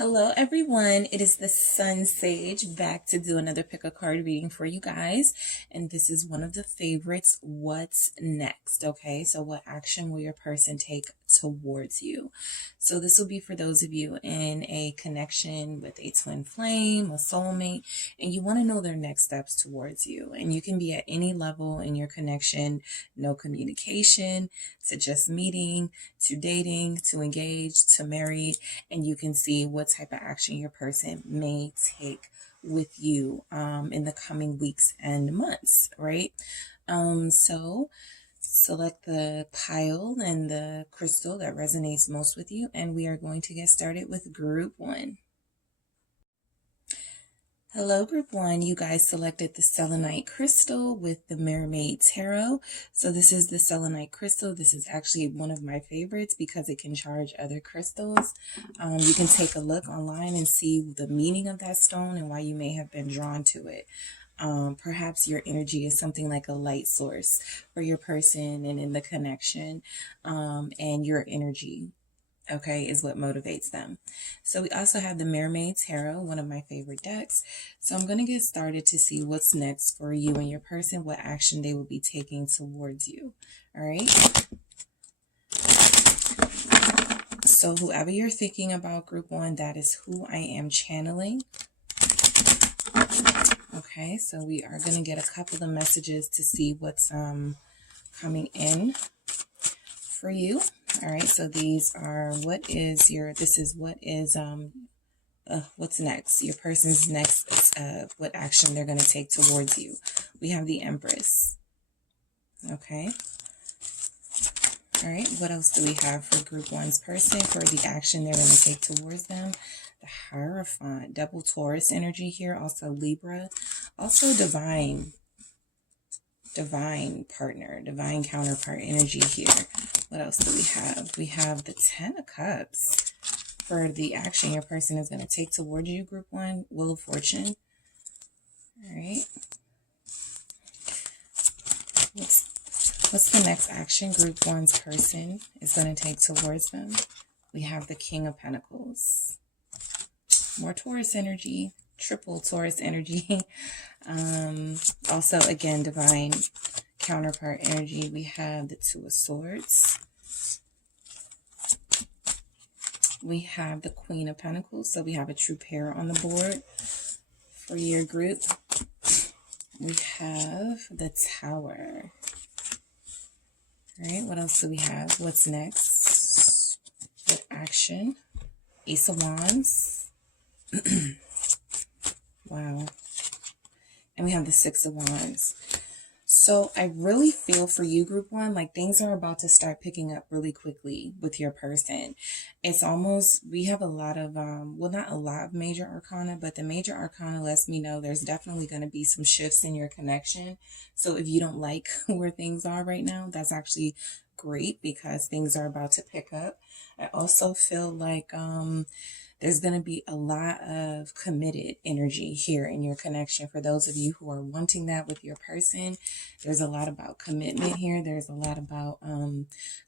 Hello everyone, it is the SunSage back to do another pick a card reading for you guys, and this is one of the favorites, what's next? Okay, so what action will your person take towards you? So this will be for those of you in a connection with a twin flame, a soulmate, and you want to know their next steps towards you. And you can be at any level in your connection, no communication, to just meeting, to dating, to engaged, to married, and you can see what type of action your person may take with you in the coming weeks and months, right? So select the pile and the crystal that resonates most with you, and we are going to get started with group one. Hello, group one. You guys selected the selenite crystal with the Mermaid Tarot. So this is the selenite crystal. This is actually one of my favorites because it can charge other crystals. You can take a look online and see the meaning of that stone and why you may have been drawn to it. Perhaps your energy is something like a light source for your person and in the connection, and your energy, okay, is what motivates them. So we also have the Mermaid Tarot, one of my favorite decks. So I'm going to get started to see what's next for you and your person, what action they will be taking towards you. All right. So whoever you're thinking about, group one, that is who I am channeling. Okay, so we are going to get a couple of messages to see what's coming in for you. All right, so these are what's next, your person's next, what action they're going to take towards you. We have the Empress. Okay. All right, what else do we have for group one's person for the action they're going to take towards them? The Hierophant, double Taurus energy here, also Libra, also divine partner, divine counterpart energy here. What else do we have? We have the Ten of Cups for the action your person is going to take towards you, group one, Wheel of Fortune. All right. What's the next action group one's person is going to take towards them? We have the King of Pentacles. More Taurus energy, triple Taurus energy. Also, again, divine counterpart energy. We have the Two of Swords. We have the Queen of Pentacles. So we have a true pair on the board for your group. We have the Tower. All right, what else do we have? What's next? What action? Ace of Wands. Wow. And we have the Six of Wands. So I really feel for you, group one, like things are about to start picking up really quickly with your person. It's almost, we have a lot of, well, not a lot of major arcana, but the major arcana lets me know there's definitely going to be some shifts in your connection. So if you don't like where things are right now, that's actually great because things are about to pick up. I also feel like, there's going to be a lot of committed energy here in your connection. For those of you who are wanting that with your person, there's a lot about commitment here. There's a lot about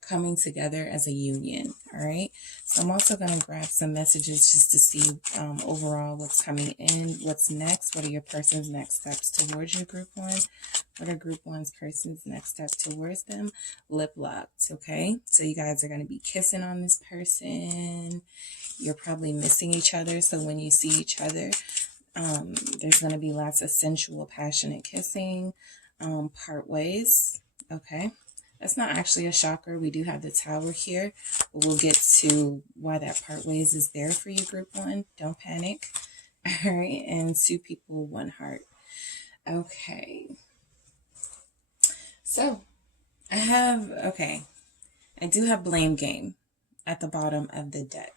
coming together as a union. All right. So I'm also going to grab some messages just to see overall what's coming in. What's next? What are your person's next steps towards your group one? What are group one's person's next steps towards them? Lip locked. Okay. So you guys are going to be kissing on this person. You're probably missing each other. So when you see each other, there's going to be lots of sensual, passionate kissing, part ways. Okay. That's not actually a shocker. We do have the Tower here, but we'll get to why that part ways is there for you, group one. Don't panic. All right. And two people, one heart. Okay. So I do have blame game at the bottom of the deck.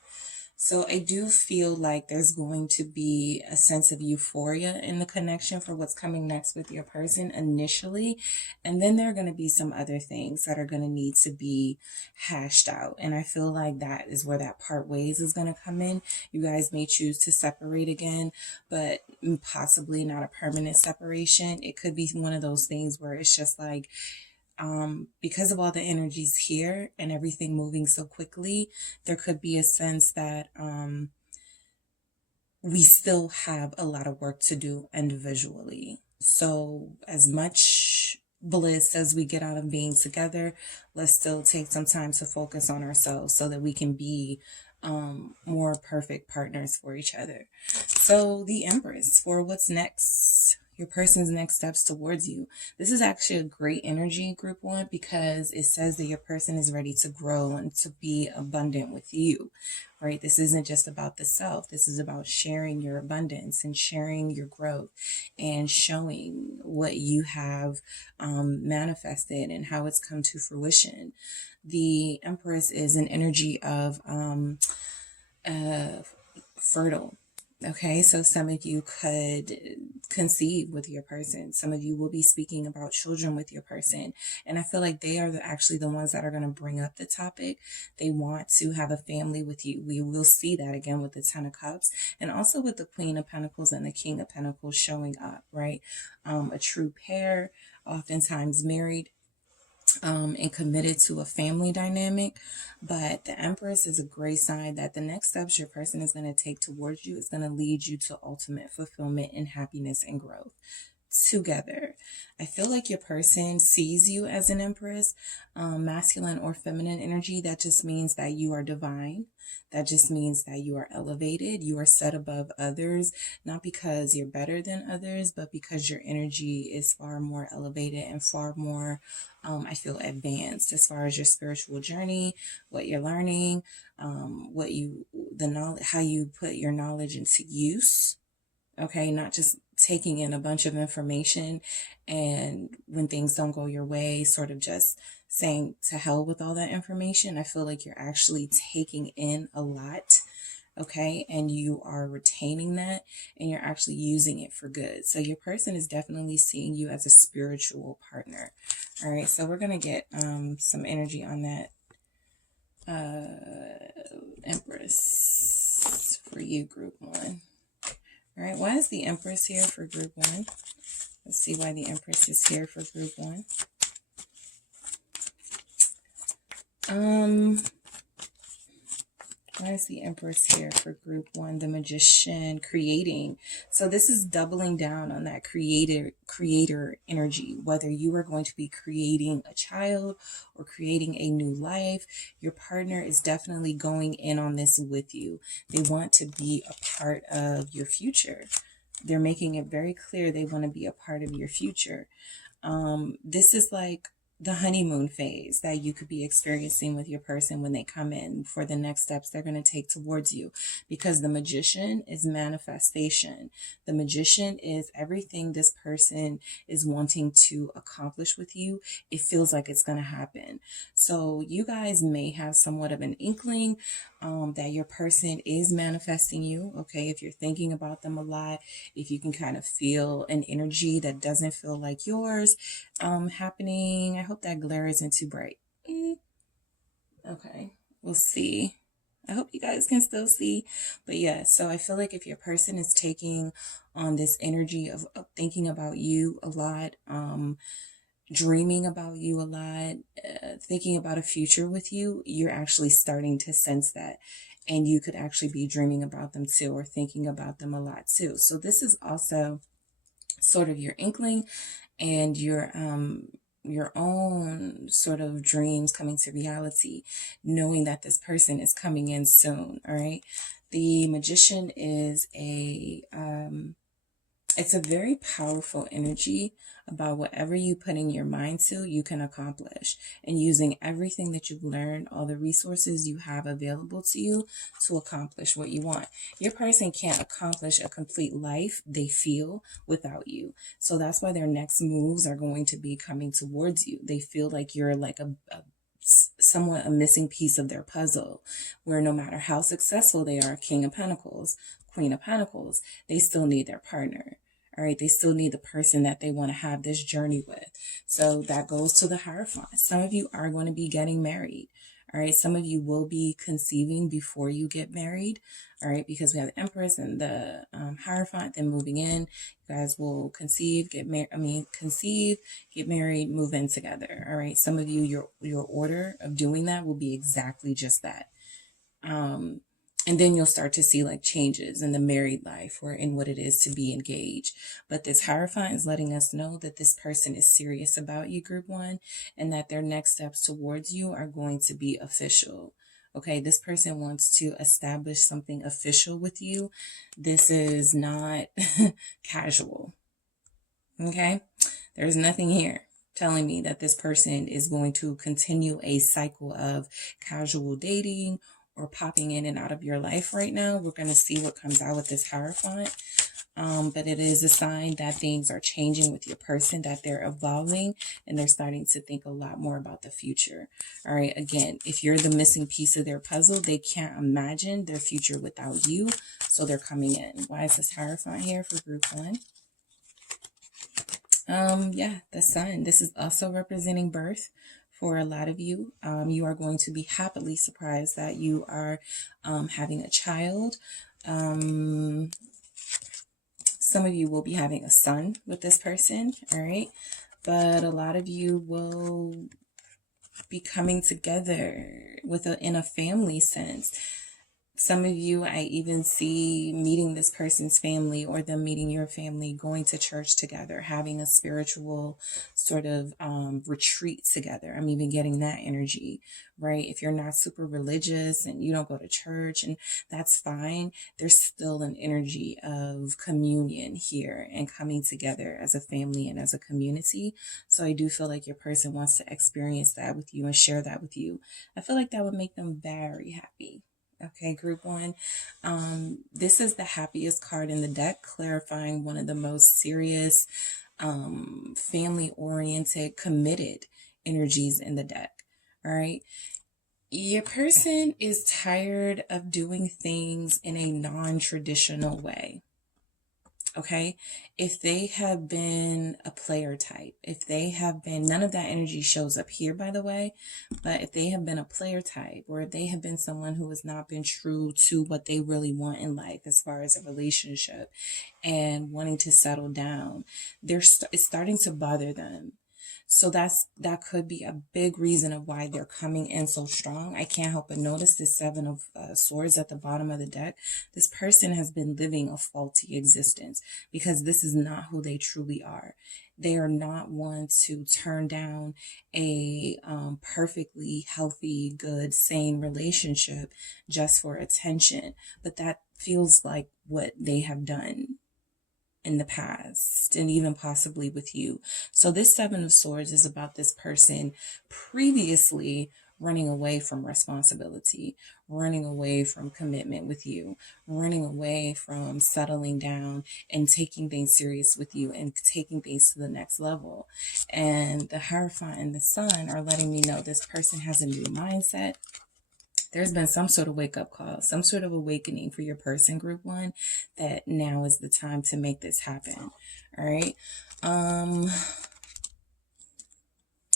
So I do feel like there's going to be a sense of euphoria in the connection for what's coming next with your person initially. And then there are going to be some other things that are going to need to be hashed out. And I feel like that is where that part ways is going to come in. You guys may choose to separate again, but possibly not a permanent separation. It could be one of those things where it's just like, because of all the energies here and everything moving so quickly, there could be a sense that we still have a lot of work to do individually. So as much bliss as we get out of being together, let's still take some time to focus on ourselves so that we can be more perfect partners for each other. So the Empress, for what's next, your person's next steps towards you. This is actually a great energy, group one, because it says that your person is ready to grow and to be abundant with you, right? This isn't just about the self. This is about sharing your abundance and sharing your growth and showing what you have manifested and how it's come to fruition. The Empress is an energy of fertile. Okay, so some of you could conceive with your person. Some of you will be speaking about children with your person. And I feel like they are actually the ones that are going to bring up the topic. They want to have a family with you. We will see that again with the Ten of Cups and also with the Queen of Pentacles and the King of Pentacles showing up, right? A true pair, oftentimes married. And committed to a family dynamic. But the Empress is a great sign that the next steps your person is going to take towards you is going to lead you to ultimate fulfillment and happiness and growth together. I feel like your person sees you as an Empress, masculine or feminine energy. That just means that you are divine. That just means that you are elevated. You are set above others, not because you're better than others, but because your energy is far more elevated and far more, I feel, advanced as far as your spiritual journey, what you're learning, the knowledge, how you put your knowledge into use. Okay, not just taking in a bunch of information and when things don't go your way, sort of just saying to hell with all that information. I feel like you're actually taking in a lot, okay, and you are retaining that and you're actually using it for good. So your person is definitely seeing you as a spiritual partner. All right, so we're going to get some energy on that Empress for you, group one. All right, why is the Empress here for group one? Let's see why the Empress is here for group one. Why is the Empress here for group one? The Magician, creating. So this is doubling down on that creator energy. Whether you are going to be creating a child or creating a new life, your partner is definitely going in on this with you. They want to be a part of your future. They're making it very clear they want to be a part of your future. This is like the honeymoon phase that you could be experiencing with your person when they come in for the next steps they're going to take towards you, because the Magician is manifestation. The Magician is everything this person is wanting to accomplish with you. It feels like it's going to happen. So you guys may have somewhat of an inkling that your person is manifesting you. Okay, if you're thinking about them a lot, if you can kind of feel an energy that doesn't feel like yours happening. I hope that glare isn't too bright. Okay, we'll see. I hope you guys can still see. But yeah, so I feel like if your person is taking on this energy of thinking about you a lot, dreaming about you a lot, thinking about a future with you, you're actually starting to sense that. And you could actually be dreaming about them too, or thinking about them a lot too. So this is also sort of your inkling and your own sort of dreams coming to reality, knowing that this person is coming in soon. All right. The Magician is it's a very powerful energy about whatever you put in your mind to, you can accomplish. And using everything that you've learned, all the resources you have available to you to accomplish what you want. Your person can't accomplish a complete life they feel without you. So that's why their next moves are going to be coming towards you. They feel like you're like somewhat a missing piece of their puzzle, where no matter how successful they are, King of Pentacles, Queen of Pentacles, they still need their partner. All right, they still need the person that they want to have this journey with. So that goes to the Hierophant. Some of you are going to be getting married. All right, some of you will be conceiving before you get married. All right, because we have the Empress and the Hierophant, then moving in. You guys will conceive, get married. Conceive, get married, move in together. All right, some of you, your order of doing that will be exactly just that. And then you'll start to see like changes in the married life or in what it is to be engaged. But this Hierophant is letting us know that this person is serious about you, group one, and that their next steps towards you are going to be official. Okay, this person wants to establish something official with you. This is not casual. Okay, there's nothing here telling me that this person is going to continue a cycle of casual dating or popping in and out of your life right now. We're going to see what comes out with this Hierophant. But it is a sign that things are changing with your person, that they're evolving and they're starting to think a lot more about the future. All right. Again, if you're the missing piece of their puzzle, they can't imagine their future without you. So they're coming in. Why is this Hierophant here for group one? Yeah, the Sun. This is also representing birth. For a lot of you, you are going to be happily surprised that you are having a child. Some of you will be having a son with this person, all right? But a lot of you will be coming together in a family sense. Some of you, I even see meeting this person's family or them meeting your family, going to church together, having a spiritual sort of retreat together. I'm even getting that energy, right? If you're not super religious and you don't go to church, and that's fine, there's still an energy of communion here and coming together as a family and as a community. So I do feel like your person wants to experience that with you and share that with you. I feel like that would make them very happy. Okay, group one. This is the happiest card in the deck, clarifying one of the most serious, family-oriented, committed energies in the deck. All right. Your person is tired of doing things in a non-traditional way. Okay, if they have been a player type, if they have been, none of that energy shows up here, by the way, but if they have been a player type, or if they have been someone who has not been true to what they really want in life as far as a relationship and wanting to settle down, it's starting to bother them. So that could be a big reason of why they're coming in so strong. I can't help but notice this Seven of Swords at the bottom of the deck. This person has been living a faulty existence because this is not who they truly are. They are not one to turn down a perfectly healthy, good, sane relationship just for attention. But that feels like what they have done in the past and even possibly with you. So this Seven of Swords is about this person previously running away from responsibility, running away from commitment with you, running away from settling down and taking things serious with you and taking things to the next level. And the Hierophant and the Sun are letting me know this person has a new mindset. There's been some sort of wake-up call, some sort of awakening for your person, group one, that now is the time to make this happen. All right.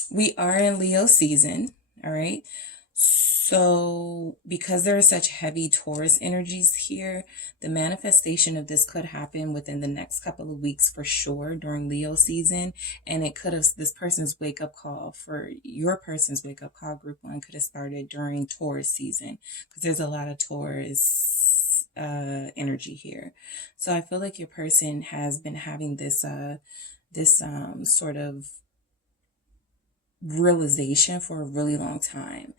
We are in Leo season. All right. So because there are such heavy Taurus energies here, the manifestation of this could happen within the next couple of weeks for sure during Leo season. And it could have, this person's wake up call for your person's wake up call, group one, could have started during Taurus season because there's a lot of Taurus energy here. So I feel like your person has been having this sort of realization for a really long time.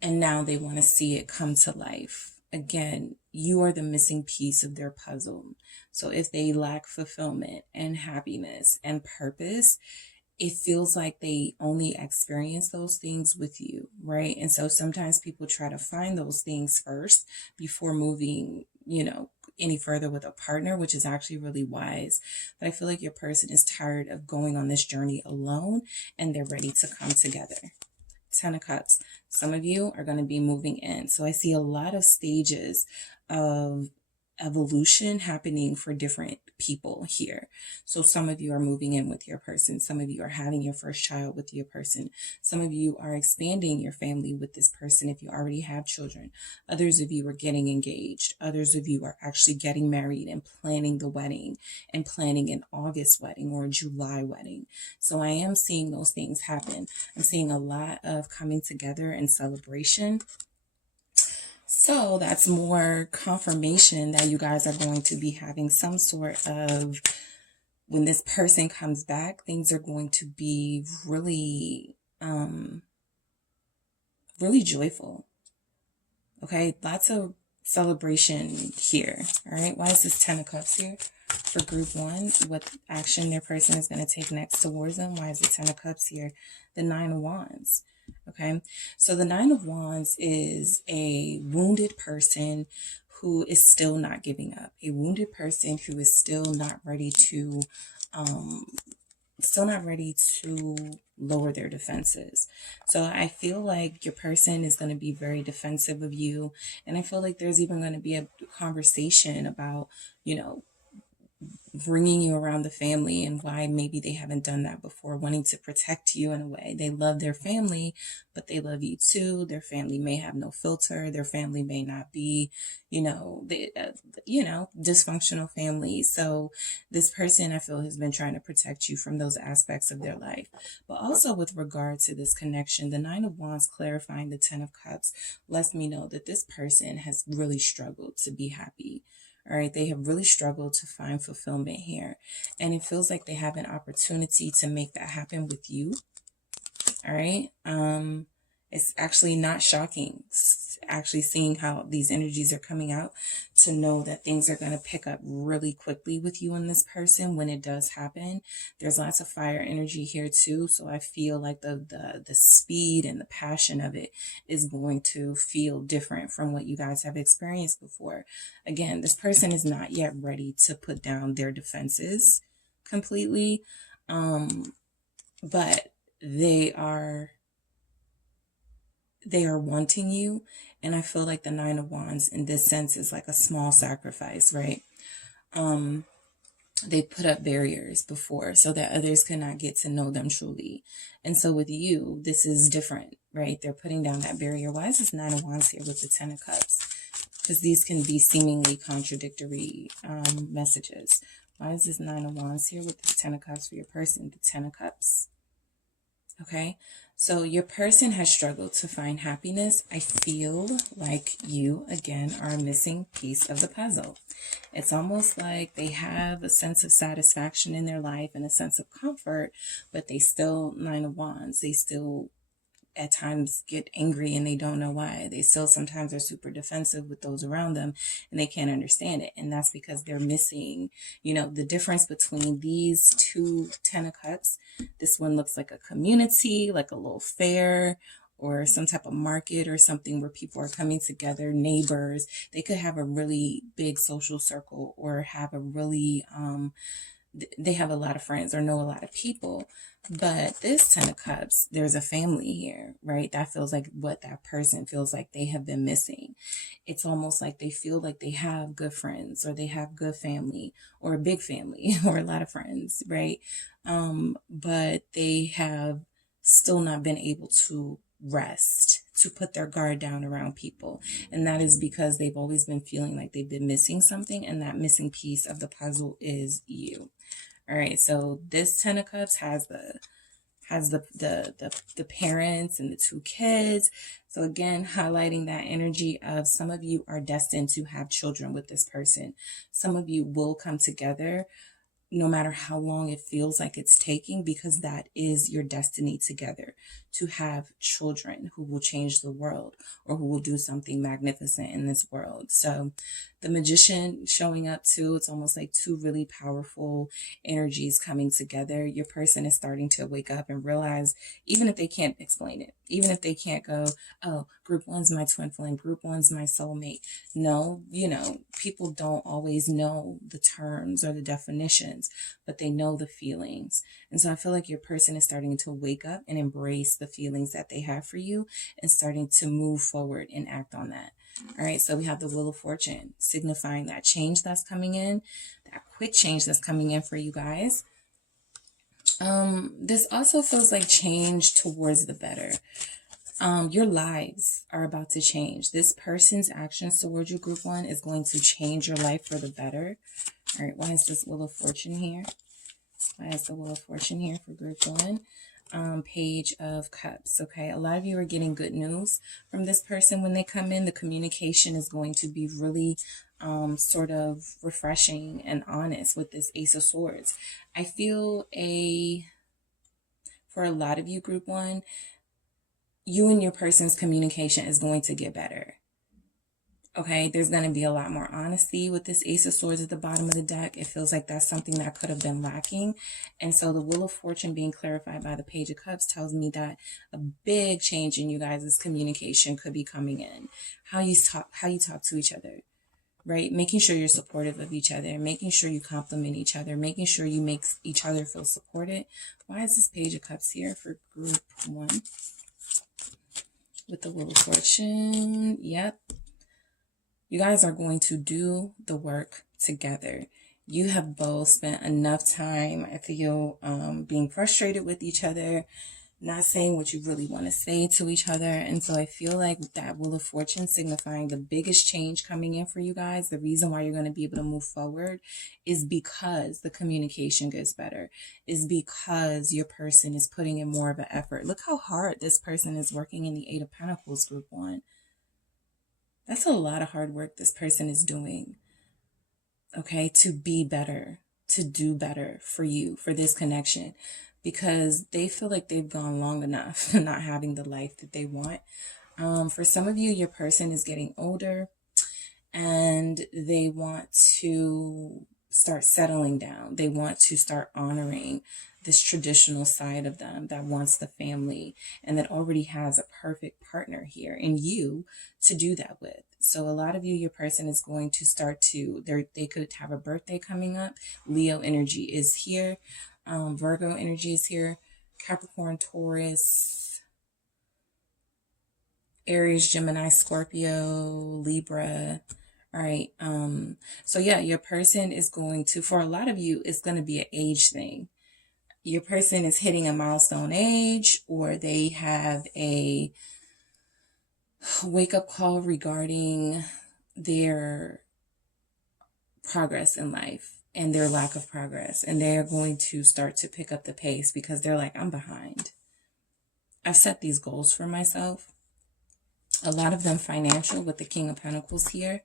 And now they want to see it come to life. Again, you are the missing piece of their puzzle. So if they lack fulfillment and happiness and purpose, it feels like they only experience those things with you, right? And so sometimes people try to find those things first before moving, any further with a partner, which is actually really wise. But I feel like your person is tired of going on this journey alone and they're ready to come together. 10 of Cups. Some of you are going to be moving in. So I see a lot of stages of evolution happening for different people here. So some of you are moving in with your person. Some of you are having your first child with your person. Some of you are expanding your family with this person if you already have children. Others of you are getting engaged. Others of you are actually getting married and planning the wedding and planning an August wedding or a July wedding. So I am seeing those things happen. I'm seeing a lot of coming together and celebration. So that's more confirmation that you guys are going to be having some sort of, when this person comes back, things are going to be really, really joyful. Okay, lots of celebration here. All right, why is this 10 of Cups here for group 1? What action their person is going to take next towards them? Why is the 10 of Cups here? The 9 of Wands. Okay, so the 9 of Wands is a wounded person who is still not giving up. A wounded person who is still not ready to lower their defenses. So I feel like your person is going to be very defensive of you. And I feel like there's even going to be a conversation about, you know, bringing you around the family and why maybe they haven't done that before, wanting to protect you in a way. They love their family, but they love you too. Their family may have no filter. Their family may not be, dysfunctional family. So this person, I feel, has been trying to protect you from those aspects of their life. But also with regard to this connection, the 9 of Wands clarifying the 10 of Cups lets me know that this person has really struggled to be happy. All right, they have really struggled to find fulfillment here. And it feels like they have an opportunity to make that happen with you. All right. It's actually not shocking, actually seeing how these energies are coming out, to know that things are going to pick up really quickly with you and this person when it does happen. There's lots of fire energy here too. So I feel like the speed and the passion of it is going to feel different from what you guys have experienced before. Again, this person is not yet ready to put down their defenses completely. But they are wanting you. And I feel like the 9 of Wands in this sense is like a small sacrifice, right? They put up barriers before so that others cannot get to know them truly. And so with you, this is different, right? They're putting down that barrier. Why is this 9 of Wands here with the 10 of Cups? Because these can be seemingly contradictory messages. Why is this 9 of Wands here with the 10 of Cups for your person? The 10 of Cups. Okay, so your person has struggled to find happiness. I feel like you, again, are a missing piece of the puzzle. It's almost like they have a sense of satisfaction in their life and a sense of comfort, but they still, 9 of Wands, they still at times get angry and they don't know why. They still sometimes are super defensive with those around them and they can't understand it. And that's because they're missing, the difference between these two 10 of Cups. This one looks like a community, like a little fair or some type of market or something where people are coming together, neighbors. They could have a really big social circle or have a really, they have a lot of friends or know a lot of people. But this 10 of Cups, there's a family here, right? That feels like what that person feels like they have been missing. It's almost like they feel like they have good friends or they have good family or a big family or a lot of friends, right? But they have still not been able to rest, to put their guard down around people. And that is because they've always been feeling like they've been missing something, and that missing piece of the puzzle is you. All right, so this 10 of Cups has the parents and the 2 kids. So again, highlighting that energy of some of you are destined to have children with this person. Some of you will come together no matter how long it feels like it's taking, because that is your destiny together, to have children who will change the world or who will do something magnificent in this world. So the Magician showing up too, it's almost like 2 really powerful energies coming together. Your person is starting to wake up and realize, even if they can't explain it, even if they can't go, oh, group 1's my twin flame, group 1's my soulmate. No, people don't always know the terms or the definitions, but they know the feelings. And so I feel like your person is starting to wake up and embrace the feelings that they have for you and starting to move forward and act on that. All right, so we have the Wheel of Fortune signifying that change that's coming in, that quick change that's coming in for you guys. This also feels like change towards the better. Your lives are about to change. This person's actions towards you, group 1, is going to change your life for the better. All right, why is this Wheel of Fortune here? Why is the Wheel of Fortune here for group 1? Page of Cups. Okay, a lot of you are getting good news from this person when they come in. The communication is going to be really sort of refreshing and honest with this Ace of Swords. I feel for a lot of you, group one, you and your person's communication is going to get better. Okay, there's going to be a lot more honesty with this Ace of Swords at the bottom of the deck. It feels like that's something that could have been lacking. And so the Wheel of Fortune being clarified by the Page of Cups tells me that a big change in you guys' communication could be coming in. How you talk to each other, right? Making sure you're supportive of each other, making sure you compliment each other, making sure you make each other feel supported. Why is this Page of Cups here for group one? With the Wheel of Fortune, yep. You guys are going to do the work together. You have both spent enough time, I feel, being frustrated with each other, not saying what you really want to say to each other. And so I feel like that Wheel of Fortune signifying the biggest change coming in for you guys, the reason why you're going to be able to move forward is because the communication gets better, is because your person is putting in more of an effort. Look how hard this person is working in the Eight of Pentacles, group one. That's a lot of hard work this person is doing, okay, to be better, to do better for you, for this connection, because they feel like they've gone long enough not having the life that they want. For some of you, your person is getting older and they want to start settling down. They want to start honoring this traditional side of them that wants the family and that already has a perfect partner here in you to do that with. So a lot of you, your person is going to start to, they could have a birthday coming up. Leo energy is here. Virgo energy is here. Capricorn, Taurus, Aries, Gemini, Scorpio, Libra. All right. So yeah, your person is going to, for a lot of you, it's going to be an age thing. Your person is hitting a milestone age, or they have a wake-up call regarding their progress in life and their lack of progress. And they are going to start to pick up the pace because they're like, I'm behind. I've set these goals for myself. A lot of them financial with the King of Pentacles here.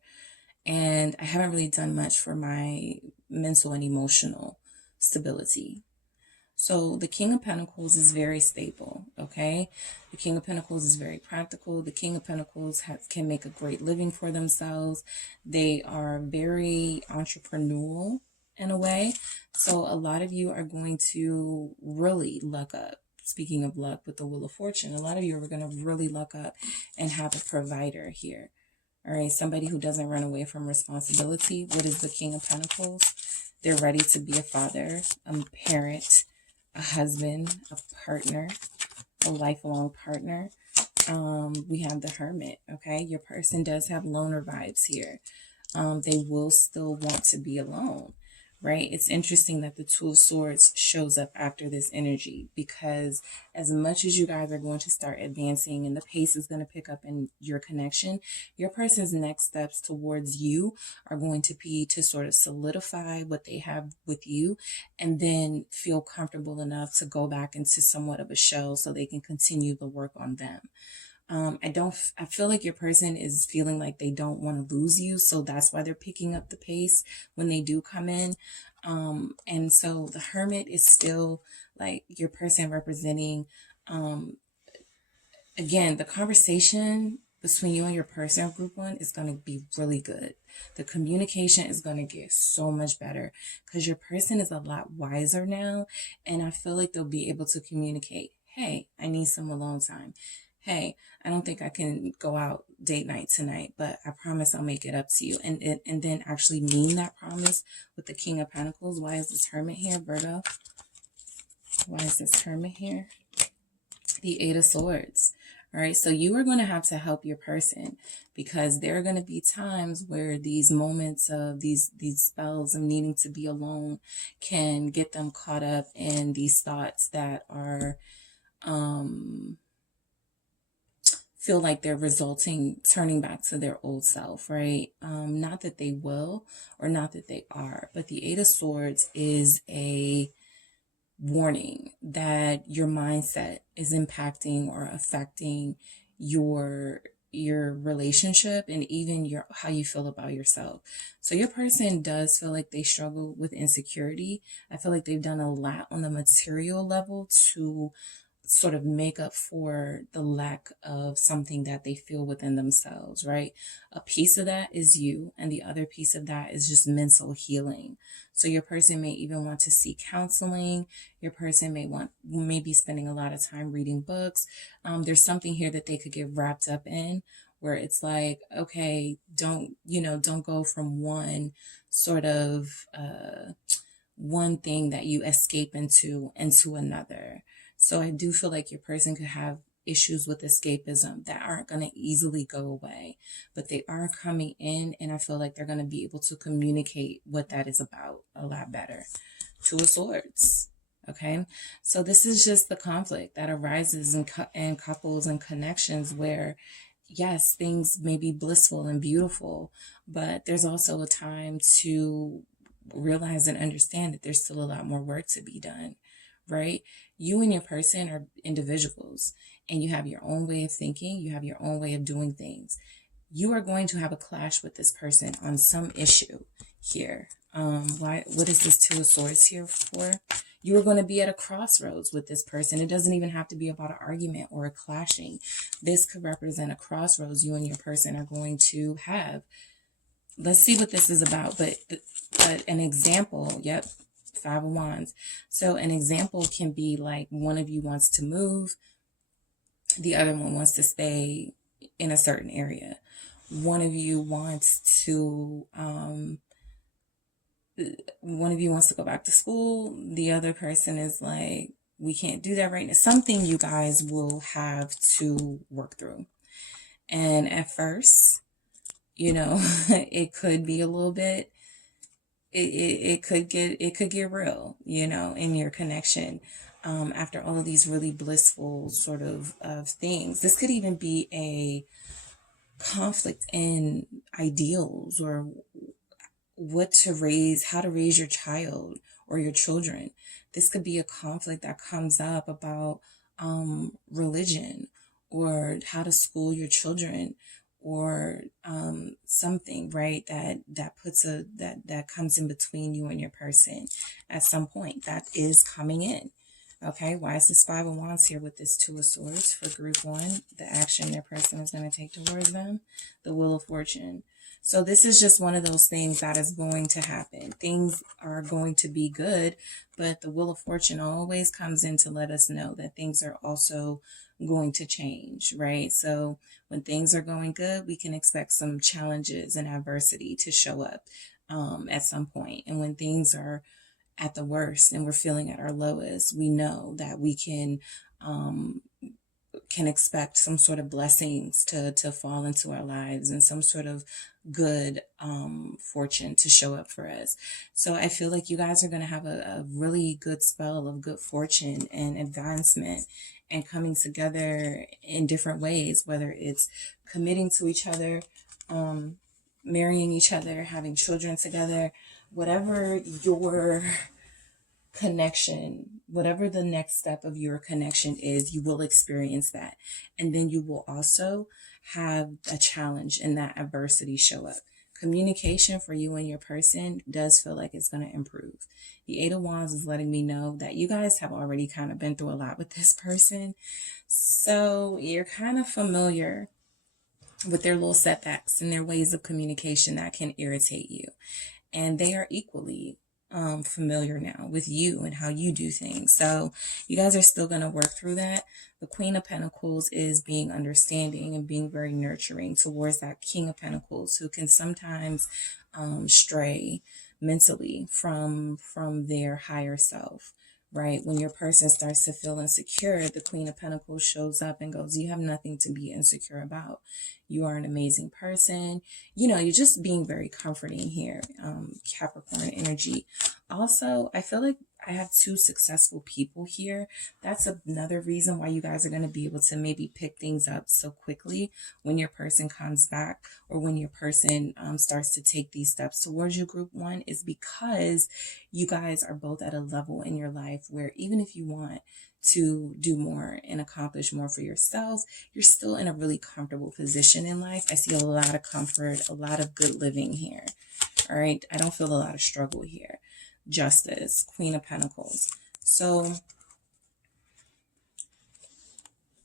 And I haven't really done much for my mental and emotional stability. So the King of Pentacles is very stable, okay? The King of Pentacles is very practical. The King of Pentacles can make a great living for themselves. They are very entrepreneurial in a way. So a lot of you are going to really luck up. Speaking of luck with the Wheel of Fortune, a lot of you are going to really luck up and have a provider here. All right, somebody who doesn't run away from responsibility. What is the King of Pentacles? They're ready to be a father, a parent, a husband, a partner, a lifelong partner. We have the Hermit, okay? Your person does have loner vibes here. They will still want to be alone, right? It's interesting that the Two of Swords shows up after this energy, because as much as you guys are going to start advancing and the pace is going to pick up in your connection, your person's next steps towards you are going to be to sort of solidify what they have with you and then feel comfortable enough to go back into somewhat of a shell so they can continue the work on them. I feel like your person is feeling like they don't want to lose you. So that's why they're picking up the pace when they do come in. And so the Hermit is still like your person representing, again, the conversation between you and your person, group one, is going to be really good. The communication is going to get so much better because your person is a lot wiser now. And I feel like they'll be able to communicate, hey, I need some alone time. Hey, I don't think I can go out date night tonight, but I promise I'll make it up to you. And then actually mean that promise with the King of Pentacles. Why is this Hermit here, Virgo? Why is this Hermit here? The Eight of Swords. All right, so you are going to have to help your person because there are going to be times where these moments of these spells of needing to be alone can get them caught up in these thoughts that are feel like they're turning back to their old self, right? Not that they will or not that they are, but the Eight of Swords is a warning that your mindset is impacting or affecting your relationship and even your how you feel about yourself. So your person does feel like they struggle with insecurity. I feel like they've done a lot on the material level to sort of make up for the lack of something that they feel within themselves, right? A piece of that is you, and the other piece of that is just mental healing. So your person may even want to seek counseling. Your person may be spending a lot of time reading books. There's something here that they could get wrapped up in, where it's like, okay, don't go from one sort of one thing that you escape into another. So I do feel like your person could have issues with escapism that aren't going to easily go away, but they are coming in, and I feel like they're going to be able to communicate what that is about a lot better. Two of Swords. Okay, so this is just the conflict that arises in couples and connections where, yes, things may be blissful and beautiful, but there's also a time to realize and understand that there's still a lot more work to be done, right? You and your person are individuals, and you have your own way of thinking. You have your own way of doing things. You are going to have a clash with this person on some issue here. What is this Two of Swords here for? You are going to be at a crossroads with this person. It doesn't even have to be about an argument or a clashing. This could represent a crossroads you and your person are going to have. Let's see what this is about. But an example, yep, Five of Wands. So an example can be like one of you wants to move, the other one wants to stay in a certain area. One of you wants to go back to school. The other person is like, we can't do that right now. Something you guys will have to work through. And at first, it could be a little bit, it could get real, in your connection. After all of these really blissful sort of things, this could even be a conflict in ideals or how to raise your child or your children. This could be a conflict that comes up about religion or how to school your children, or something, right, that comes in between you and your person at some point. That is coming in. Okay, why is this Five of Wands here with this Two of Swords for group one? The action their person is going to take towards them. The Wheel of Fortune. So this is just one of those things that is going to happen. Things are going to be good, but the Wheel of Fortune always comes in to let us know that things are also going to change, right? So when things are going good, we can expect some challenges and adversity to show up at some point. And when things are at the worst and we're feeling at our lowest, we know that we can expect some sort of blessings to fall into our lives and some sort of good fortune to show up for us. So I feel like you guys are going to have a really good spell of good fortune and advancement and coming together in different ways, whether it's committing to each other, marrying each other, having children together, whatever your connection, whatever the next step of your connection is, you will experience that. And then you will also have a challenge and that adversity show up. Communication for you and your person does feel like it's going to improve. The Eight of Wands is letting me know that you guys have already kind of been through a lot with this person. So you're kind of familiar with their little setbacks and their ways of communication that can irritate you. And they are equally familiar now with you and how you do things. So you guys are still going to work through that. The Queen of Pentacles is being understanding and being very nurturing towards that King of Pentacles, who can sometimes stray mentally from their higher self, right? When your person starts to feel insecure, the Queen of Pentacles shows up and goes, you have nothing to be insecure about. You are an amazing person. You're just being very comforting here, Capricorn energy. Also, I feel like I have two successful people here. That's another reason why you guys are going to be able to maybe pick things up so quickly when your person comes back, or when your person starts to take these steps towards you, group one, is because you guys are both at a level in your life where even if you want to do more and accomplish more for yourself, you're still in a really comfortable position in life. I see a lot of comfort, a lot of good living here. All right. I don't feel a lot of struggle here. Justice, Queen of Pentacles. So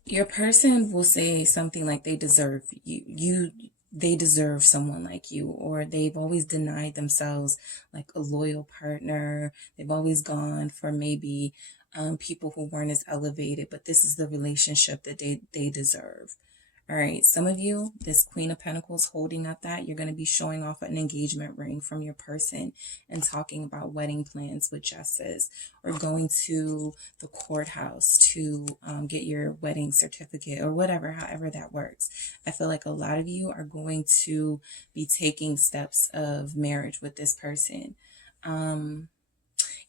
your person will say something like they deserve you. They deserve someone like you, or they've always denied themselves like a loyal partner. They've always gone for maybe people who weren't as elevated, but this is the relationship that they deserve. All right, some of you, this Queen of Pentacles holding up that, you're going to be showing off an engagement ring from your person and talking about wedding plans with Justice, or going to the courthouse to get your wedding certificate, or whatever, however that works. I feel like a lot of you are going to be taking steps of marriage with this person.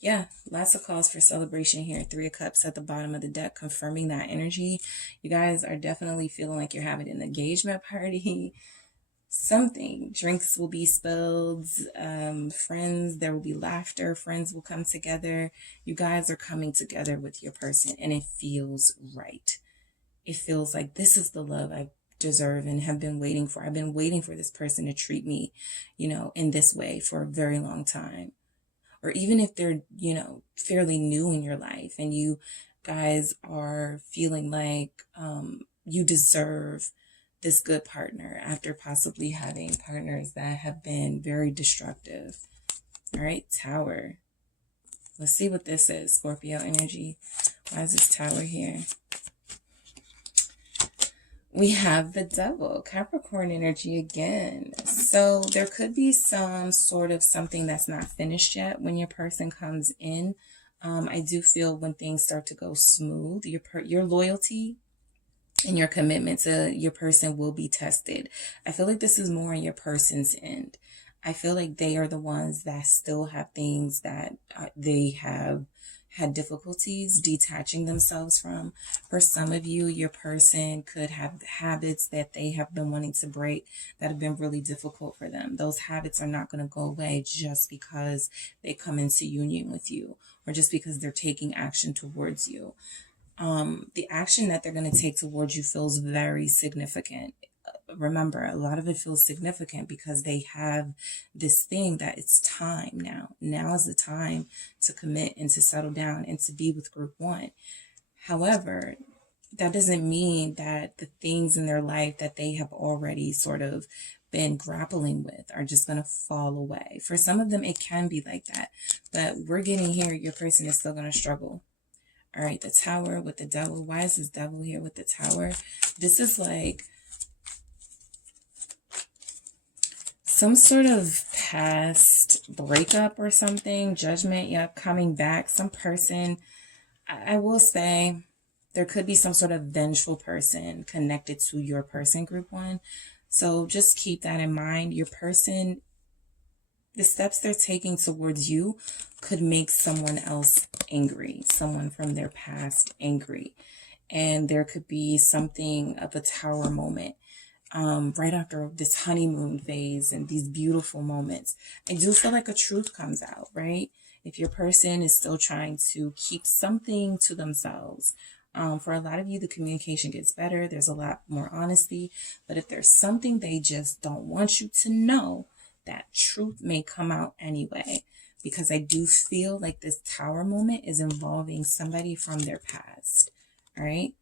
Yeah, lots of calls for celebration here. 3 of Cups at the bottom of the deck, confirming that energy. You guys are definitely feeling like you're having an engagement party. Something. Drinks will be spilled. Friends, there will be laughter. Friends will come together. You guys are coming together with your person, and it feels right. It feels like this is the love I deserve and have been waiting for. I've been waiting for this person to treat me, in this way for a very long time. Or even if they're, fairly new in your life and you guys are feeling like you deserve this good partner after possibly having partners that have been very destructive. All right, Tower. Let's see what this is, Scorpio energy. Why is this Tower here? We have the Devil, Capricorn energy again. So there could be some sort of something that's not finished yet when your person comes in. I do feel when things start to go smooth, your loyalty and your commitment to your person will be tested. I feel like this is more on your person's end. I feel like they are the ones that still have things that they have had difficulties detaching themselves from. For some of you, your person could have habits that they have been wanting to break that have been really difficult for them. Those habits are not going to go away just because they come into union with you, or just because they're taking action towards you. The action that they're going to take towards you feels very significant. Remember, a lot of it feels significant because they have this thing that it's time now. Now is the time to commit and to settle down and to be with group one. However, that doesn't mean that the things in their life that they have already sort of been grappling with are just going to fall away. For some of them, it can be like that. But we're getting here, your person is still going to struggle. All right, the Tower with the Devil. Why is this Devil here with the Tower? This is like some sort of past breakup or something. Judgment, yep, coming back. Some person, I will say, there could be some sort of vengeful person connected to your person, group one. So just keep that in mind. Your person, the steps they're taking towards you could make someone else angry, someone from their past angry. And there could be something of a Tower moment. Right after this honeymoon phase and these beautiful moments, I do feel like a truth comes out, right? If your person is still trying to keep something to themselves, for a lot of you, the communication gets better. There's a lot more honesty. But if there's something they just don't want you to know, that truth may come out anyway. Because I do feel like this Tower moment is involving somebody from their past, all right?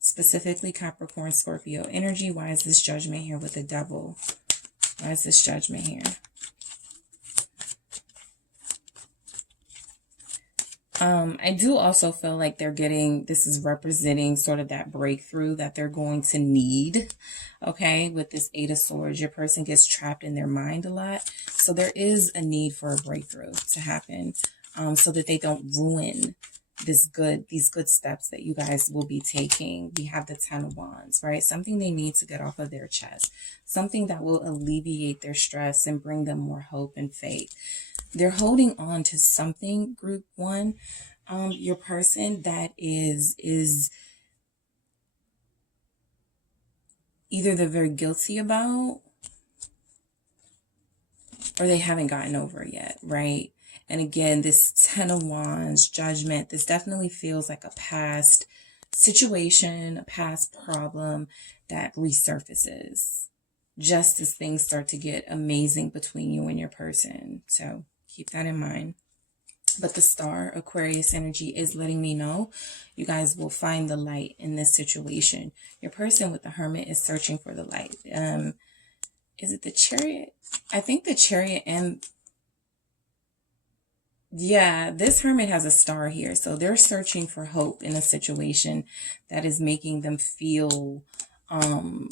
Specifically Capricorn, Scorpio energy. Why is this Judgment here with the Devil? Why is this Judgment here? I do also feel like they're getting, this is representing sort of that breakthrough that they're going to need. Okay, with this 8 of Swords, your person gets trapped in their mind a lot. So there is a need for a breakthrough to happen, so that they don't ruin these good steps that you guys will be taking. We have the 10 of Wands, right? Something they need to get off of their chest. Something that will alleviate their stress and bring them more hope and faith. they're holding on to something, group one. Your person that is either they're very guilty about or they haven't gotten over it yet, right? And again, this 10 of Wands, Judgment, this definitely feels like a past situation, a past problem that resurfaces just as things start to get amazing between you and your person. So keep that in mind. But the star, Aquarius energy, is letting me know you guys will find the light in this situation. Your person with the Hermit is searching for the light. Is it the Chariot? I think the Chariot and... yeah, this Hermit has a star here. So they're searching for hope in a situation that is making them feel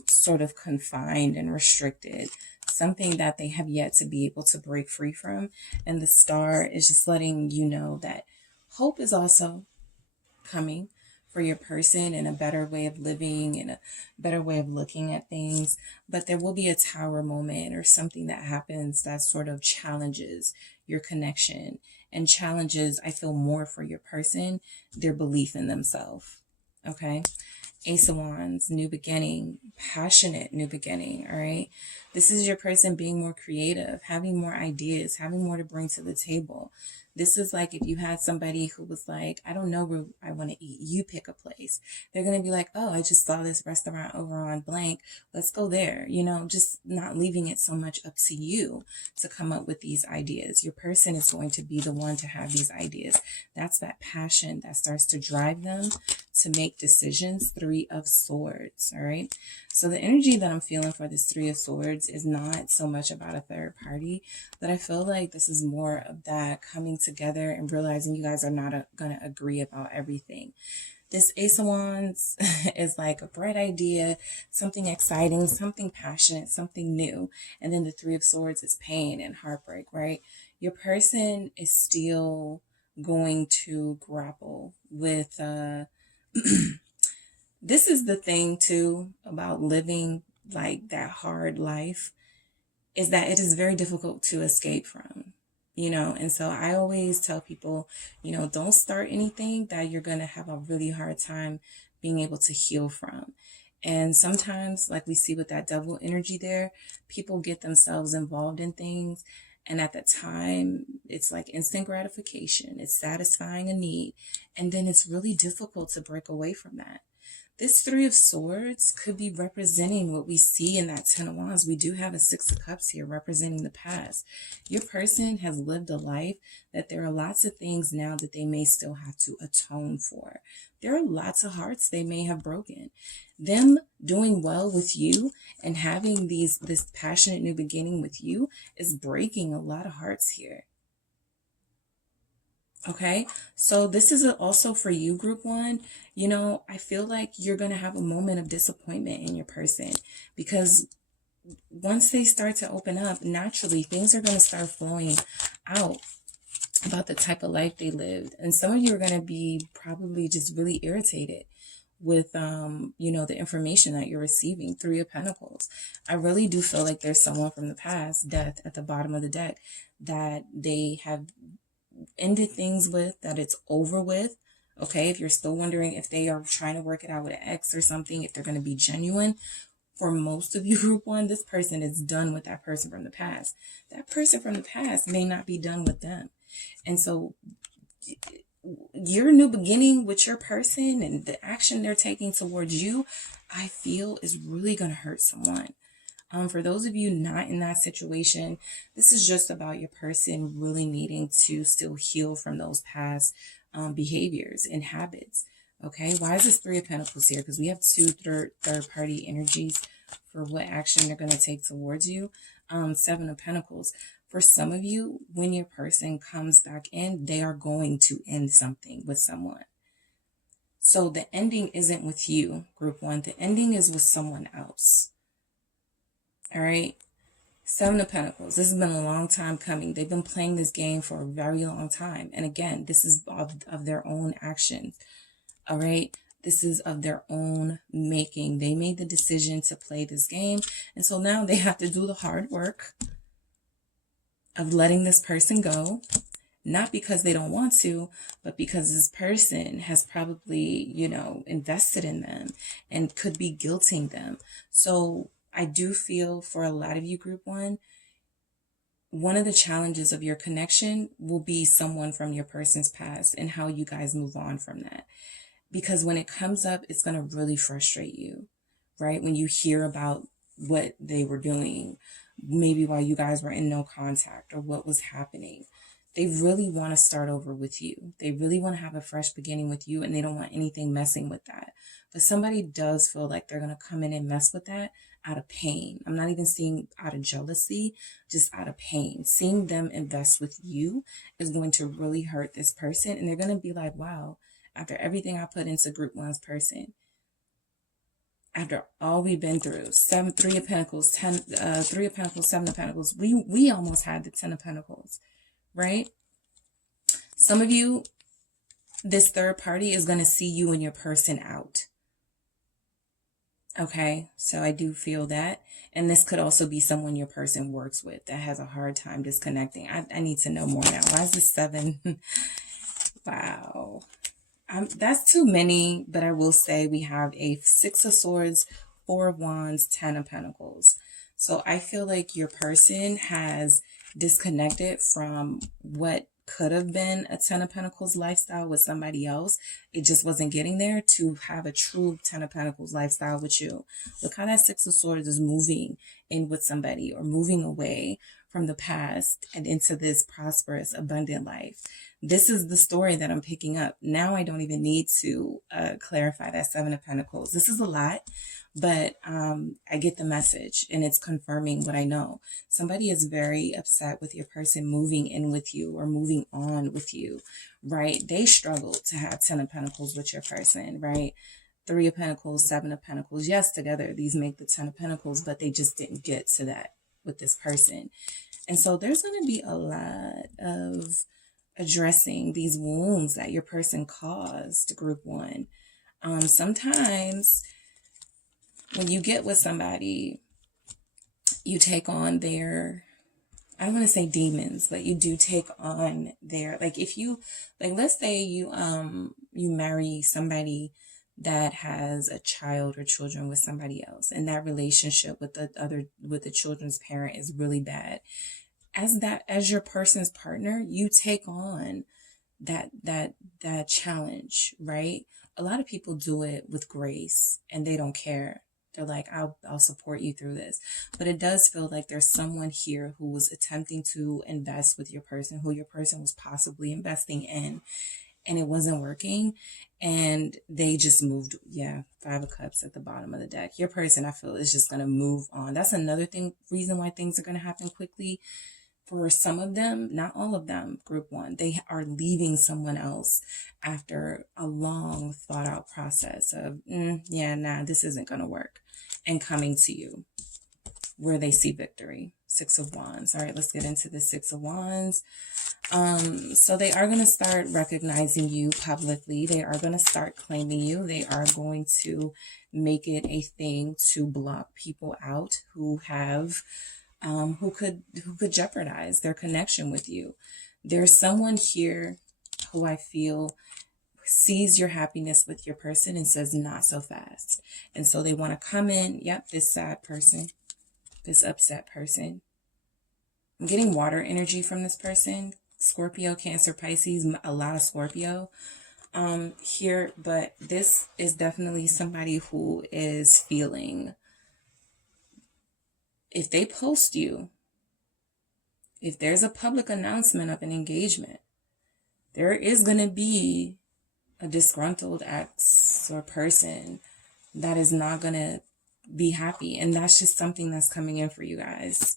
sort of confined and restricted. Something that they have yet to be able to break free from. And the star is just letting you know that hope is also coming for your person and a better way of living and a better way of looking at things. But there will be a tower moment or something that happens that sort of challenges your connection and challenges, I feel, more for your person, their belief in themselves. Okay. Ace of Wands, new beginning, passionate new beginning, all right? This is your person being more creative, having more ideas, having more to bring to the table. This is like if you had somebody who was like, I don't know where I want to eat. You pick a place. They're going to be like, oh, I just saw this restaurant over on blank. Let's go there. You know, just not leaving it so much up to you to come up with these ideas. Your person is going to be the one to have these ideas. That's that passion that starts to drive them to make decisions. Three of Swords, all right? So the energy that I'm feeling for this Three of Swords is not so much about a third party, but I feel like this is more of that coming together and realizing you guys are not going to agree about everything. This Ace of Wands is like a bright idea, something exciting, something passionate, something new. And then the Three of Swords is pain and heartbreak, right? Your person is still going to grapple with this is the thing too about living like that hard life, is that it is very difficult to escape from, you know. And so I always tell people, you know, don't start anything that you're going to have a really hard time being able to heal from. And sometimes, like we see with that Devil energy there, people get themselves involved in things, and at the time it's like instant gratification, it's satisfying a need, and then it's really difficult to break away from that. This Three of Swords could be representing what we see in that Ten of Wands. We do have a Six of Cups here representing the past. Your person has lived a life that there are lots of things now that they may still have to atone for. There are lots of hearts they may have broken. Them doing well with you and having this passionate new beginning with you is breaking a lot of hearts here. Okay, so this is also for you, group one. You know, I feel like you're going to have a moment of disappointment in your person, because once they start to open up, naturally, things are going to start flowing out about the type of life they lived. And some of you are going to be probably just really irritated with, you know, the information that you're receiving. Three of Pentacles. I really do feel like there's someone from the past, Death at the bottom of the deck, that they have ended things with, that it's over with. Okay, if you're still wondering if they are trying to work it out with an ex or something, if they're going to be genuine, for most of you, group one, this person is done with that person from the past. That person from the past may not be done with them. And so your new beginning with your person and the action they're taking towards you, I feel is really going to hurt someone. For those of you not in that situation, this is just about your person really needing to still heal from those past behaviors and habits. Okay, why is this Three of Pentacles here? Because we have two third-party energies for what action they're going to take towards you. Seven of Pentacles. For some of you, when your person comes back in, they are going to end something with someone. So the ending isn't with you, group one. The ending is with someone else. All right. Seven of Pentacles. This has been a long time coming. They've been playing this game for a very long time. And again, this is of their own actions. All right. This is of their own making. They made the decision to play this game. And so now they have to do the hard work of letting this person go, not because they don't want to, but because this person has probably, invested in them and could be guilting them. So I do feel for a lot of you, group one of the challenges of your connection will be someone from your person's past and how you guys move on from that. Because when it comes up, it's going to really frustrate you, right? When you hear about what they were doing, maybe while you guys were in no contact, or what was happening. They really want to start over with you. They really want to have a fresh beginning with you, and they don't want anything messing with that. But somebody does feel like they're going to come in and mess with that out of pain. I'm not even seeing out of jealousy, just out of pain. Seeing them invest with you is going to really hurt this person, and they're going to be like, wow, after everything I put into group one's person, after all we've been through, 3 of Pentacles, 3 of Pentacles, 7 of Pentacles, we almost had the 10 of Pentacles, right? Some of you, this third party is going to see you and your person out. Okay, so I do feel that. And this could also be someone your person works with that has a hard time disconnecting. I need to know more now. Why is this 7? Wow. That's too many, but I will say we have a 6 of Swords, 4 of Wands, 10 of Pentacles. So I feel like your person has disconnected from what could have been a 10 of Pentacles lifestyle with somebody else. It just wasn't getting there to have a true 10 of Pentacles lifestyle with you. Look how that 6 of Swords is moving in with somebody, or moving away from the past and into this prosperous, abundant life. This is the story that I'm picking up. Now I don't even need to clarify that 7 of Pentacles. This is a lot, but I get the message, and it's confirming what I know. Somebody is very upset with your person moving in with you or moving on with you, right? They struggled to have 10 of Pentacles with your person, right? 3 of Pentacles, 7 of Pentacles. Yes, together these make the 10 of Pentacles, but they just didn't get to that with this person. And so there's going to be a lot of addressing these wounds that your person caused, group one. Sometimes when you get with somebody, you take on their, I don't want to say demons, but you do take on their, like if you, like let's say you marry somebody that has a child or children with somebody else, and that relationship with the children's parent is really bad. As your person's partner, you take on that challenge, right? A lot of people do it with grace and they don't care. They're like, I'll support you through this. But it does feel like there's someone here who was attempting to invest with your person, who your person was possibly investing in, and it wasn't working, and they just moved. Yeah, 5 of Cups at the bottom of the deck. Your person, I feel, is just going to move on. That's another reason why things are going to happen quickly. For some of them, not all of them, group one, they are leaving someone else after a long thought out process of, this isn't going to work, and coming to you where they see victory. 6 of Wands. All right, let's get into the 6 of Wands. So they are going to start recognizing you publicly. They are going to start claiming you. They are going to make it a thing to block people out who have who could jeopardize their connection with you. There's someone here who I feel sees your happiness with your person and says, not so fast. And so they want to come in. Yep, this sad person, this upset person. I'm getting water energy from this person. Scorpio, Cancer, Pisces, a lot of Scorpio here. But this is definitely somebody who is feeling, if they post you, if there's a public announcement of an engagement, there is going to be a disgruntled ex or person that is not going to be happy. And that's just something that's coming in for you guys.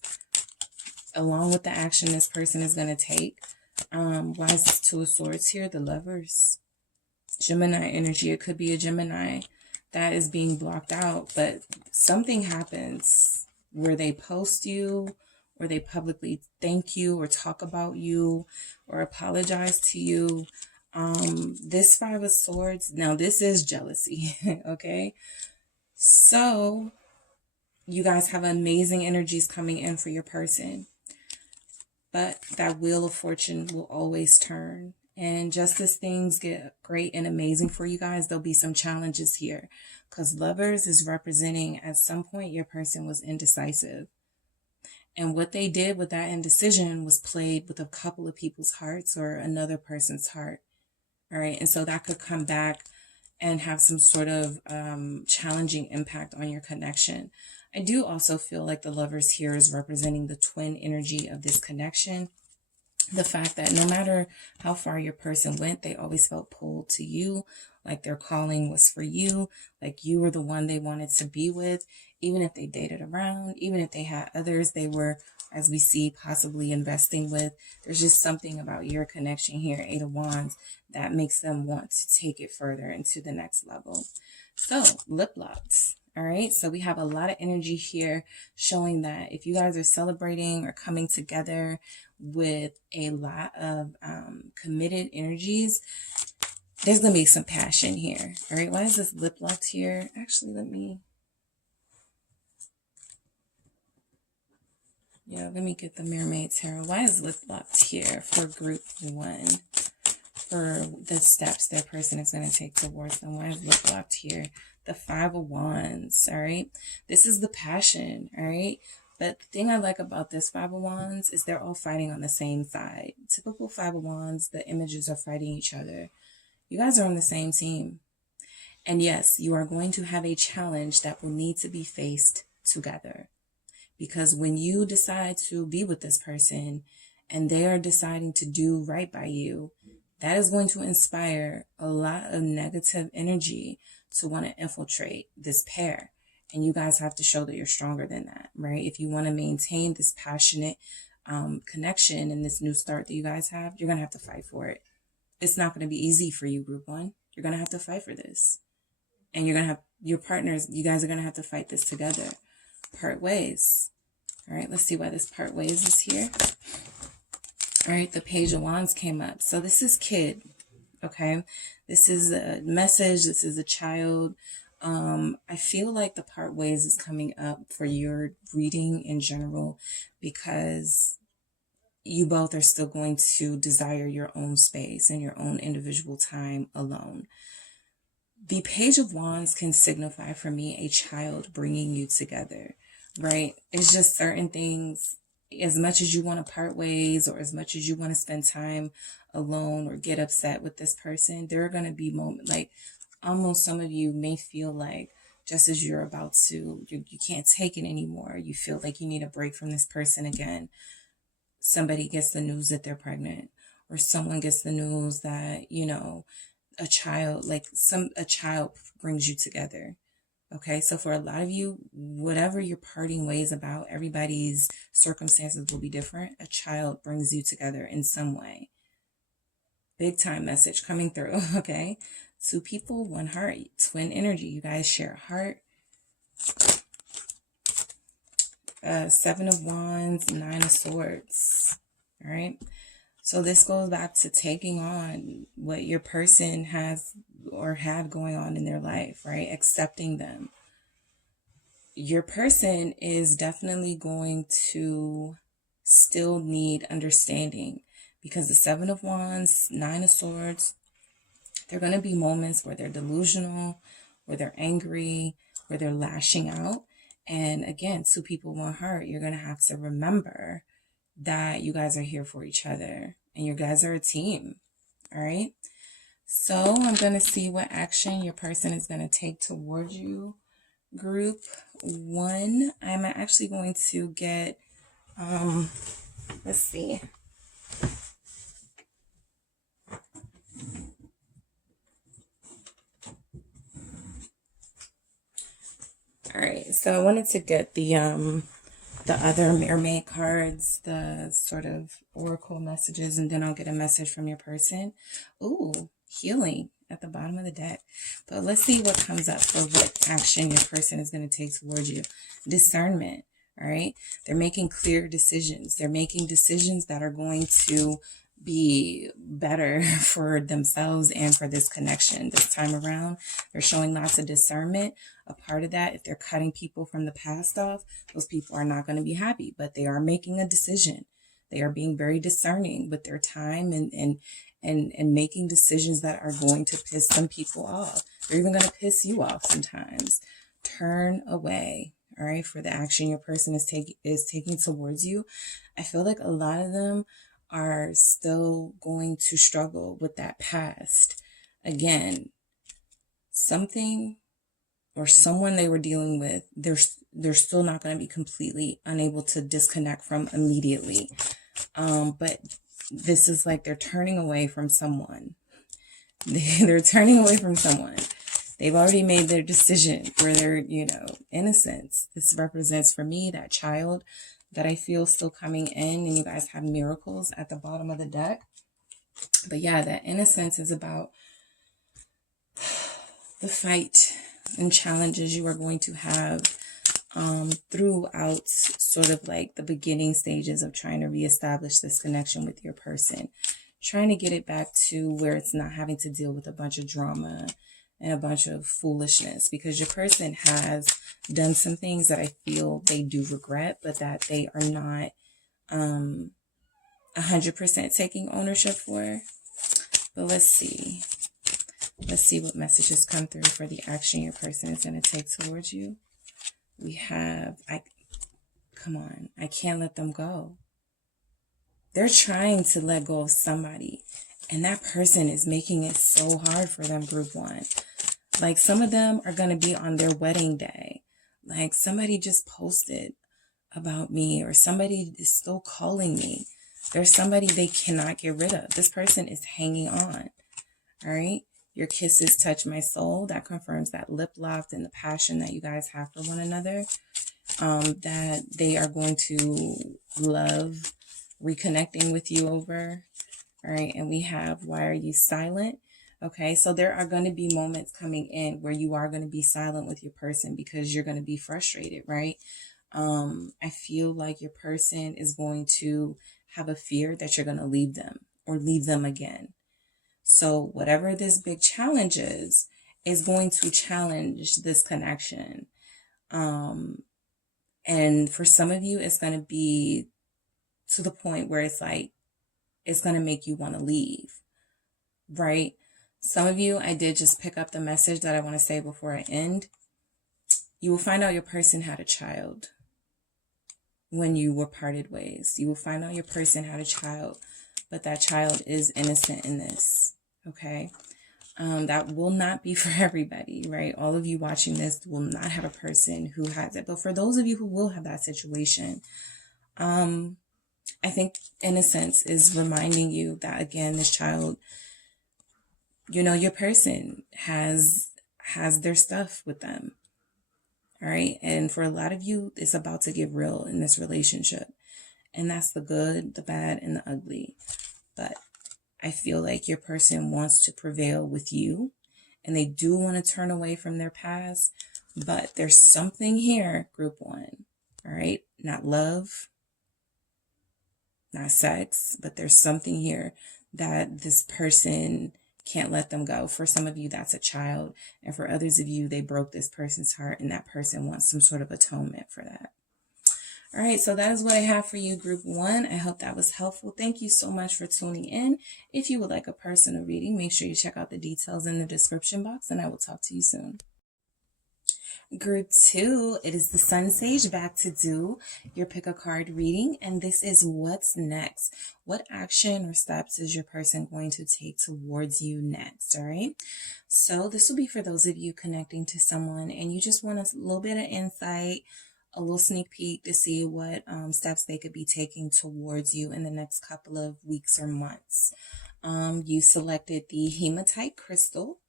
Along with the action this person is going to take. Why is this 2 of Swords here? The Lovers. Gemini energy. It could be a Gemini that is being blocked out. But something happens where they post you, or they publicly thank you, or talk about you, or apologize to you. This 5 of Swords, now this is jealousy, okay? So you guys have amazing energies coming in for your person. But that wheel of fortune will always turn. And just as things get great and amazing for you guys, there'll be some challenges here. Because Lovers is representing at some point your person was indecisive. And what they did with that indecision was played with a couple of people's hearts or another person's heart. All right. And so that could come back and have some sort of challenging impact on your connection. I do also feel like the Lovers here is representing the twin energy of this connection. The fact that no matter how far your person went, they always felt pulled to you, like their calling was for you, like you were the one they wanted to be with, even if they dated around, even if they had others they were, as we see, possibly investing with. There's just something about your connection here, Eight of Wands, that makes them want to take it further into the next level. So, lip locks. All right, so we have a lot of energy here showing that if you guys are celebrating or coming together with a lot of committed energies, there's going to be some passion here. All right, why is this lip locked here? Actually, let me get the Mermaid Tarot. Why is lip locked here for group 1? For the steps their person is going to take towards them. Why is lip locked here? The Five of Wands, all right? This is the passion, all right? But the thing I like about this Five of Wands is they're all fighting on the same side. Typical Five of Wands, the images are fighting each other. You guys are on the same team. And yes, you are going to have a challenge that will need to be faced together. Because when you decide to be with this person and they are deciding to do right by you, that is going to inspire a lot of negative energy to want to infiltrate this pair. And you guys have to show that you're stronger than that, right? If you want to maintain this passionate connection and this new start that you guys have, you're going to have to fight for it. It's not going to be easy for you, group 1. You're going to have to fight for this. And you're going to have your partners, you guys are going to have to fight this together. Part ways. All right, let's see why this part ways is here. All right, the Page of Wands came up. So this is kid, okay? This is a message. This is a child. I feel like the part ways is coming up for your reading in general because you both are still going to desire your own space and your own individual time alone. The Page of Wands can signify for me a child bringing you together, right? It's just certain things. As much as you want to part ways or as much as you want to spend time alone or get upset with this person, there are going to be moments, like almost some of you may feel like just as you're about to, you can't take it anymore. You feel like you need a break from this person again. Somebody gets the news that they're pregnant, or someone gets the news that, you know, a child brings you together. Okay, so for a lot of you, whatever you're parting ways about, everybody's circumstances will be different. A child brings you together in some way. Big time message coming through, okay? 2 people, 1 heart, twin energy. You guys share a heart. 7 of Wands, 9 of Swords, all right? So this goes back to taking on what your person has or had going on in their life, right? Accepting them. Your person is definitely going to still need understanding because the 7 of Wands, 9 of Swords, there are going to be moments where they're delusional, where they're angry, where they're lashing out. And again, 2 people, 1 heart, you're going to have to remember that you guys are here for each other and you guys are a team. All right. So I'm going to see what action your person is going to take towards you. Group 1, I'm actually going to get, let's see. All right. So I wanted to get the other mermaid cards, the sort of oracle messages, and then I'll get a message from your person. Ooh, healing at the bottom of the deck. But let's see what comes up for what action your person is going to take towards you. Discernment, all right? They're making clear decisions. They're making decisions that are going to be better for themselves and for this connection this time around. They're showing lots of discernment. A part of that, if they're cutting people from the past off, those people are not going to be happy, but they are making a decision They are being very discerning with their time and making decisions that are going to piss some people off. They're even going to piss you off sometimes. Turn away, all right, for the action your person is taking towards you. I feel like a lot of them are still going to struggle with that past. Again, something or someone they were dealing with, they're still not going to be completely unable to disconnect from immediately. But this is like they're turning away from someone. They're turning away from someone. They've already made their decision for their, innocence. This represents for me that child that I feel still coming in, and you guys have miracles at the bottom of the deck. But yeah, that innocence is about the fight and challenges you are going to have throughout sort of like the beginning stages of trying to reestablish this connection with your person, trying to get it back to where it's not having to deal with a bunch of drama and a bunch of foolishness, because your person has done some things that I feel they do regret, but that they are not 100% taking ownership for. But let's see what messages come through for the action your person is going to take towards you. We have, come on, I can't let them go. They're trying to let go of somebody, and that person is making it so hard for them, group one. Like, some of them are going to be on their wedding day. Like, somebody just posted about me, or somebody is still calling me. There's somebody they cannot get rid of. This person is hanging on. All right. Your kisses touch my soul. That confirms that lip lock and the passion that you guys have for one another. That they are going to love reconnecting with you over. All right. And we have, why are you silent? Okay. So there are going to be moments coming in where you are going to be silent with your person because you're going to be frustrated, right? I feel like your person is going to have a fear that you're going to leave them or leave them again. So whatever this big challenge is going to challenge this connection. And for some of you, it's going to be to the point where it's like, it's going to make you want to leave, right? Some of you, I did just pick up the message that I want to say before I end. You will find out your person had a child when you were parted ways. You will find out your person had a child, but that child is innocent in this, okay? That will not be for everybody, right? All of you watching this will not have a person who has it. But for those of you who will have that situation, I think innocence is reminding you that, again, this child, your person has their stuff with them. All right. And for a lot of you, it's about to get real in this relationship. And that's the good, the bad, and the ugly. But I feel like your person wants to prevail with you, and they do want to turn away from their past. But there's something here, group one. All right. Not love, not sex, but there's something here that this person can't let them go. For some of you, that's a child. And for others of you, they broke this person's heart, and that person wants some sort of atonement for that. All right, so that is what I have for you, group one. I hope that was helpful. Thank you so much for tuning in. If you would like a personal reading, make sure you check out the details in the description box, and I will talk to you soon. Group two, it is the SunSage back to do your pick a card reading, and this is what's next. What action or steps is your person going to take towards you next? All right, so this will be for those of you connecting to someone and you just want a little bit of insight, a little sneak peek to see what steps they could be taking towards you in the next couple of weeks or months. You selected the hematite crystal.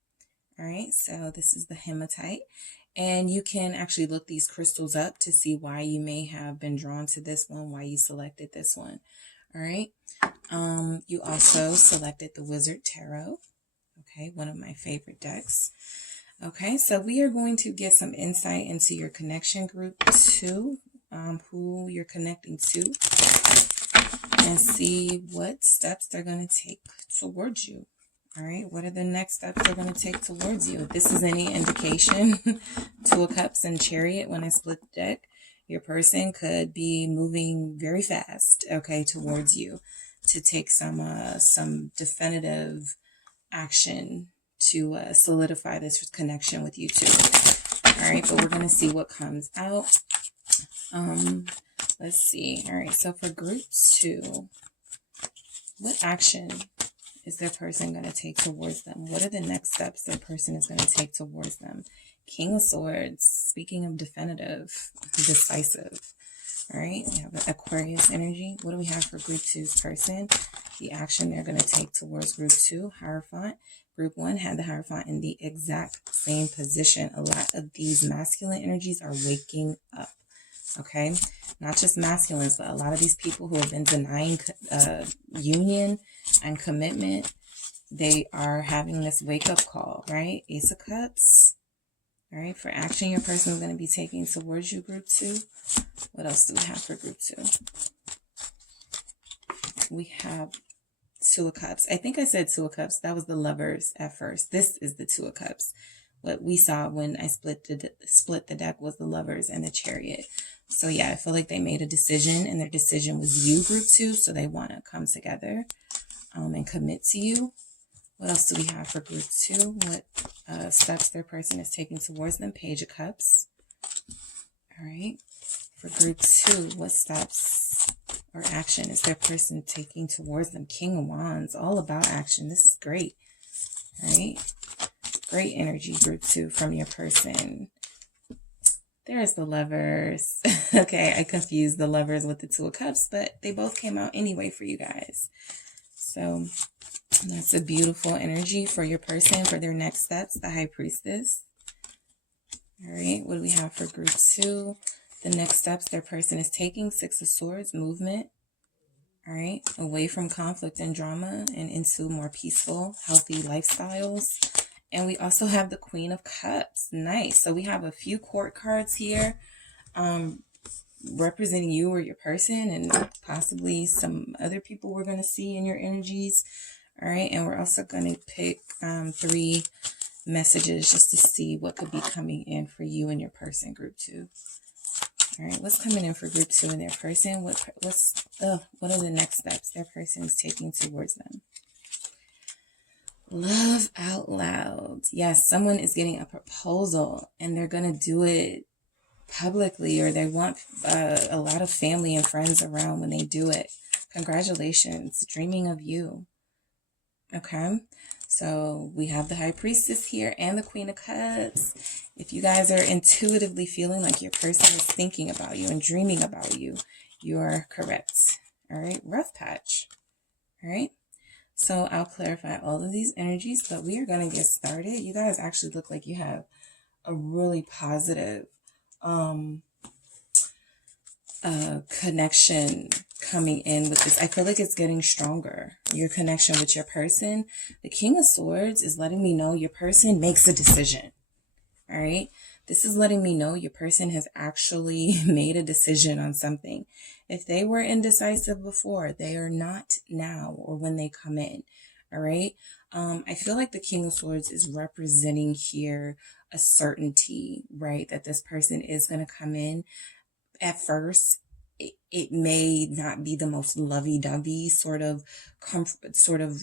All right, so this is the hematite. And you can actually look these crystals up to see why you may have been drawn to this one, why you selected this one. All right. You also selected the Wizard Tarot. Okay, one of my favorite decks. Okay, so we are going to get some insight into your connection, group two, who you're connecting to, and see what steps they're going to take towards you. All right, what are the next steps they're going to take towards you? If this is any indication, Two of Cups and Chariot, when I split the deck, Your person could be moving very fast, okay, towards you to take some definitive action to solidify this connection with you too. All right, but we're going to see what comes out. Let's see. All right, so for group 2, what action is their person going to take towards them? What are the next steps their person is going to take towards them? King of Swords, speaking of definitive, decisive. All right, we have an Aquarius energy. What do we have for group 2's person? The action they're going to take towards group 2, Hierophant. Group 1 had the Hierophant in the exact same position. A lot of these masculine energies are waking up. Okay, not just masculines, but a lot of these people who have been denying union and commitment, they are having this wake-up call, right? Ace of Cups. All right, for action your person is going to be taking towards you, group 2. What else do we have for group 2? We have 2 of Cups. I think I said 2 of Cups. That was the Lovers at first. This is the 2 of Cups. What we saw when I split the deck was the Lovers and the Chariot. So yeah, I feel like they made a decision, and their decision was you, group 2. So they want to come together and commit to you. What else do we have for group 2? What steps their person is taking towards them? Page of Cups. All right. For group 2, what steps or action is their person taking towards them? King of Wands. All about action. This is great. All right. Great energy, group 2, from your person. There's the Lovers. Okay, I confused the Lovers with the 2 of Cups, but they both came out anyway for you guys. So that's a beautiful energy for your person for their next steps, the High Priestess. All right, what do we have for group 2? The next steps their person is taking, 6 of Swords, movement. All right, away from conflict and drama and into more peaceful, healthy lifestyles. And we also have the Queen of Cups. Nice. So we have a few court cards here representing you or your person, and possibly some other people we're going to see in your energies. All right. And we're also going to pick 3 messages just to see what could be coming in for you and your person, group 2. All right. What's coming in for group 2 and their person? What are the next steps their person is taking towards them? Love out loud. Yes, someone is getting a proposal and they're going to do it publicly, or they want a lot of family and friends around when they do it. Congratulations. Dreaming of you. Okay. So we have the High Priestess here and the Queen of Cups. If you guys are intuitively feeling like your person is thinking about you and dreaming about you, you're correct. All right. Rough patch. All right. So I'll clarify all of these energies, but we are going to get started. You guys actually look like you have a really positive connection coming in with this. I feel like it's getting stronger. Your connection with your person. The King of Swords is letting me know your person makes a decision. All right. This is letting me know your person has actually made a decision on something. If they were indecisive before, they are not now or when they come in. All right. I feel like the King of Swords is representing here a certainty, right? That this person is going to come in. At first, it may not be the most lovey-dovey sort of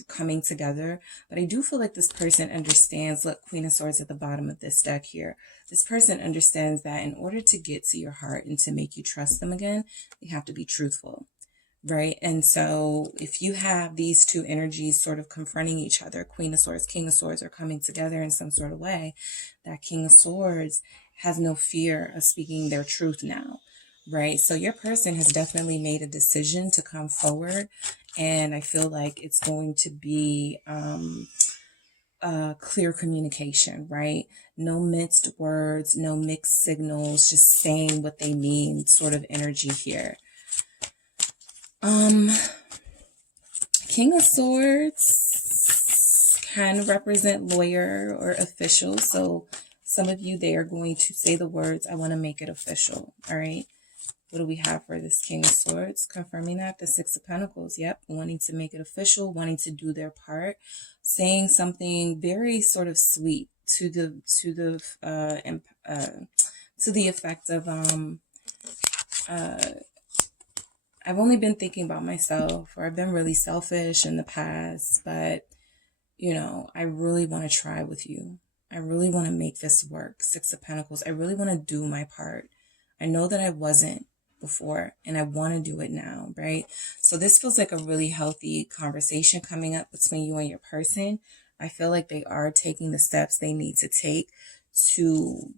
coming together, but I do feel like this person understands. Look, Queen of Swords at the bottom of this deck here. This person understands that in order to get to your heart and to make you trust them again, they have to be truthful, right? And so if you have these 2 energies sort of confronting each other, Queen of Swords, King of Swords, are coming together in some sort of way, that King of Swords has no fear of speaking their truth now. Right. So your person has definitely made a decision to come forward. And I feel like it's going to be clear communication, right? No mixed words, no mixed signals, just saying what they mean sort of energy here. King of Swords can represent lawyer or official. So some of you, they are going to say the words, I want to make it official. All right. What do we have for this King of Swords? Confirming that the 6 of Pentacles. Yep. Wanting to make it official, wanting to do their part, saying something very sort of sweet to the effect of, I've only been thinking about myself, or I've been really selfish in the past, but, you know, I really want to try with you. I really want to make this work. Six of Pentacles. I really want to do my part. I know that I wasn't before, and I want to do it now, right? So this feels like a really healthy conversation coming up between you and your person. I feel like they are taking the steps they need to take to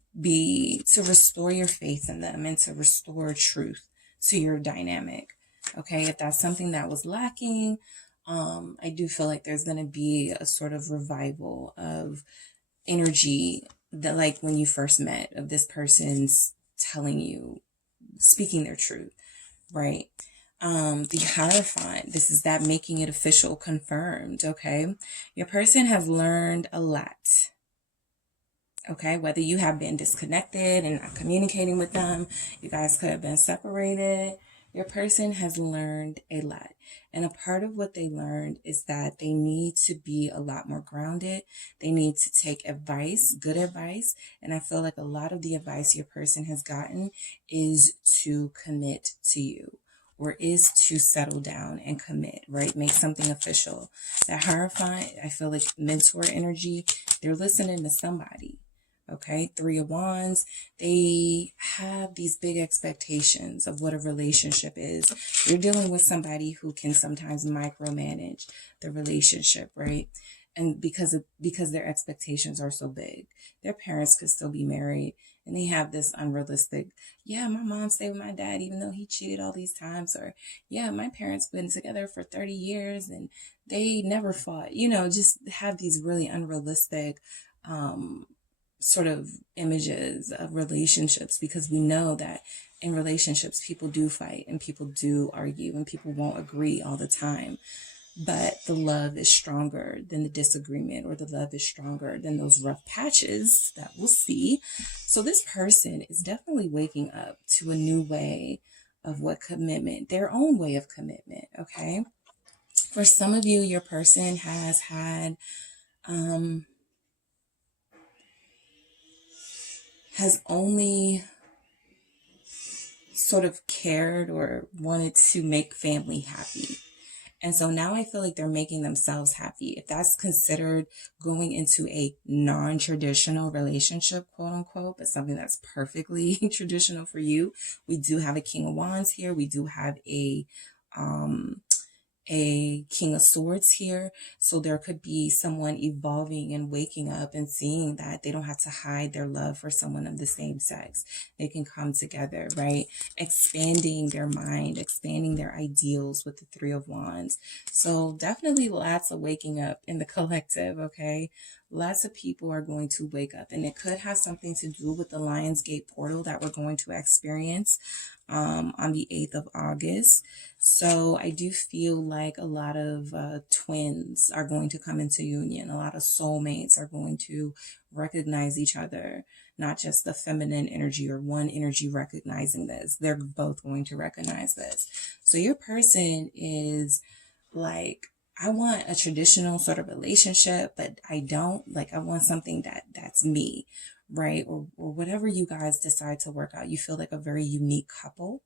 restore your faith in them and to restore truth to your dynamic. Okay, if that's something that was lacking, I do feel like there's going to be a sort of revival of energy that, like when you first met, of this person's telling you, speaking their truth, right? The Hierophant, this is that making it official, confirmed, okay? Your person has learned a lot, okay? Whether you have been disconnected and not communicating with them, you guys could have been separated. Your person has learned a lot. And a part of what they learned is that they need to be a lot more grounded. They need to take advice, good advice. And I feel like a lot of the advice your person has gotten is to commit to you, or is to settle down and commit, right? Make something official. That Hierophant, I feel like mentor energy, they're listening to somebody. Okay, Three of Wands, they have these big expectations of what a relationship is. You're dealing with somebody who can sometimes micromanage the relationship, right? And because their expectations are so big, their parents could still be married, and they have this unrealistic, yeah, my mom stayed with my dad even though he cheated all these times, or yeah, my parents been together for 30 years and they never fought, you know, just have these really unrealistic sort of images of relationships, because we know that in relationships people do fight and people do argue and people won't agree all the time, but the love is stronger than the disagreement, or the love is stronger than those rough patches that we'll see. So this person is definitely waking up to a new way of what commitment, their own way of commitment, okay? For some of you, your person has had has only sort of cared or wanted to make family happy. And so now I feel like they're making themselves happy. If that's considered going into a non-traditional relationship, quote unquote, but something that's perfectly traditional for you, we do have a King of Wands here. We do have a King of Swords here. So there could be someone evolving and waking up and seeing that they don't have to hide their love for someone of the same sex. They can come together, right? Expanding their mind, expanding their ideals with the Three of Wands. So definitely lots of waking up in the collective, okay? Lots of people are going to wake up, and it could have something to do with the Lionsgate portal that we're going to experience on the 8th of August. So I do feel like a lot of twins are going to come into union. A lot of soulmates are going to recognize each other, not just the feminine energy or one energy recognizing this. They're both going to recognize this. So your person is like, I want a traditional sort of relationship, but I don't, like, I want something that's me, right? Or whatever you guys decide to work out. You feel like a very unique couple.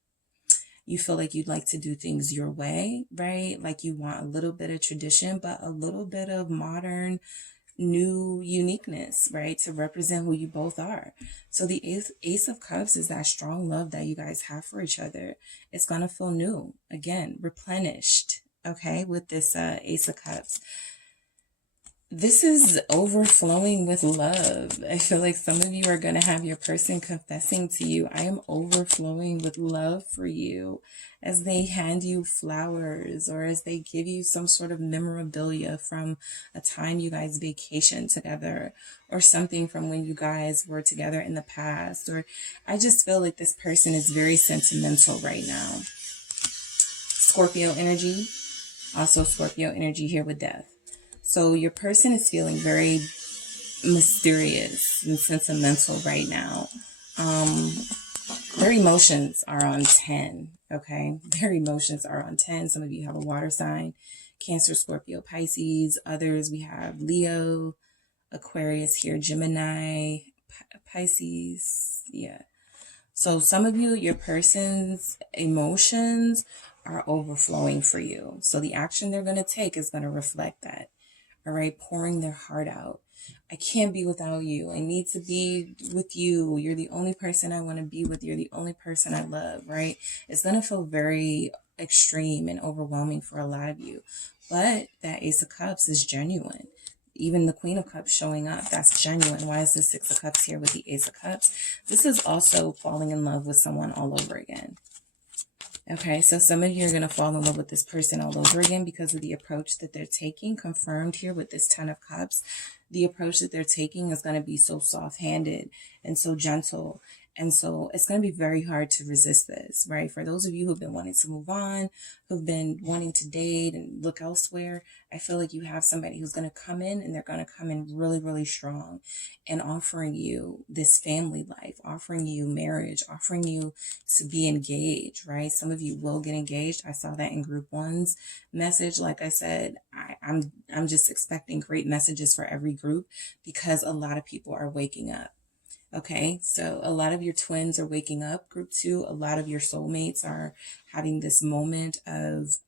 You feel like you'd like to do things your way, right? Like you want a little bit of tradition, but a little bit of modern, new uniqueness, right? To represent who you both are. So the Ace of Cups is that strong love that you guys have for each other. It's going to feel new, again, replenished, okay, with this Ace of Cups. This is overflowing with love. I feel like some of you are going to have your person confessing to you, I am overflowing with love for you, as they hand you flowers or as they give you some sort of memorabilia from a time you guys vacationed together, or something from when you guys were together in the past. Or I just feel like this person is very sentimental right now. Scorpio energy. Also Scorpio energy here with death. So your person is feeling very mysterious and sentimental right now. Their emotions are on 10, okay? Their emotions are on 10. Some of you have a water sign, Cancer, Scorpio, Pisces. Others, we have Leo, Aquarius here, Gemini, Pisces. Yeah. So some of you, your person's emotions are overflowing for you. So the action they're going to take is going to reflect that. All right, pouring their heart out. I can't be without you. I need to be with you. You're the only person I want to be with. You're the only person I love, right? It's going to feel very extreme and overwhelming for a lot of you. But that Ace of Cups is genuine. Even the Queen of Cups showing up, that's genuine. Why is the Six of Cups here with the Ace of Cups? This is also falling in love with someone all over again. Okay, so some of you are going to fall in love with this person all over again because of the approach that they're taking, confirmed here with this Ten of Cups. The approach that they're taking is going to be so soft-handed and so gentle. And so it's going to be very hard to resist this, right? For those of you who've been wanting to move on, who've been wanting to date and look elsewhere, I feel like you have somebody who's going to come in and they're going to come in really, really strong and offering you this family life, offering you marriage, offering you to be engaged, right? Some of you will get engaged. I saw that in group one's message. Like I said, I'm just expecting great messages for every group because a lot of people are waking up. Okay, so a lot of your twins are waking up, group two. A lot of your soulmates are having this moment of,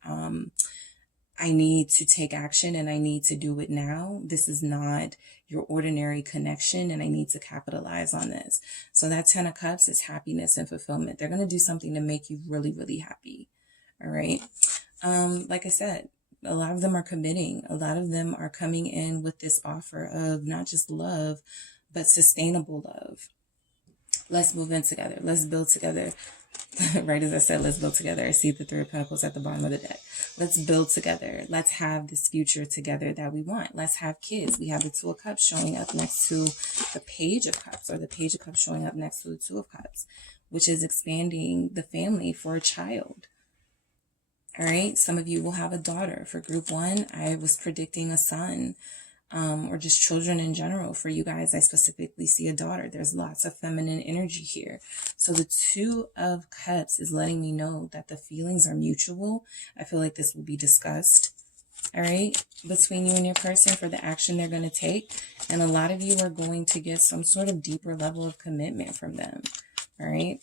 I need to take action and I need to do it now. This is not your ordinary connection and I need to capitalize on this. So that Ten of Cups is happiness and fulfillment. They're going to do something to make you really, really happy. All right. Like I said, a lot of them are committing. A lot of them are coming in with this offer of not just love, but sustainable love. Let's move in together. Let's build together. Right as I said, let's build together. I see the Three of Pentacles at the bottom of the deck. Let's build together. Let's have this future together that we want. Let's have kids. We have the Two of Cups showing up next to the Page of Cups, or the Page of Cups showing up next to the Two of Cups, which is expanding the family for a child. All right. Some of you will have a daughter. For group one, I was predicting a son. Or just children in general. For you guys, I specifically see a daughter. There's lots of feminine energy here. So the Two of Cups is letting me know that the feelings are mutual. I feel like this will be discussed, all right, between you and your person for the action they're going to take. And a lot of you are going to get some sort of deeper level of commitment from them, all right?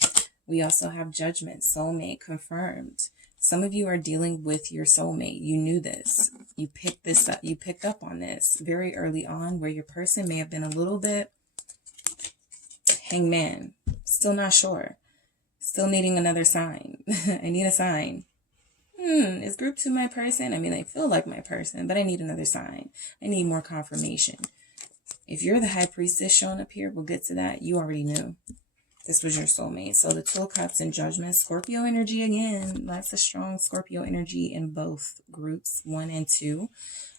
We also have Judgment, soulmate, confirmed. Some of you are dealing with your soulmate. You knew this. You picked this up. You picked up on this very early on where your person may have been a little bit hangman. Still not sure. Still needing another sign. I need a sign. Is group two my person? I mean, I feel like my person, but I need another sign. I need more confirmation. If you're the High Priestess showing up here, we'll get to that. You already knew. This was your soulmate. So the Two of Cups and Judgment, Scorpio energy again. Lots of strong Scorpio energy in both groups, 1 and 2.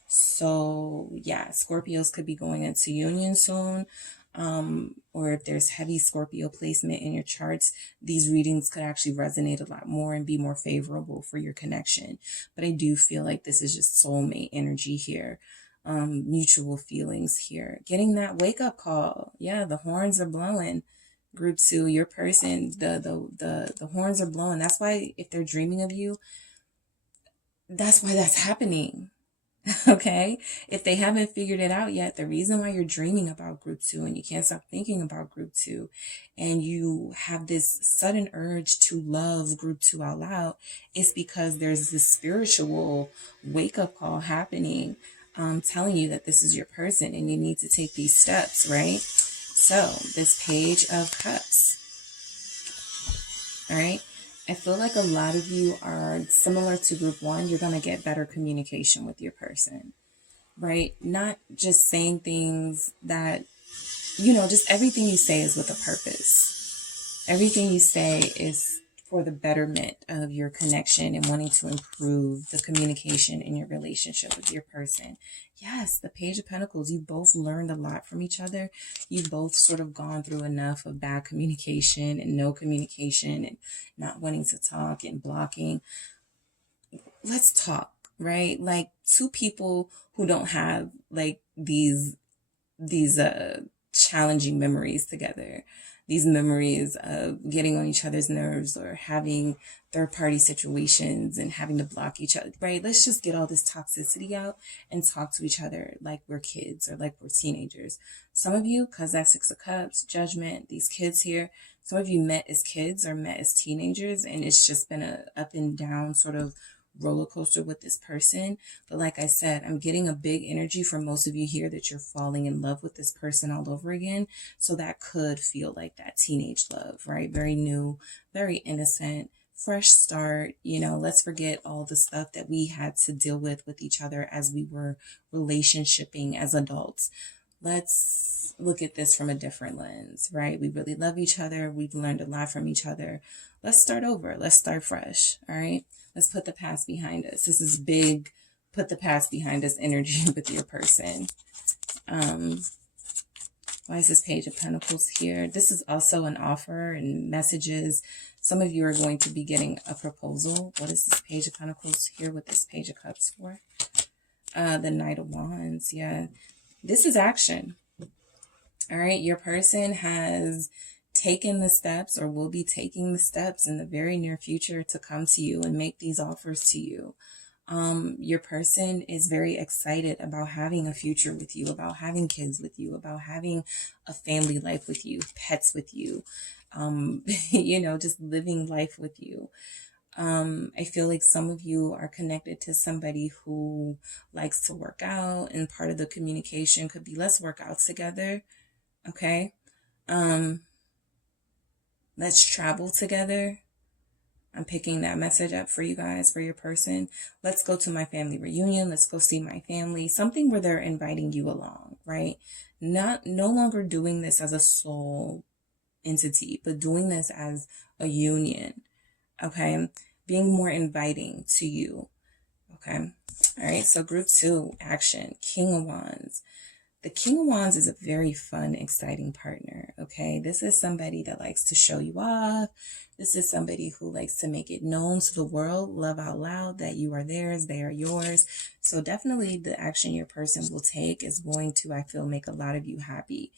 So yeah, Scorpios could be going into union soon. Or if there's heavy Scorpio placement in your charts, these readings could actually resonate a lot more and be more favorable for your connection. But I do feel like this is just soulmate energy here. Mutual feelings here. Getting that wake up call. Yeah, the horns are blowing. Group two, your person, the horns are blowing. That's why if they're dreaming of you, that's why that's happening. Okay? If they haven't figured it out yet, the reason why you're dreaming about group two and you can't stop thinking about group two and you have this sudden urge to love group two out loud is because there's this spiritual wake-up call happening, telling you that this is your person and you need to take these steps, right? So, this Page of Cups, all right? I feel like a lot of you are similar to group one. You're going to get better communication with your person, right? Not just saying things that, just everything you say is with a purpose. Everything you say is for the betterment of your connection and wanting to improve the communication in your relationship with your person. Yes, the Page of Pentacles, you both learned a lot from each other. You've both sort of gone through enough of bad communication and no communication and not wanting to talk and blocking. Let's talk, right? Like two people who don't have like these challenging memories together. These memories of getting on each other's nerves or having third-party situations and having to block each other, right? Let's just get all this toxicity out and talk to each other like we're kids or like we're teenagers. Some of you, because that's Six of Cups, Judgment, these kids here, Some of you met as kids or met as teenagers, and it's just been a up and down sort of roller coaster with this person. But like I said, I'm getting a big energy from most of you here that you're falling in love with this person all over again. So that could feel like that teenage love, right? Very new, very innocent, fresh start. You know, let's forget all the stuff that we had to deal with each other as we were relationshiping as adults. Let's look at this from a different lens, right? We really love each other. We've learned a lot from each other. Let's start over. Let's start fresh. All right. Let's put the past behind us. This is big, put the past behind us energy with your person. Why is this Page of Pentacles here? This is also an offer and messages. Some of you are going to be getting a proposal. What is this Page of Pentacles here with this Page of Cups for? The Knight of Wands. Yeah. This is action. All right. Your person has taken the steps or will be taking the steps in the very near future to come to you and make these offers to you. Your person is very excited about having a future with you, about having kids with you, about having a family life with you, pets with you, you know, just living life with you. I feel like some of you are connected to somebody who likes to work out, and part of the communication could be, let's work out together. Okay. Let's travel together. I'm picking that message up for you guys, for your person. Let's go to my family reunion. Let's go see my family. Something where they're inviting you along, right? No longer doing this as a soul entity, but doing this as a union. Okay. Being more inviting to you. Okay. All right. So group 2, action, King of Wands. The King of Wands is a very fun, exciting partner, okay? This is somebody that likes to show you off. This is somebody who likes to make it known to the world, love out loud, that you are theirs, they are yours. So definitely the action your person will take is going to, I feel, make a lot of you happy,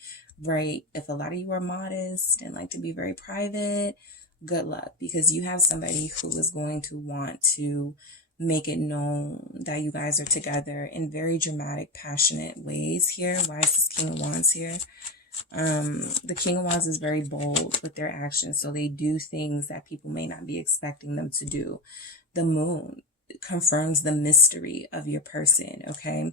right? If a lot of you are modest and like to be very private, good luck, because you have somebody who is going to want to make it known that you guys are together in very dramatic, passionate ways here. Why is this King of Wands here? The King of Wands is very bold with their actions, so they do things that people may not be expecting them to do. The Moon confirms the mystery of your person, okay?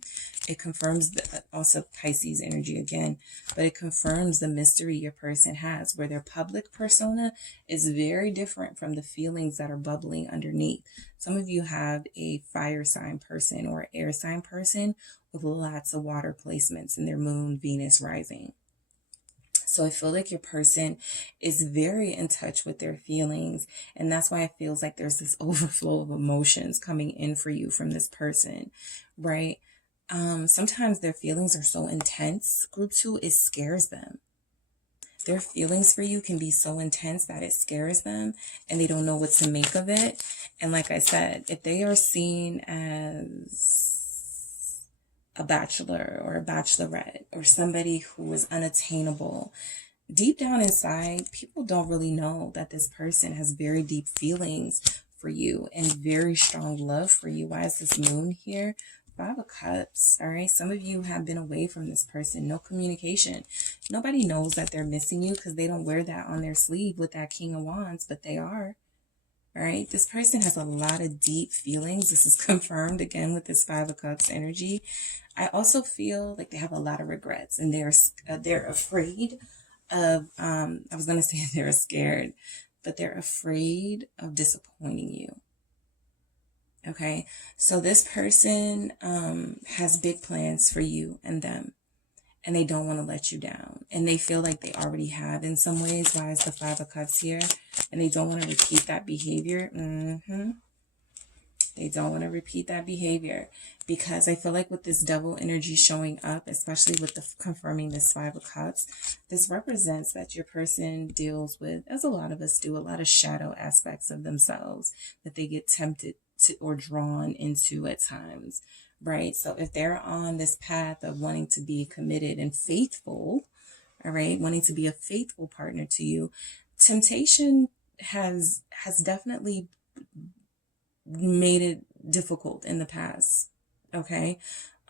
It confirms also Pisces energy again, but it confirms the mystery your person has, where their public persona is very different from the feelings that are bubbling underneath. Some of you have a fire sign person or air sign person with lots of water placements in their Moon, Venus rising. So I feel like your person is very in touch with their feelings. And that's why it feels like there's this overflow of emotions coming in for you from this person, right? Sometimes their feelings are so intense, group 2, it scares them. Their feelings for you can be so intense that it scares them and they don't know what to make of it. And like I said, if they are seen as a bachelor or a bachelorette or somebody who is unattainable, deep down inside, people don't really know that this person has very deep feelings for you and very strong love for you. Why is this Moon here? 5 of Cups. All right. Some of you have been away from this person. No communication. Nobody knows that they're missing you because they don't wear that on their sleeve with that King of Wands, but they are. All right. This person has a lot of deep feelings. This is confirmed again with this 5 of Cups energy. I also feel like they have a lot of regrets and they're afraid of, I was going to say they're scared, but they're afraid of disappointing you. Okay. So this person has big plans for you and them, and they don't want to let you down. And they feel like they already have in some ways. Why is the 5 of Cups here? And they don't want to repeat that behavior. They don't want to repeat that behavior because I feel like with this double energy showing up, especially with the confirming this 5 of Cups, this represents that your person deals with, as a lot of us do, a lot of shadow aspects of themselves that they get tempted to or drawn into at times, right? So if they're on this path of wanting to be committed and faithful, all right, wanting to be a faithful partner to you, temptation has definitely made it difficult in the past. Okay.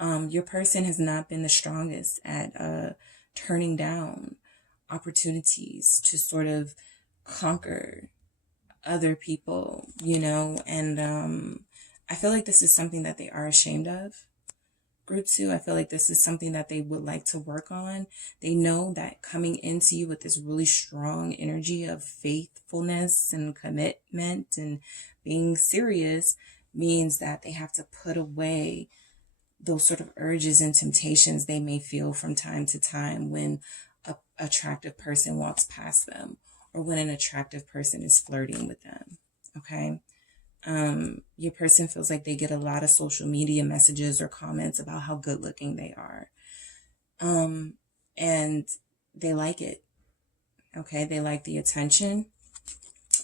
Your person has not been the strongest at turning down opportunities to sort of conquer other people, you know, and I feel like this is something that they are ashamed of. Group 2, I feel like this is something that they would like to work on. They know that coming into you with this really strong energy of faithfulness and commitment and being serious means that they have to put away those sort of urges and temptations they may feel from time to time when an attractive person walks past them or when an attractive person is flirting with them. Okay. Your person feels like they get a lot of social media messages or comments about how good looking they are. And they like it. Okay. They like the attention,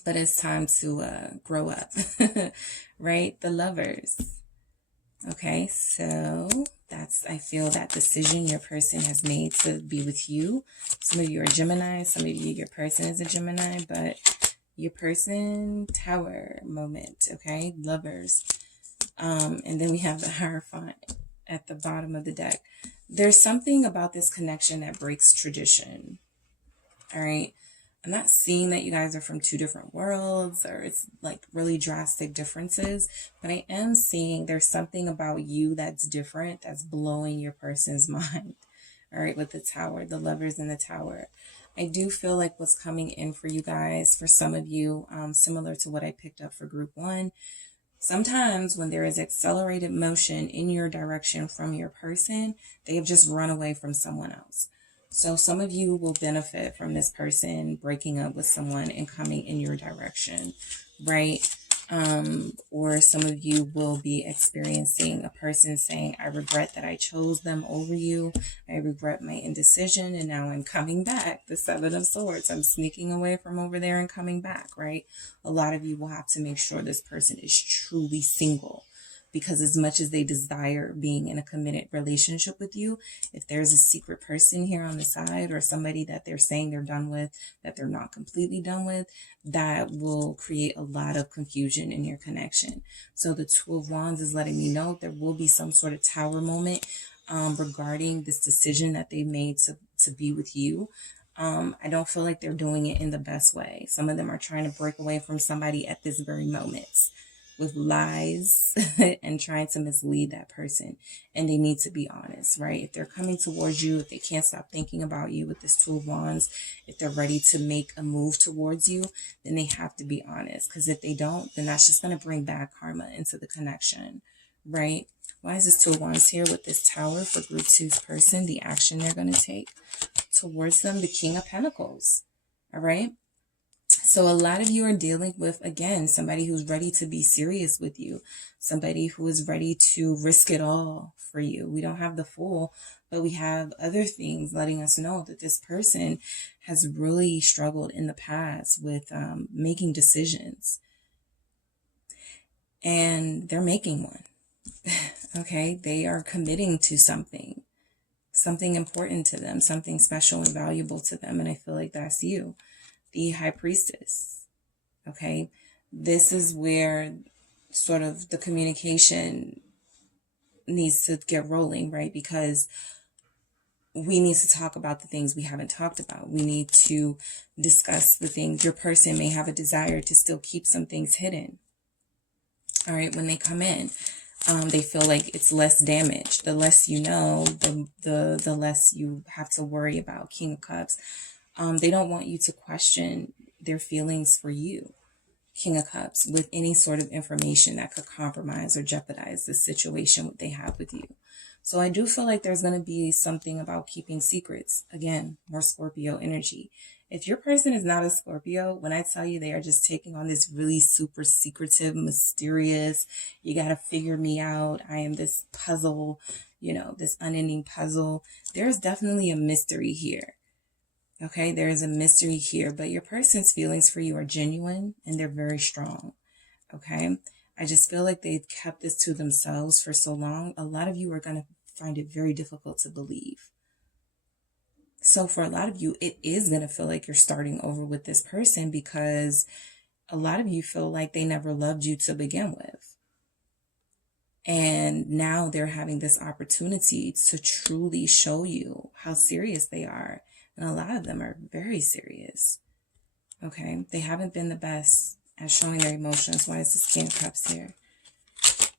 but it's time to, grow up, right? The Lovers. Okay. So I feel that decision your person has made to be with you. Some of you are Gemini, some of you, your person is a Gemini, but your person, Tower moment, okay? Lovers. And then we have the Hierophant at the bottom of the deck. There's something about this connection that breaks tradition, all right? I'm not seeing that you guys are from two different worlds or it's like really drastic differences, but I am seeing there's something about you that's different, that's blowing your person's mind, all right, with the Tower, the Lovers and the Tower. I do feel like what's coming in for you guys, for some of you, similar to what I picked up for group 1, sometimes when there is accelerated motion in your direction from your person, they have just run away from someone else. So some of you will benefit from this person breaking up with someone and coming in your direction, right? Or some of you will be experiencing a person saying, I regret that I chose them over you. I regret my indecision and now I'm coming back. The 7 of Swords. I'm sneaking away from over there and coming back, right? A lot of you will have to make sure this person is truly single, because as much as they desire being in a committed relationship with you, if there's a secret person here on the side or somebody that they're saying they're done with, that they're not completely done with, that will create a lot of confusion in your connection. So the 2 of Wands is letting me know there will be some sort of Tower moment regarding this decision that they made to be with you. I don't feel like they're doing it in the best way. Some of them are trying to break away from somebody at this very moment with lies and trying to mislead that person. And they need to be honest, right? If they're coming towards you, if they can't stop thinking about you with this 2 of Wands, if they're ready to make a move towards you, then they have to be honest. Because if they don't, then that's just going to bring bad karma into the connection, right? Why is this 2 of Wands here with this Tower for group 2's person? The action they're going to take towards them, the King of Pentacles, all right? So a lot of you are dealing with, again, somebody who's ready to be serious with you, somebody who is ready to risk it all for you. We don't have the Fool, but we have other things letting us know that this person has really struggled in the past with making decisions. And they're making one. Okay, they are committing to something important to them, something special and valuable to them. And I feel like that's you. The High Priestess, okay? This is where sort of the communication needs to get rolling, right? Because we need to talk about the things we haven't talked about. We need to discuss the things. Your person may have a desire to still keep some things hidden, all right? When they come in, they feel like it's less damage. The less you know, the less you have to worry about. King of Cups. They don't want you to question their feelings for you, King of Cups, with any sort of information that could compromise or jeopardize the situation they have with you. So I do feel like there's going to be something about keeping secrets. Again, more Scorpio energy. If your person is not a Scorpio, when I tell you they are just taking on this really super secretive, mysterious, you got to figure me out, I am this puzzle, you know, this unending puzzle, there's definitely a mystery here. Okay, there is a mystery here, but your person's feelings for you are genuine and they're very strong. Okay, I just feel like they've kept this to themselves for so long. A lot of you are going to find it very difficult to believe. So for a lot of you, it is going to feel like you're starting over with this person because a lot of you feel like they never loved you to begin with. And now they're having this opportunity to truly show you how serious they are. And a lot of them are very serious. Okay, they haven't been the best at showing their emotions. Why is this King of Cups here?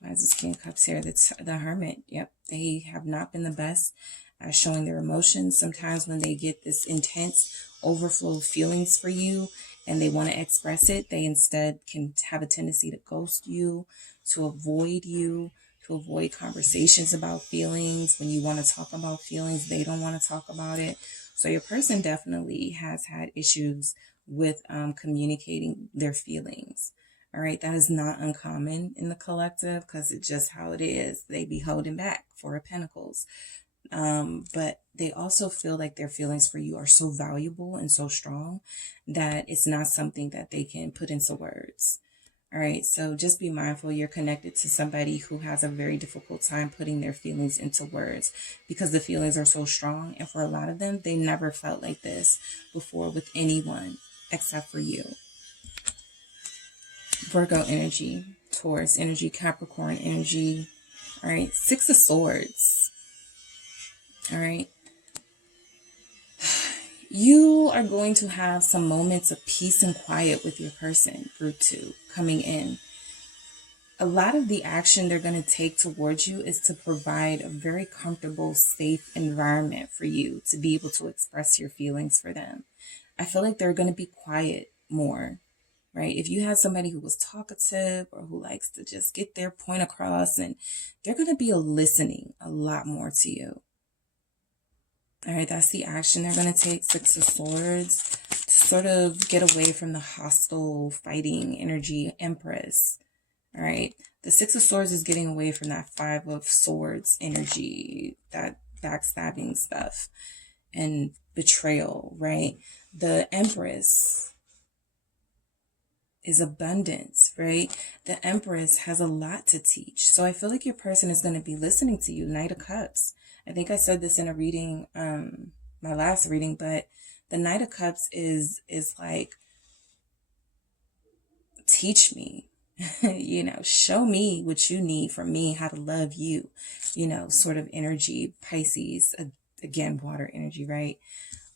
Why is this King of Cups here? The Hermit. Yep, they have not been the best at showing their emotions. Sometimes when they get this intense overflow of feelings for you and they want to express it, they instead can have a tendency to ghost you, to avoid you, to avoid conversations about feelings. When you want to talk about feelings, they don't want to talk about it. So your person definitely has had issues with communicating their feelings. All right, that is not uncommon in the collective because it's just how it is. They be holding back, Four of Pentacles. But they also feel like their feelings for you are so valuable and so strong that it's not something that they can put into words. All right, so just be mindful you're connected to somebody who has a very difficult time putting their feelings into words because the feelings are so strong. And for a lot of them, they never felt like this before with anyone except for you. Virgo energy, Taurus energy, Capricorn energy. All right, Six of Swords. All right. You are going to have some moments of peace and quiet with your person, group 2, coming in. A lot of the action they're going to take towards you is to provide a very comfortable, safe environment for you to be able to express your feelings for them. I feel like they're going to be quiet more. Right? If you had somebody who was talkative or who likes to just get their point across, and they're going to be listening a lot more to you. All right, that's the action they're going to take. Six of Swords, to sort of get away from the hostile fighting energy, Empress. All right, the Six of Swords is getting away from that Five of Swords energy, that backstabbing stuff and betrayal, right? The Empress is abundance, right? The Empress has a lot to teach. So I feel like your person is going to be listening to you. Knight of Cups. I think I said this in a reading, my last reading, but the Knight of Cups is like, teach me, show me what you need from me, how to love you, sort of energy. Pisces, again, water energy, right?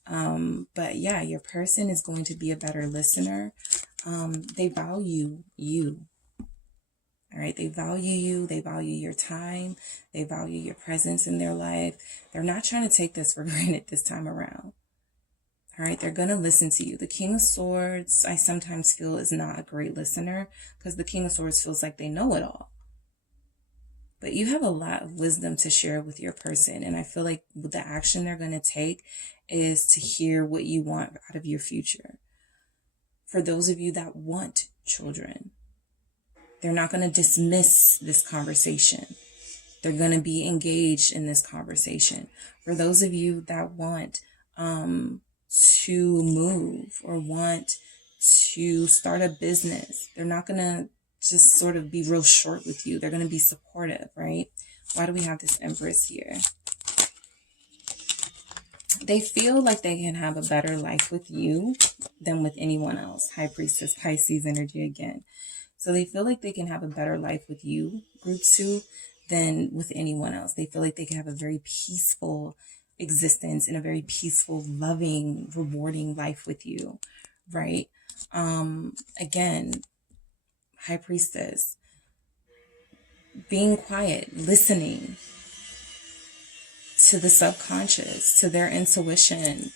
But yeah, your person is going to be a better listener. They value you. All right. They value you. They value your time. They value your presence in their life. They're not trying to take this for granted this time around. All right. They're going to listen to you. The King of Swords, I sometimes feel, is not a great listener because the King of Swords feels like they know it all. But you have a lot of wisdom to share with your person. And I feel like the action they're going to take is to hear what you want out of your future. For those of you that want children, they're not going to dismiss this conversation. They're going to be engaged in this conversation. For those of you that want to move or want to start a business, they're not going to just sort of be real short with you. They're going to be supportive, right? Why do we have this Empress here? They feel like they can have a better life with you than with anyone else. High Priestess, Pisces energy again. So they feel like they can have a better life with you, group 2, than with anyone else. They feel like they can have a very peaceful existence and a very peaceful, loving, rewarding life with you, right? Again, High Priestess, being quiet, listening to the subconscious, to their intuition.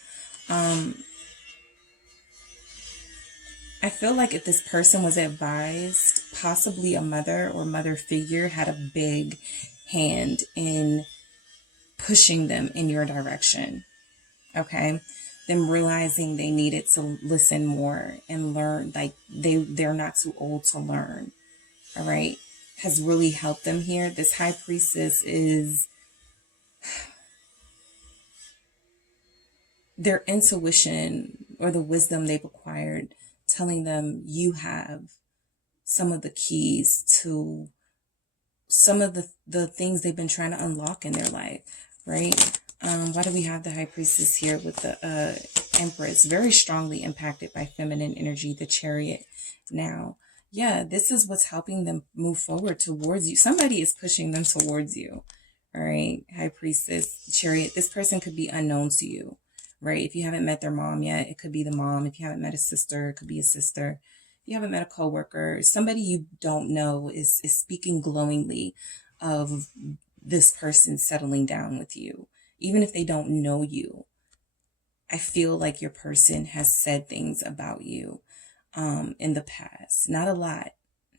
I feel like if this person was advised, possibly a mother or mother figure had a big hand in pushing them in your direction. Okay? Them realizing they needed to listen more and learn, like they're not too old to learn. All right? Has really helped them here. This High Priestess is their intuition or the wisdom they've acquired telling them you have some of the keys to some of the things they've been trying to unlock in their life, right? Why do we have the High Priestess here with the Empress? Very strongly impacted by feminine energy, the Chariot. Now, yeah, this is what's helping them move forward towards you. Somebody is pushing them towards you, all right? High Priestess, Chariot. This person could be unknown to you, right? If you haven't met their mom yet, it could be the mom. If you haven't met a sister, it could be a sister. If you haven't met a coworker, somebody you don't know is speaking glowingly of this person settling down with you, even if they don't know you. I feel like your person has said things about you in the past. Not a lot,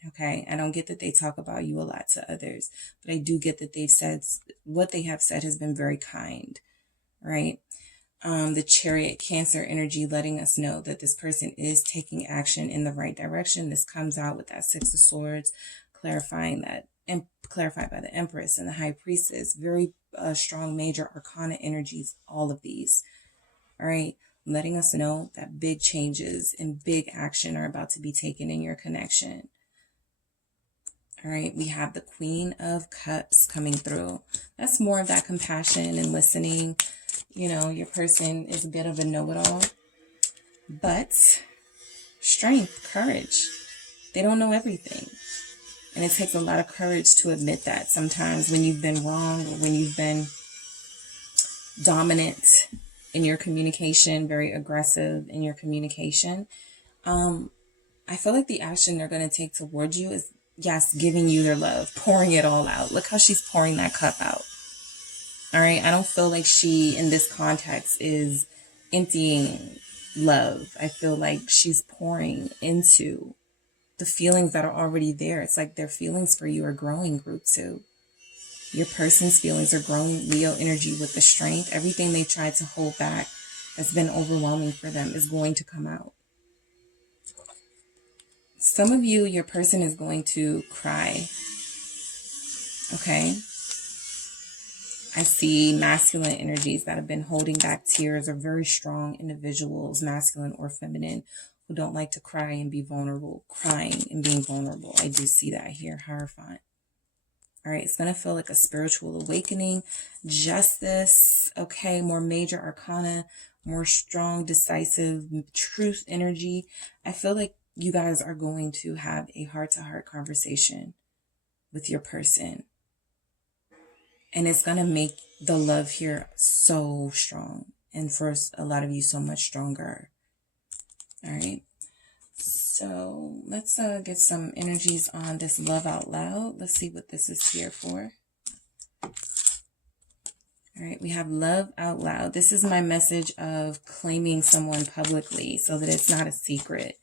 okay? I don't get that they talk about you a lot to others, but I do get that they've said, what they have said has been very kind, right? The Chariot, Cancer energy letting us know that this person is taking action in the right direction. This comes out with that Six of Swords, clarifying that, and clarified by the Empress and the High Priestess. Very strong major arcana energies, all of these. All right, letting us know that big changes and big action are about to be taken in your connection. All right, we have the Queen of Cups coming through. That's more of that compassion and listening. You know, your person is a bit of a know-it-all, but strength, courage. They don't know everything. And it takes a lot of courage to admit that sometimes when you've been wrong or when you've been dominant in your communication, very aggressive in your communication. I feel like the action they're going to take towards you is, yes, giving you their love, pouring it all out. Look how she's pouring that cup out. All right. I don't feel like she, in this context, is emptying love. I feel like she's pouring into the feelings that are already there. It's like their feelings for you are growing, group 2. Your person's feelings are growing. Leo energy with the strength. Everything they tried to hold back that's been overwhelming for them is going to come out. Some of you, your person is going to cry. Okay? I see masculine energies that have been holding back tears are very strong individuals, masculine or feminine, who don't like to cry and be vulnerable. Crying and being vulnerable. I do see that here. Hierophant. All right, it's going to feel like a spiritual awakening, justice, okay, more major arcana, more strong, decisive, truth energy. I feel like you guys are going to have a heart-to-heart conversation with your person. And it's going to make the love here so strong. And for a lot of you, so much stronger. All right. So let's get some energies on this love out loud. Let's see what this is here for. All right, we have love out loud. This is my message of claiming someone publicly so that it's not a secret.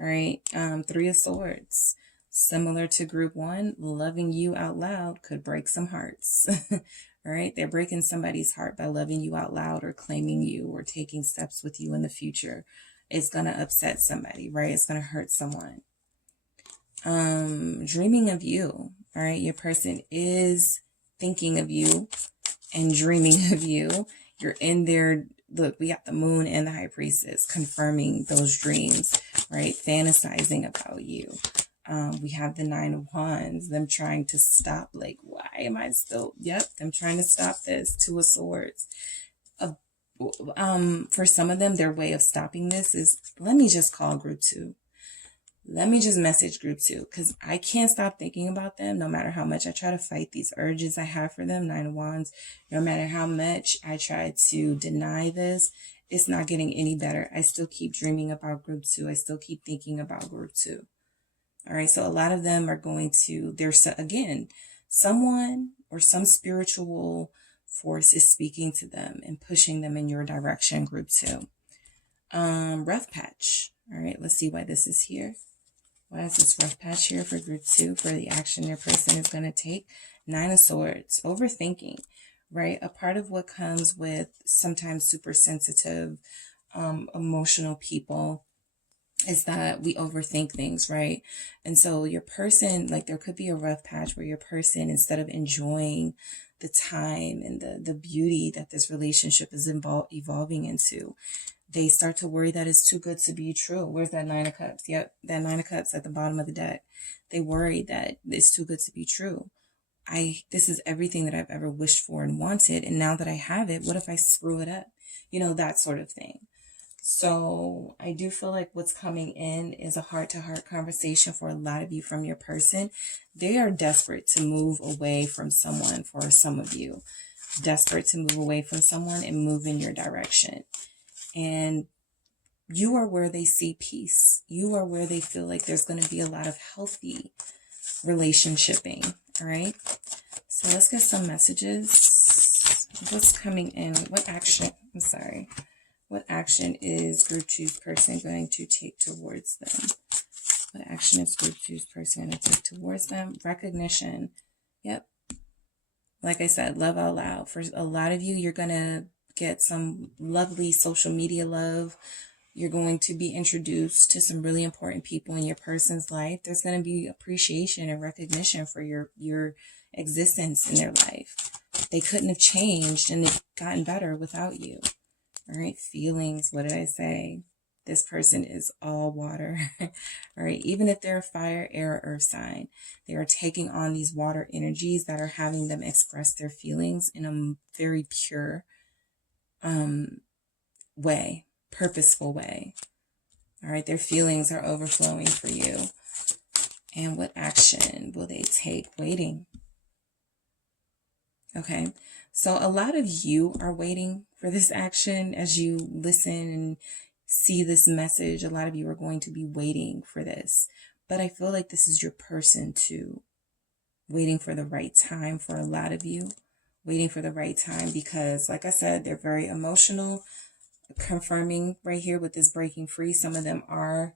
All right, 3 of Swords. Similar to group 1, loving you out loud could break some hearts. All right, they're breaking somebody's heart by loving you out loud or claiming you or taking steps with you in the future. It's going to upset somebody, right? It's going to hurt someone. Dreaming of you, all right? Your person is thinking of you and dreaming of you. You're in there. Look, we got the Moon and the High Priestess confirming those dreams, right? Fantasizing about you. We have the 9 of Wands, them trying to stop, like, why am I still, them trying to stop this. 2 of Swords. For some of them, their way of stopping this is, let me just call group 2. Let me just message group 2, because I can't stop thinking about them no matter how much I try to fight these urges I have for them. 9 of Wands, no matter how much I try to deny this, it's not getting any better. I still keep dreaming about group 2. I still keep thinking about group 2. All right, so a lot of them are going to, there's, again, someone or some spiritual force is speaking to them and pushing them in your direction, group 2. Rough patch. All right, let's see why this is here. Why is this rough patch here for group 2 for the action your person is going to take? 9 of Swords. Overthinking, right? A part of what comes with sometimes super sensitive, emotional people is that we overthink things, right? And so your person, like there could be a rough patch where your person, instead of enjoying the time and the beauty that this relationship is evolving into, they start to worry that it's too good to be true. Where's that 9 of Cups? Yep, that 9 of Cups at the bottom of the deck. They worry that it's too good to be true. This is everything that I've ever wished for and wanted. And now that I have it, what if I screw it up? You know, that sort of thing. So I do feel like what's coming in is a heart-to-heart conversation for a lot of you from your person. They are desperate to move away from someone for some of you. Desperate to move away from someone and move in your direction. And you are where they see peace. You are where they feel like there's going to be a lot of healthy relationshiping. All right. So let's get some messages. What's coming in? What action? I'm sorry. What action is group two's person going to take towards them? What action is group two's person going to take towards them? Recognition. Yep. Like I said, love out loud. For a lot of you, you're going to get some lovely social media love. You're going to be introduced to some really important people in your person's life. There's going to be appreciation and recognition for your existence in their life. They couldn't have changed and they've gotten better without you. All right. Feelings. What did I say? This person is all water. All right. Even if they're a fire, air, or earth sign, they are taking on these water energies that are having them express their feelings in a very pure way. Purposeful way. All right, their feelings are overflowing for you. And what action will they take? Waiting. Okay, so a lot of you are waiting for this action as you listen and see this message. A lot of you are going to be waiting for this, but I feel like this is your person too. Waiting for the right time for a lot of you. Waiting for the right time because, like I said, they're very emotional. Confirming right here with this breaking free, some of them are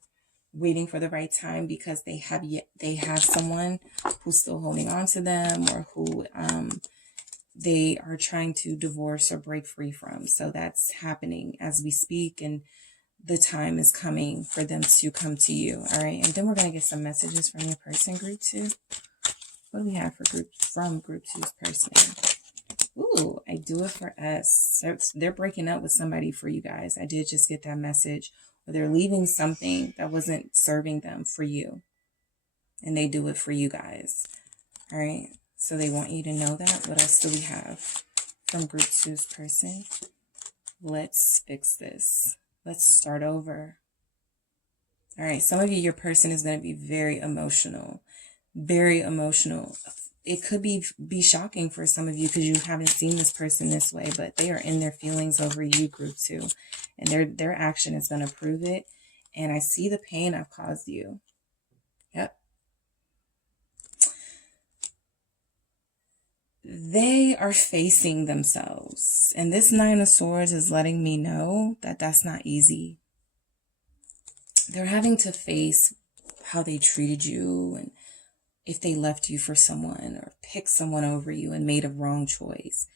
waiting for the right time because they have someone who's still holding on to them or who they are trying to divorce or break free from. So that's happening as we speak, and the time is coming for them to come to you. All right, and then we're going to get some messages from your person, group two. What do we have for group two's person? Ooh, I do it for us. They're breaking up with somebody for you guys. I did just get that message. Or they're leaving something that wasn't serving them for you. And they do it for you guys. All right. So they want you to know that. What else do we have from group two's person? Let's fix this. Let's start over. All right. Some of you, your person is going to be very emotional. Very emotional. It could be shocking for some of you because you haven't seen this person this way, but they are in their feelings over you, group two, and their action is going to prove it. And I see the pain I've caused you. Yep. They are facing themselves, and this Nine of Swords is letting me know that that's not easy. They're having to face how they treated you and if they left you for someone or picked someone over you and made a wrong choice,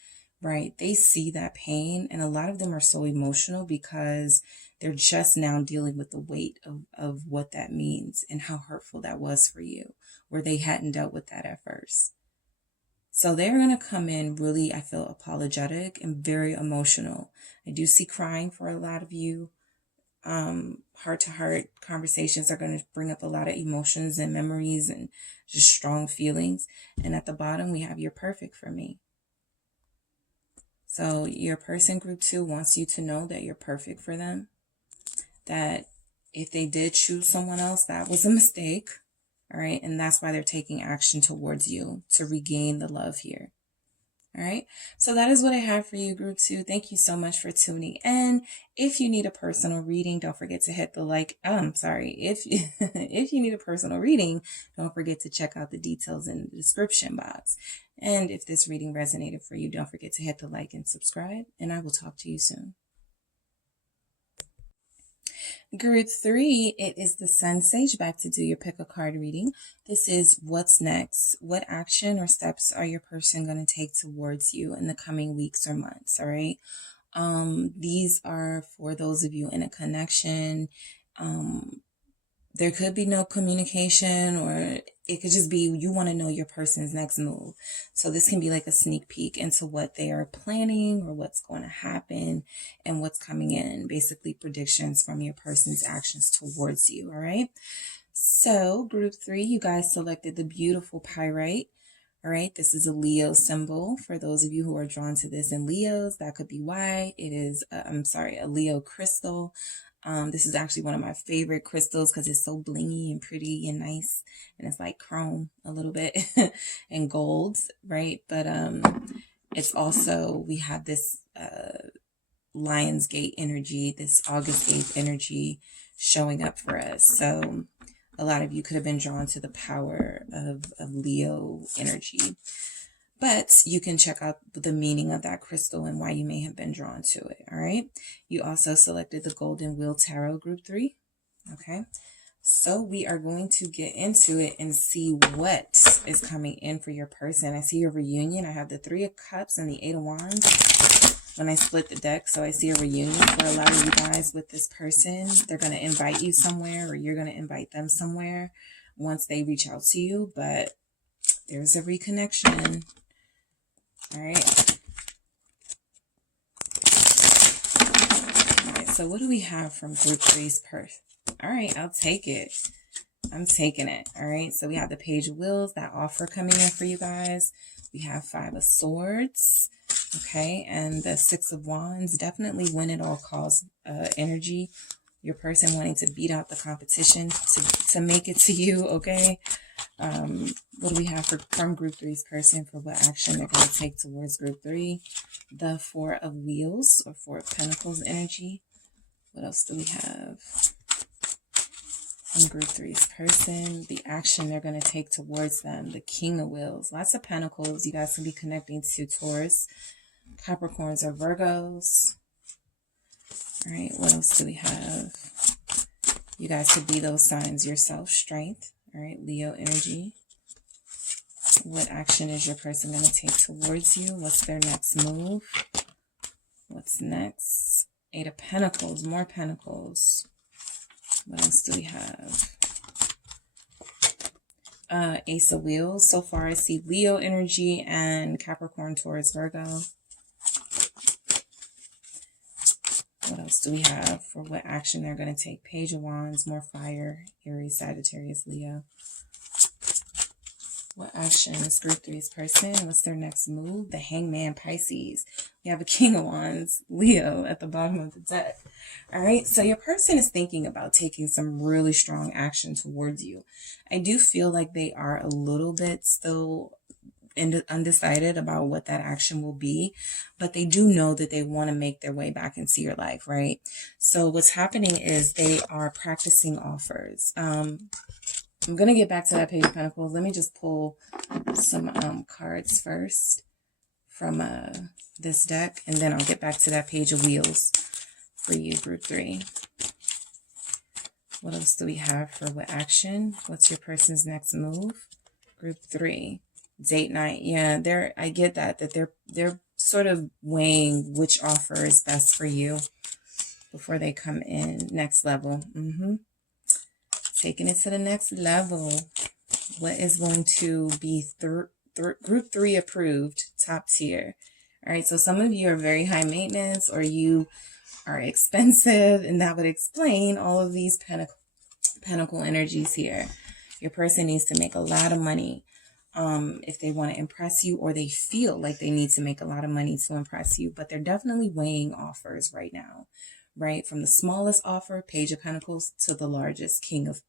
right? They see that pain, and a lot of them are so emotional because they're just now dealing with the weight of what that means and how hurtful that was for you, where they hadn't dealt with that at first. So they're going to come in really, I feel, apologetic and very emotional. I do see crying for a lot of you. Heart-to-heart conversations are going to bring up a lot of emotions and memories and just strong feelings. And at the bottom, we have you're perfect for me. So your person, group two, wants you to know that you're perfect for them. That if they did choose someone else, that was a mistake. All right. And that's why they're taking action towards you to regain the love here. All right. So that is what I have for you, group two. Thank you so much for tuning in. If you need a personal reading, don't forget to hit the like. If you need a personal reading, don't forget to check out the details in the description box. And if this reading resonated for you, don't forget to hit the like and subscribe. And I will talk to you soon. Group three, it is the SunSage back to do your pick a card reading. This is what's next. What action or steps are your person going to take towards you in the coming weeks or months? All right. These are for those of you in a connection. There could be no communication, or it could just be you want to know your person's next move. So this can be like a sneak peek into what they are planning or what's going to happen and what's coming in. Basically predictions from your person's actions towards you. All right. So group three, you guys selected the beautiful pyrite. All right. This is a Leo symbol. For those of you who are drawn to this in Leos, that could be why. It is, a Leo crystal. This is actually one of my favorite crystals because it's so blingy and pretty and nice. And it's like chrome a little bit and golds, right? But it's also, we have this Lionsgate energy, this August 8th energy showing up for us. So a lot of you could have been drawn to the power of Leo energy. But you can check out the meaning of that crystal and why you may have been drawn to it, all right? You also selected the Golden Wheel Tarot Group 3, okay? So we are going to get into it and see what is coming in for your person. I see your reunion. I have the 3 of Cups and the 8 of Wands when I split the deck. So I see a reunion for a lot of you guys with this person. They're going to invite you somewhere, or you're going to invite them somewhere once they reach out to you. But there's a reconnection. All right. All right. So what do we have from Group 3's person? All right, I'll take it. I'm taking it. All right, so we have the Page of Wheels, that offer coming in for you guys. We have 5 of Swords, okay, and the 6 of Wands. Definitely win at all costs energy. Your person wanting to beat out the competition to make it to you, okay? What do we have from Group 3's person for what action they're going to take towards Group 3? The 4 of Wheels, or 4 of Pentacles energy. What else do we have? From Group 3's person, the action they're going to take towards them, the King of Wheels. Lots of Pentacles. You guys can be connecting to Taurus, Capricorns, or Virgos. All right, what else do we have? You guys could be those signs yourself. Strength. All right, Leo energy. What action is your person going to take towards you? What's their next move? What's next? 8 of Pentacles, more Pentacles. What else do we have? Ace of Wheels. So far, I see Leo energy and Capricorn, Taurus, Virgo. What else do we have for what action they're going to take? Page of Wands, more fire, Aries, Sagittarius, Leo. What action is Group 3's person? What's their next move? The Hangman, Pisces. We have a King of Wands, Leo, at the bottom of the deck. All right, so your person is thinking about taking some really strong action towards you. I do feel like they are a little bit still undecided about what that action will be, but they do know that they want to make their way back into your life, right? So what's happening is they are practicing offers. I'm going to get back to that Page of Pentacles. Let me just pull some cards first from this deck, and then I'll get back to that Page of Wheels for you, Group 3. What else do we have for what action? What's your person's next move? Group 3. Date night. Yeah, I get that they're sort of weighing which offer is best for you before they come in. Next level. Taking it to the next level. What is going to be Group 3 approved, top tier? All right, so some of you are very high maintenance, or you are expensive, and that would explain all of these pentacle energies here. Your person needs to make a lot of money if they want to impress you, or they feel like they need to make a lot of money to impress you, but they're definitely weighing offers right now, right? From the smallest offer, Page of Pentacles, to the largest, King of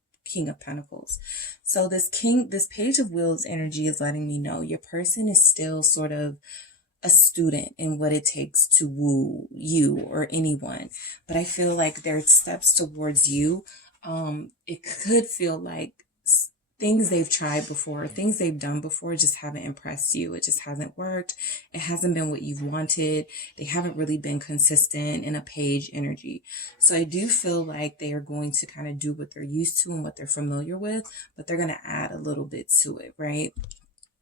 Pentacles. So this Page of Wheels energy is letting me know your person is still sort of a student in what it takes to woo you or anyone. But I feel like their steps towards you, it could feel like things they've tried before, things they've done before just haven't impressed you. It just hasn't worked. It hasn't been what you've wanted. They haven't really been consistent in a Page energy. So I do feel like they are going to kind of do what they're used to and what they're familiar with, but they're going to add a little bit to it, right?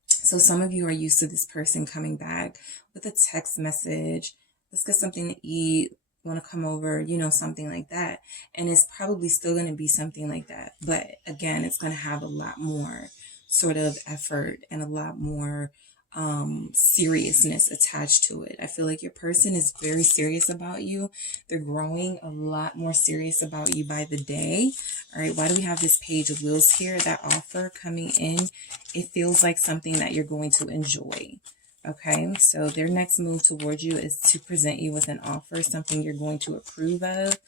So some of you are used to this person coming back with a text message. Let's get something to eat. Want to come over, something like that. And it's probably still going to be something like that. But again, it's going to have a lot more sort of effort and a lot more seriousness attached to it. I feel like your person is very serious about you. They're growing a lot more serious about you by the day. All right, why do we have this Page of Wheels here? That offer coming in, it feels like something that you're going to enjoy. Okay, so their next move towards you is to present you with an offer, something you're going to approve of.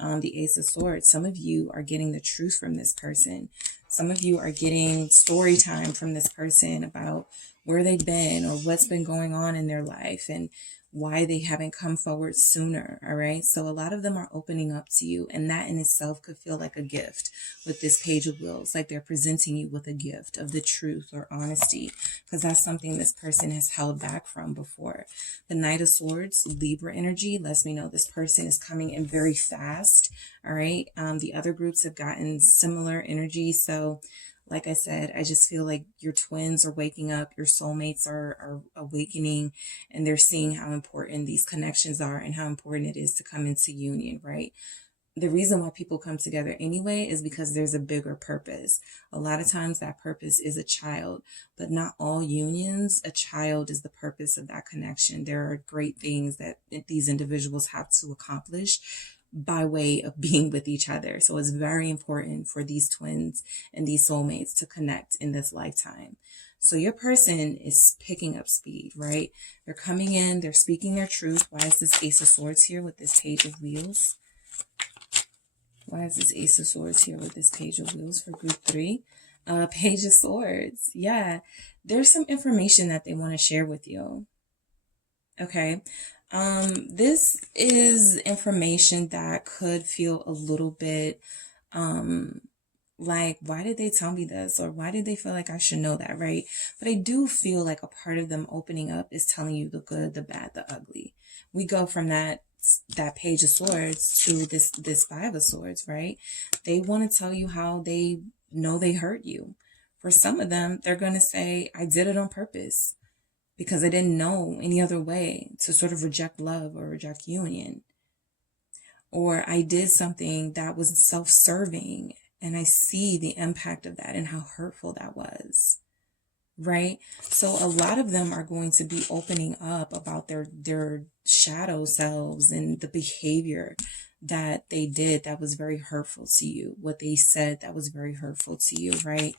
The Ace of Swords. Some of you are getting the truth from this person. Some of you are getting story time from this person about where they've been or what's been going on in their life and why they haven't come forward sooner. All right. So a lot of them are opening up to you, and that in itself could feel like a gift with this Page of Wheels, like they're presenting you with a gift of the truth or honesty, because that's something this person has held back from before. The Knight of Swords, Libra energy, lets me know this person is coming in very fast. All right. The other groups have gotten similar energy. So like I said, I just feel like your twins are waking up, your soulmates are awakening, and they're seeing how important these connections are and how important it is to come into union, right? The reason why people come together anyway is because there's a bigger purpose. A lot of times that purpose is a child, but not all unions, a child is the purpose of that connection. There are great things that these individuals have to accomplish by way of being with each other. So it's very important for these twins and these soulmates to connect in this lifetime. So your person is picking up speed, right? They're coming in, they're speaking their truth. Why is this Ace of Swords here with this Page of Wheels? Why is this Ace of Swords here with this Page of Wheels for group 3? Page of Swords. Yeah, there's some information that they want to share with you. Okay. This is information that could feel a little bit like, why did they tell me this? Or why did they feel like I should know that, right? But I do feel like a part of them opening up is telling you the good, the bad, the ugly. We go from that Page of Swords to this Five of Swords, right? They want to tell you how they know they hurt you. For some of them, they're going to say, I did it on purpose, because I didn't know any other way to sort of reject love or reject union. Or I did something that was self-serving, and I see the impact of that and how hurtful that was, right? So a lot of them are going to be opening up about their shadow selves and the behavior that they did that was very hurtful to you, what they said that was very hurtful to you, right?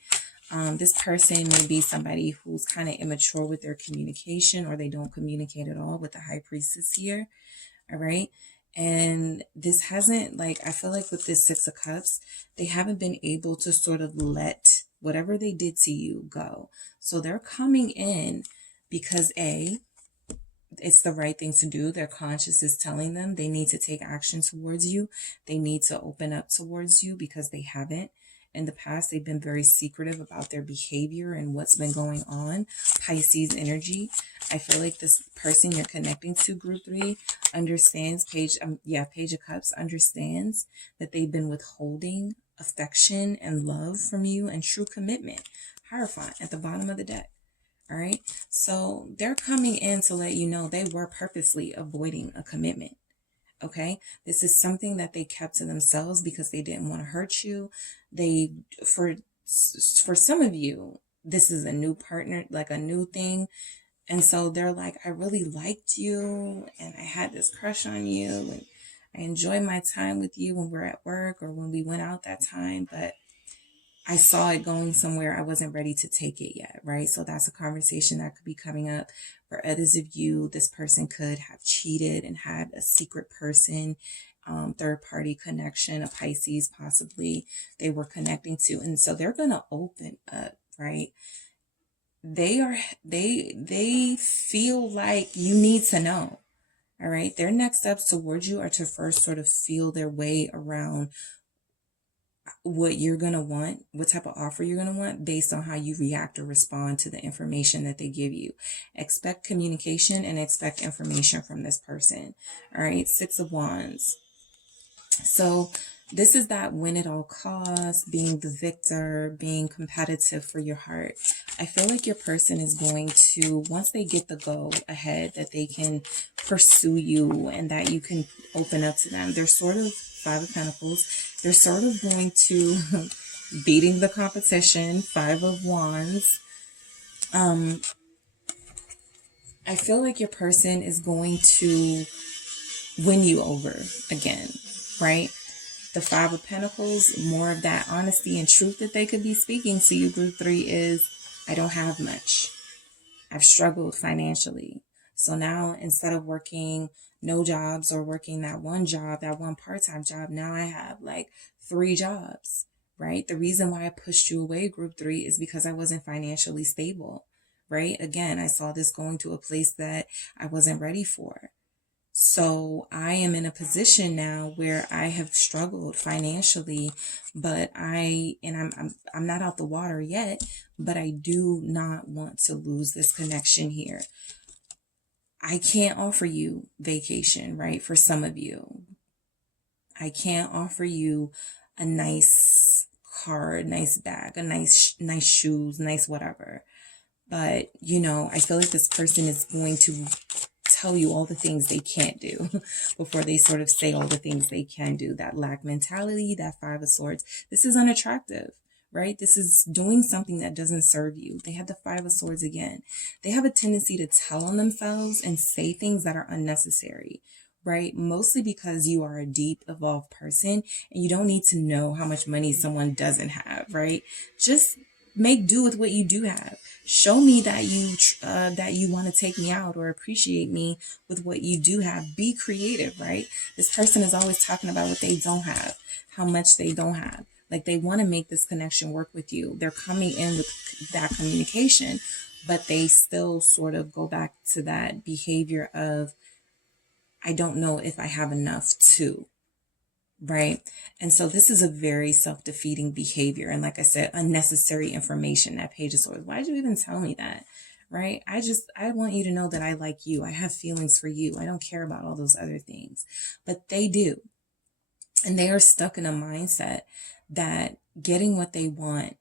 This person may be somebody who's kind of immature with their communication, or they don't communicate at all with the High Priestess here. All right. And this hasn't, like, I feel like with this Six of Cups, they haven't been able to sort of let whatever they did to you go. So they're coming in because it's the right thing to do. Their conscience is telling them they need to take action towards you. They need to open up towards you because they haven't. In the past, they've been very secretive about their behavior and what's been going on. Pisces energy. I feel like this person you're connecting to, group 3, understands, Page of Cups, understands that they've been withholding affection and love from you and true commitment. Hierophant at the bottom of the deck. All right. So they're coming in to let you know they were purposely avoiding a commitment. Okay, this is something that they kept to themselves because they didn't want to hurt you. For some of you, this is a new partner, like a new thing. And so they're like, I really liked you and I had this crush on you and I enjoyed my time with you when we're at work or when we went out that time, but I saw it going somewhere. I wasn't ready to take it yet, right? So that's a conversation that could be coming up. For others of you, this person could have cheated and had a secret person, third-party connection, a Pisces possibly they were connecting to. And so they're going to open up, right? They feel like you need to know, all right? Their next steps towards you are to first sort of feel their way around what you're going to want, what type of offer you're going to want based on how you react or respond to the information that they give you. Expect communication and expect information from this person. All right. Six of Wands. So this is that win at all costs, being the victor, being competitive for your heart. I feel like your person is going to, once they get the go ahead, that they can pursue you and that you can open up to them. They're sort of Five of Pentacles. They're sort of going to beating the competition. Five of Wands. I feel like your person is going to win you over again, right? The Five of Pentacles, more of that honesty and truth that they could be speaking to you, group 3, is I don't have much. I've struggled financially. So now instead of working no jobs or working that one job, that one part-time job, now I have like 3 jobs, right? The reason why I pushed you away, group 3, is because I wasn't financially stable, right? Again, I saw this going to a place that I wasn't ready for. So I am in a position now where I have struggled financially, but I'm not out the water yet, but I do not want to lose this connection here. I can't offer you vacation, right? For some of you, I can't offer you a nice car, a nice bag, a nice shoes, nice whatever. But, I feel like this person is going to tell you all the things they can't do before they sort of say all the things they can do. That lack mentality, that 5 of Swords. This is unattractive, right? This is doing something that doesn't serve you. They have the 5 of Swords again. They have a tendency to tell on themselves and say things that are unnecessary, right? Mostly because you are a deep, evolved person and you don't need to know how much money someone doesn't have, right? Just make do with what you do have. Show me that you want to take me out or appreciate me with what you do have. Be creative, right? This person is always talking about what they don't have, how much they don't have. Like they want to make this connection work with you. They're coming in with that communication, but they still sort of go back to that behavior of, I don't know if I have enough to. Right. And so this is a very self-defeating behavior. And like I said, unnecessary information, that Page of Swords. Why'd you even tell me that? Right. I want you to know that I like you. I have feelings for you. I don't care about all those other things, but they do. And they are stuck in a mindset that getting what they want,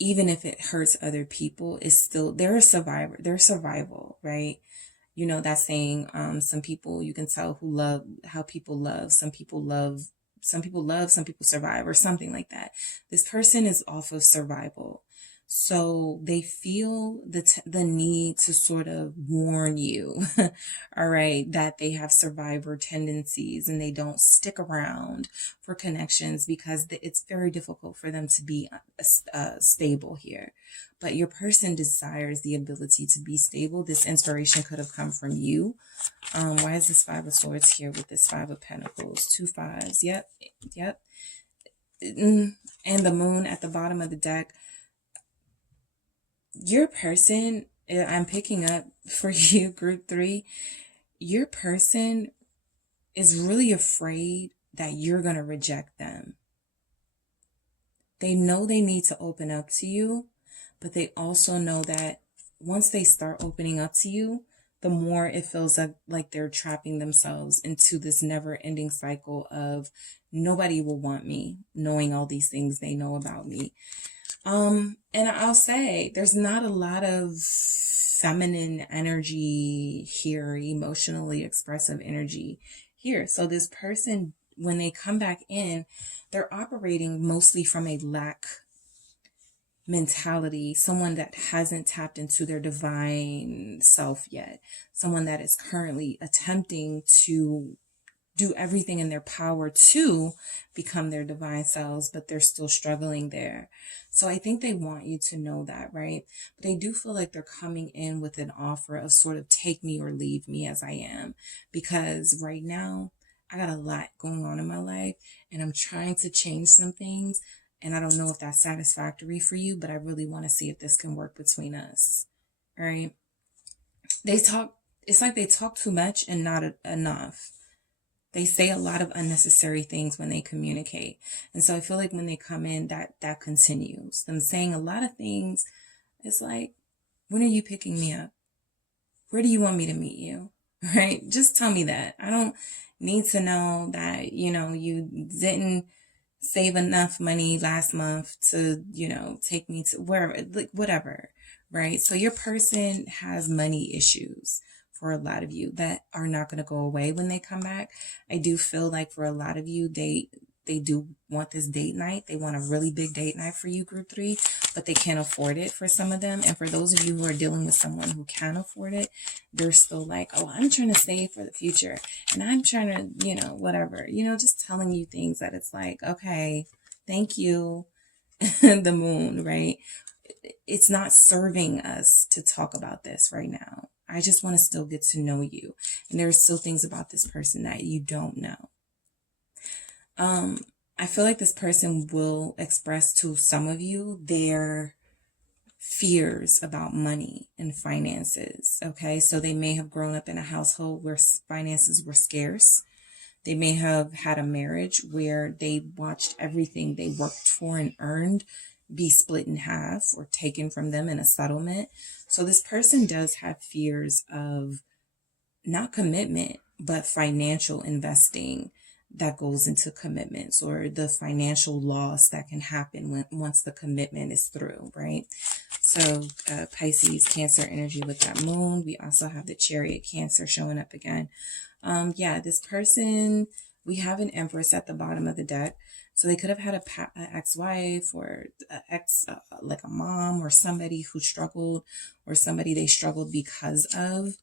even if it hurts other people, is still, they're a survivor. They're survival, right? That saying, some people you can tell who love how people love. Some people love, some people survive, or something like that. This person is off of survival. So they feel the need to sort of warn you, all right, that they have survivor tendencies and they don't stick around for connections because it's very difficult for them to be stable here. But your person desires the ability to be stable. This inspiration could have come from you. Why is this 5 of Swords here with this 5 of Pentacles? 2 5s. Yep. And the Moon at the bottom of the deck. Your person, I'm picking up for you, group 3, your person is really afraid that you're going to reject them. They know they need to open up to you, but they also know that once they start opening up to you, the more it feels like they're trapping themselves into this never-ending cycle of nobody will want me, knowing all these things they know about me. And I'll say there's not a lot of feminine energy here, emotionally expressive energy here. So this person, when they come back in, they're operating mostly from a lack mentality, someone that hasn't tapped into their divine self yet, someone that is currently attempting to do everything in their power to become their divine selves, but they're still struggling there. So I think they want you to know that, right? But I do feel like they're coming in with an offer of sort of take me or leave me as I am, because right now I got a lot going on in my life and I'm trying to change some things. And I don't know if that's satisfactory for you, but I really want to see if this can work between us. All right. It's like they talk too much and not enough. They say a lot of unnecessary things when they communicate. And so I feel like when they come in, that continues. Them saying a lot of things. It's like, when are you picking me up? Where do you want me to meet you? Right? Just tell me that. I don't need to know that, you didn't save enough money last month to, take me to wherever, like whatever, right? So your person has money issues for a lot of you that are not going to go away when they come back. I do feel like for a lot of you, they do want this date night. They want a really big date night for you, group 3, but they can't afford it for some of them. And for those of you who are dealing with someone who can afford it, they're still like, oh, I'm trying to save for the future. And I'm trying to, whatever, just telling you things that it's like, okay, thank you, the Moon, right? It's not serving us to talk about this right now. I just want to still get to know you. And there are still things about this person that you don't know. I feel like this person will express to some of you their fears about money and finances. Okay, so they may have grown up in a household where finances were scarce. They may have had a marriage where they watched everything they worked for and earned be split in half or taken from them in a settlement. So this person does have fears of not commitment, but financial investing that goes into commitments, or the financial loss that can happen once the commitment is through, right? So Pisces, Cancer energy with that moon. We also have the Chariot, Cancer showing up again. Yeah, this person, we have an Empress at the bottom of the deck. So they could have had an ex-wife or like a mom or somebody who struggled, or somebody they struggled because of,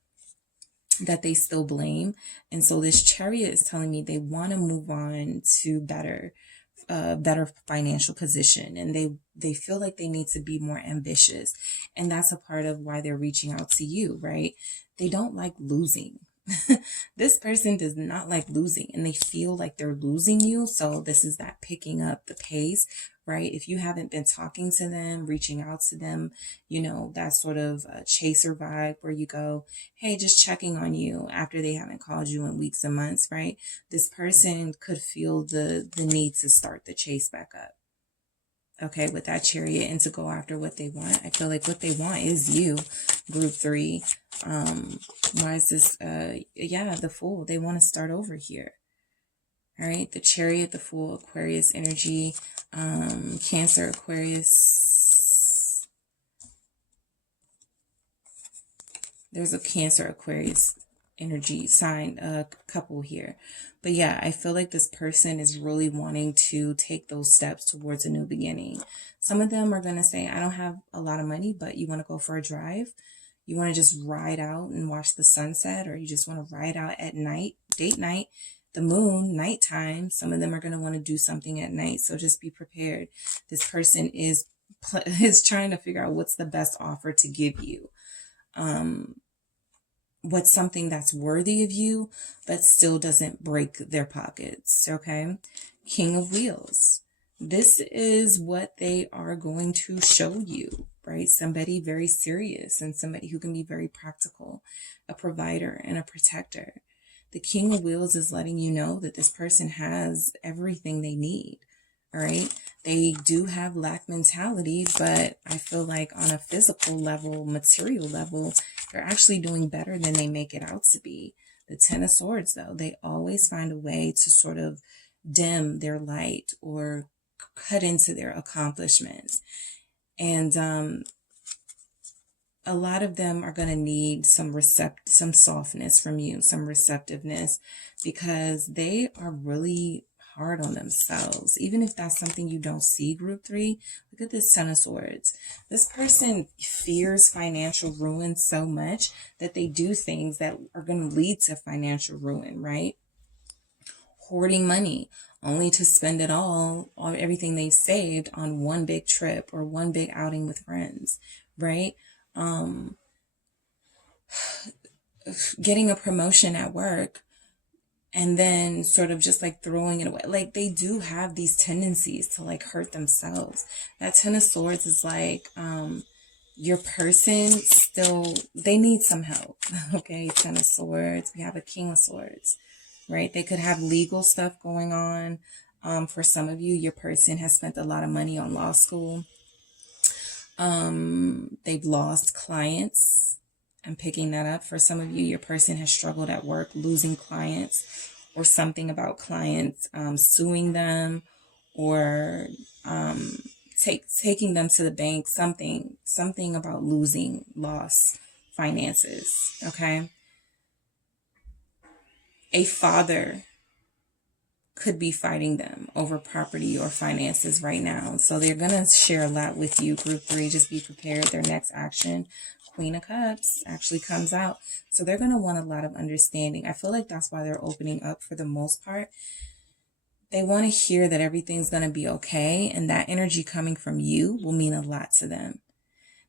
that they still blame. And so this Chariot is telling me they want to move on to better financial position, and they feel like they need to be more ambitious. And that's a part of why they're reaching out to you, right? They don't like losing. This person does not like losing, and they feel like they're losing you. So this is that picking up the pace, right? If you haven't been talking to them, reaching out to them, you know, that sort of chaser vibe where you go, hey, just checking on you after they haven't called you in weeks and months, right? This person could feel the need to start the chase back up. Okay, with that Chariot, and to go after what they want. I feel like what they want is you, group 3. Why is this? Yeah, the Fool. They want to start over here. All right, the Chariot, the Fool, Aquarius energy, Cancer, Aquarius. There's a Cancer, Aquarius energy sign couple here. But yeah, I feel like this person is really wanting to take those steps towards a new beginning. Some of them are going to say, I don't have a lot of money, but you want to go for a drive. You want to just ride out and watch the sunset, or you just want to ride out at night, date night, the moon, nighttime. Some of them are going to want to do something at night. So just be prepared. This person is trying to figure out what's the best offer to give you. What's something that's worthy of you, but still doesn't break their pockets, okay? King of Wheels. This is what they are going to show you, right? Somebody very serious, and somebody who can be very practical, a provider and a protector. The King of Wheels is letting you know that this person has everything they need. All right. They do have lack mentality, but I feel like on a physical level, material level, they're actually doing better than they make it out to be. The Ten of Swords, though, they always find a way to sort of dim their light or cut into their accomplishments. And a lot of them are going to need some softness from you, some receptiveness, because they are really hard on themselves. Even if that's something you don't see, group 3, look at this Ten of Swords. This person fears financial ruin so much that they do things that are going to lead to financial ruin, right? Hoarding money only to spend it all on everything they've saved on one big trip or one big outing with friends, right? Getting a promotion at work and then sort of just like throwing it away. Like, they do have these tendencies to like hurt themselves. That Ten of Swords is like, your person still, they need some help. Okay, Ten of Swords. We have a King of Swords, right? They could have legal stuff going on. For some of you, your person has spent a lot of money on law school. They've lost clients. I'm picking that up. For some of you, your person has struggled at work, losing clients, or something about clients suing them, or taking them to the bank, something about losing, loss, finances, okay? A father could be fighting them over property or finances right now. So they're going to share a lot with you, group 3. Just be prepared. Their next action, Queen of Cups, actually comes out. So they're going to want a lot of understanding. I feel like that's why they're opening up for the most part. They want to hear that everything's going to be okay. And that energy coming from you will mean a lot to them.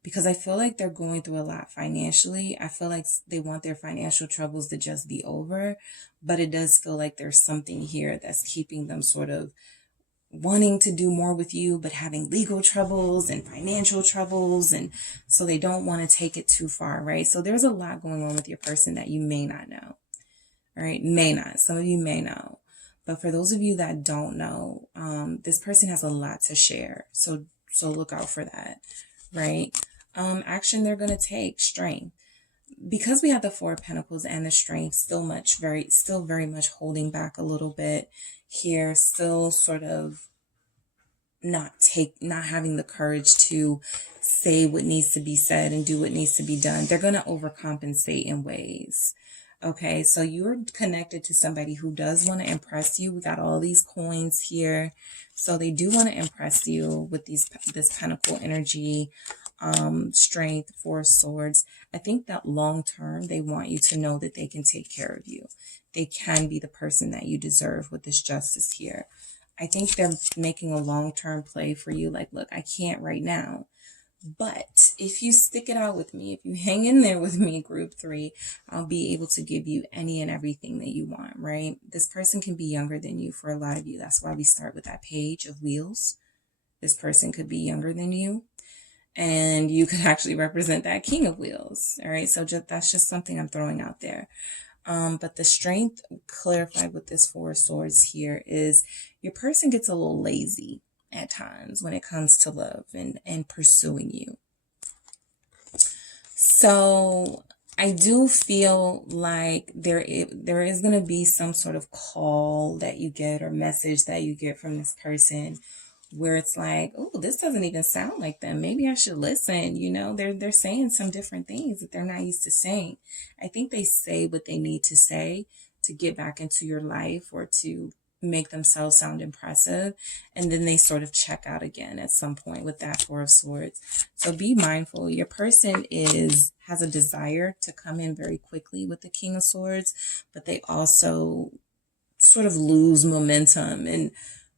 Because I feel like they're going through a lot financially. I feel like they want their financial troubles to just be over. But it does feel like there's something here that's keeping them sort of wanting to do more with you, but having legal troubles and financial troubles. And so they don't want to take it too far, right? So there's a lot going on with your person that you may not know, all right? May not. Some of you may know. But for those of you that don't know, this person has a lot to share. So look out for that, right? Action they're going to take, strength. Because we have the Four of Pentacles and the Strength, still very much holding back a little bit here, still sort of not having the courage to say what needs to be said and do what needs to be done. They're going to overcompensate in ways. Okay, so you're connected to somebody who does want to impress you. We got all these coins here. So they do want to impress you with this Pentacle energy. Strength, Four of Swords. I think that long term, they want you to know that they can take care of you. They can be the person that you deserve with this Justice here. I think they're making a long-term play for you. Like, look, I can't right now. But if you stick it out with me, if you hang in there with me, group 3, I'll be able to give you any and everything that you want, right? This person can be younger than you for a lot of you. That's why we start with that Page of Wheels. This person could be younger than you. And you could actually represent that King of Wheels. All right. So that's just something I'm throwing out there. But the strength clarified with this Four of Swords here is your person gets a little lazy at times when it comes to love and pursuing you. So I do feel like there is going to be some sort of call that you get or message that you get from this person where it's like, oh, this doesn't even sound like them. Maybe I should listen. You know, they're saying some different things that they're not used to saying. I think they say what they need to say to get back into your life or to make themselves sound impressive. And then they sort of check out again at some point with that Four of Swords. So be mindful. Your person has a desire to come in very quickly with the King of Swords, but they also sort of lose momentum and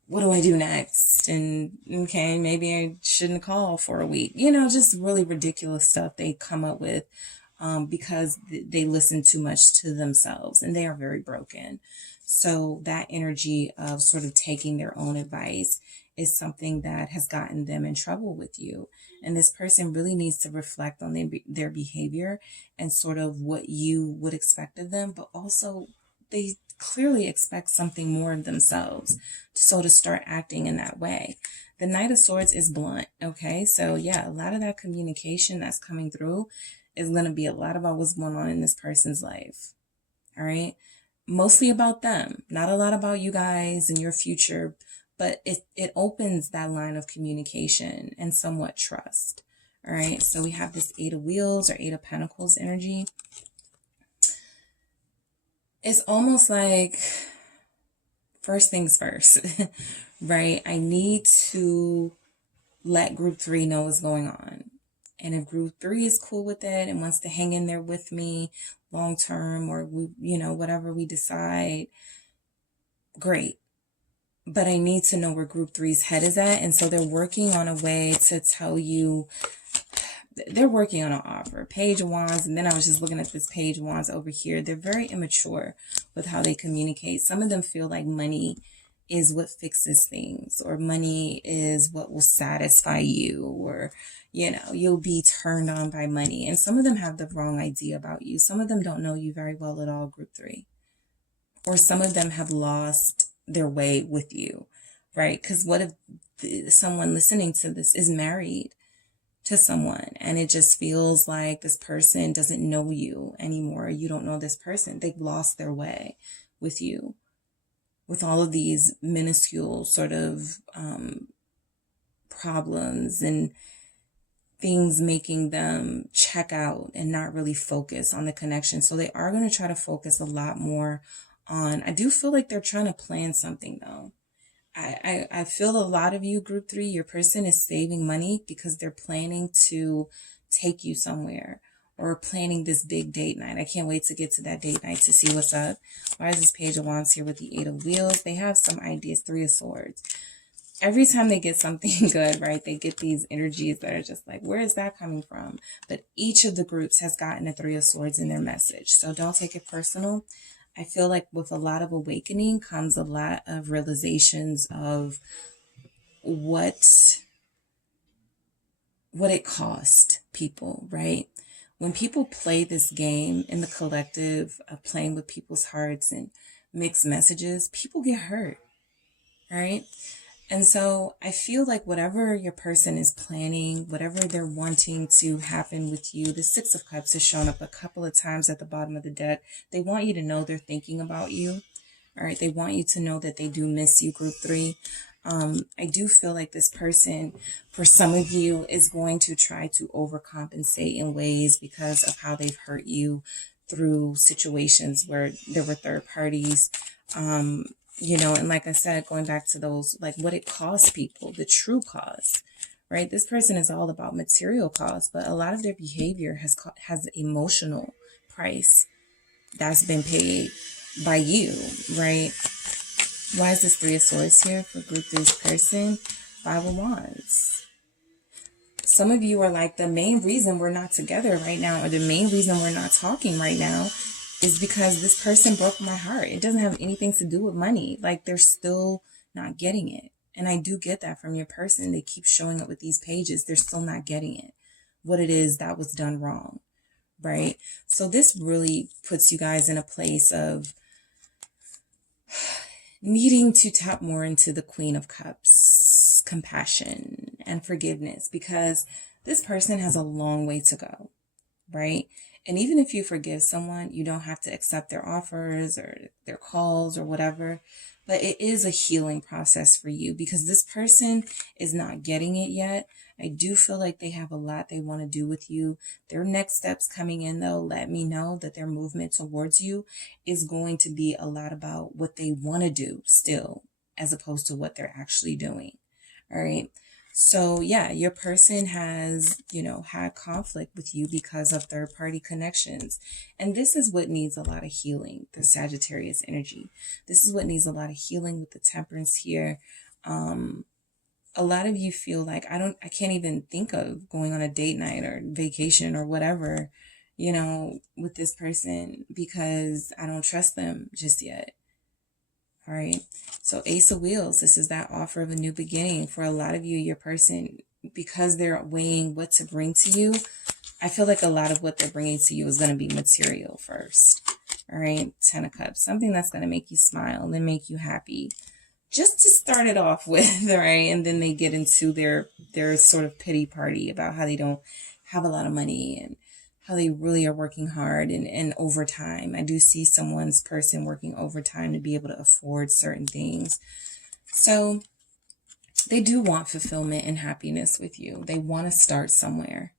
what do I do next? And okay, maybe I shouldn't call for a week. You know, just really ridiculous stuff they come up with because they listen too much to themselves and they are very broken. So that energy of sort of taking their own advice is something that has gotten them in trouble with you. And this person really needs to reflect on their behavior and sort of what you would expect of them, but also they clearly expect something more of themselves. So to start acting in that way. The Knight of Swords is blunt. Okay. So yeah, a lot of that communication that's coming through is going to be a lot about what's going on in this person's life. All right. Mostly about them, not a lot about you guys and your future, but it opens that line of communication and somewhat trust. All right. So we have this Eight of Wheels or Eight of Pentacles energy. It's almost like first things first, right? I need to let group 3 know what's going on. And if group 3 is cool with it and wants to hang in there with me long term or, whatever we decide, great. But I need to know where group 3's head is at. And so they're working on a way to tell you, they're working on an offer. Page of Wands. And then I was just looking at this Page of Wands over here. They're very immature with how they communicate. Some of them feel like money is what fixes things, or money is what will satisfy you, or, you'll be turned on by money. And some of them have the wrong idea about you. Some of them don't know you very well at all, group 3. Or some of them have lost their way with you, right? Because what if someone listening to this is married to someone and it just feels like this person doesn't know you anymore? You don't know this person. They've lost their way with you, with all of these minuscule sort of problems and things making them check out and not really focus on the connection. So they are going to try to focus a lot more on, I do feel like they're trying to plan something though. I feel a lot of you, group 3, your person is saving money because they're planning to take you somewhere or planning this big date night. I can't wait to get to that date night to see what's up. Why is this Page of Wands here with the Eight of Wheels? They have some ideas. Three of Swords. Every time they get something good, right, they get these energies that are just like, where is that coming from? But each of the groups has gotten a Three of Swords in their message. So don't take it personal. I feel like with a lot of awakening comes a lot of realizations of what it cost people, right? When people play this game in the collective of playing with people's hearts and mixed messages, people get hurt, right? And so I feel like whatever your person is planning, whatever they're wanting to happen with you, the Six of Cups has shown up a couple of times at the bottom of the deck. They want you to know they're thinking about you. All right. They want you to know that they do miss you, group 3. I do feel like this person, for some of you, is going to try to overcompensate in ways because of how they've hurt you through situations where there were third parties. You know, and like I said, going back to those, like what it costs people, the true cost, right? This person is all about material costs, but a lot of their behavior has emotional price that's been paid by you, right? Why is this Three of Swords here for group 3's person? 5 of Wands. Some of you are like, the main reason we're not together right now, or the main reason we're not talking right now, is because this person broke my heart. It doesn't have anything to do with money. Like, they're still not getting it. And I do get that from your person. They keep showing up with these pages. They're still not getting it. What it is that was done wrong, right? So this really puts you guys in a place of needing to tap more into the Queen of Cups, compassion and forgiveness, because this person has a long way to go, right? And even if you forgive someone, you don't have to accept their offers or their calls or whatever. But it is a healing process for you because this person is not getting it yet. I do feel like they have a lot they want to do with you. Their next steps coming in, though, let me know that their movement towards you is going to be a lot about what they want to do still, as opposed to what they're actually doing. All right. So yeah, your person has, had conflict with you because of third-party connections. And this is what needs a lot of healing, the Sagittarius energy. This is what needs a lot of healing with the Temperance here. A lot of you feel like, I can't even think of going on a date night or vacation or whatever, with this person because I don't trust them just yet. All right. So Ace of Wheels, this is that offer of a new beginning. For a lot of you, your person, because they're weighing what to bring to you, I feel like a lot of what they're bringing to you is going to be material first. All right. 10 of Cups, something that's going to make you smile and then make you happy. Just to start it off with, right? And then they get into their sort of pity party about how they don't have a lot of money and how they really are working hard and overtime. I do see someone's person working overtime to be able to afford certain things. So they do want fulfillment and happiness with you. They want to start somewhere.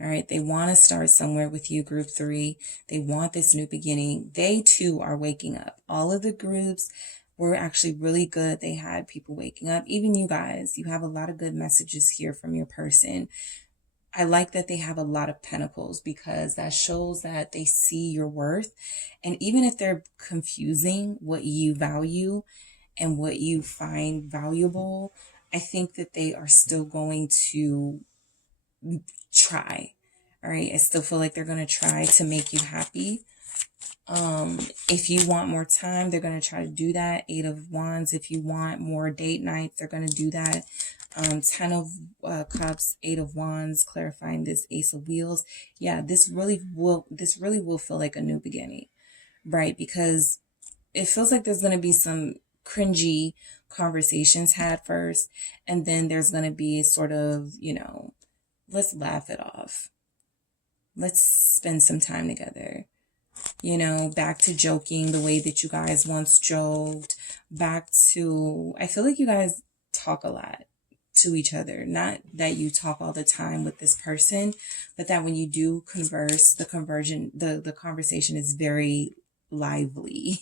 All right. They want to start somewhere with you, group 3. They want this new beginning. They too are waking up. All of the groups were actually really good. They had people waking up. Even you guys, you have a lot of good messages here from your person. I like that they have a lot of pentacles because that shows that they see your worth. And even if they're confusing what you value and what you find valuable, I think that they are still going to try. All right. I still feel like they're going to try to make you happy. If you want more time, they're going to try to do that. 8 of Wands. If you want more date nights, they're going to do that. 10 of Cups, 8 of Wands, clarifying this Ace of Wheels. Yeah, this really will feel like a new beginning, right? Because it feels like there's going to be some cringy conversations had first, and then there's going to be sort of, let's laugh it off. Let's spend some time together. Back to joking the way that you guys once joked. Back to, I feel like you guys talk a lot to each other. Not that you talk all the time with this person, but that when you do converse, the conversation is very lively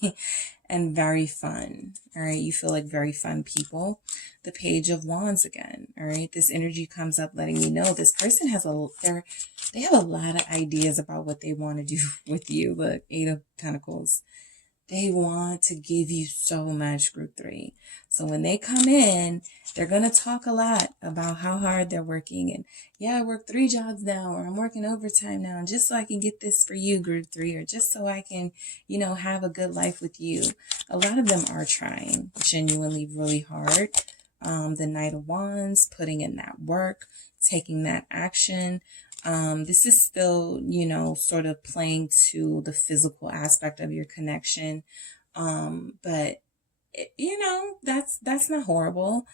and very fun. All right. You feel like very fun people. The Page of Wands again. All right. This energy comes up letting you know this person they have a lot of ideas about what they want to do with you. Look, 8 of Pentacles. They want to give you so much, group 3. So when they come in, they're going to talk a lot about how hard they're working. And yeah, I work 3 jobs now, or I'm working overtime now, and just so I can get this for you, group 3, or just so I can, have a good life with you. A lot of them are trying genuinely really hard, The Knight of Wands, putting in that work, taking that action. This is still, you know, sort of playing to the physical aspect of your connection. But you know, that's not horrible.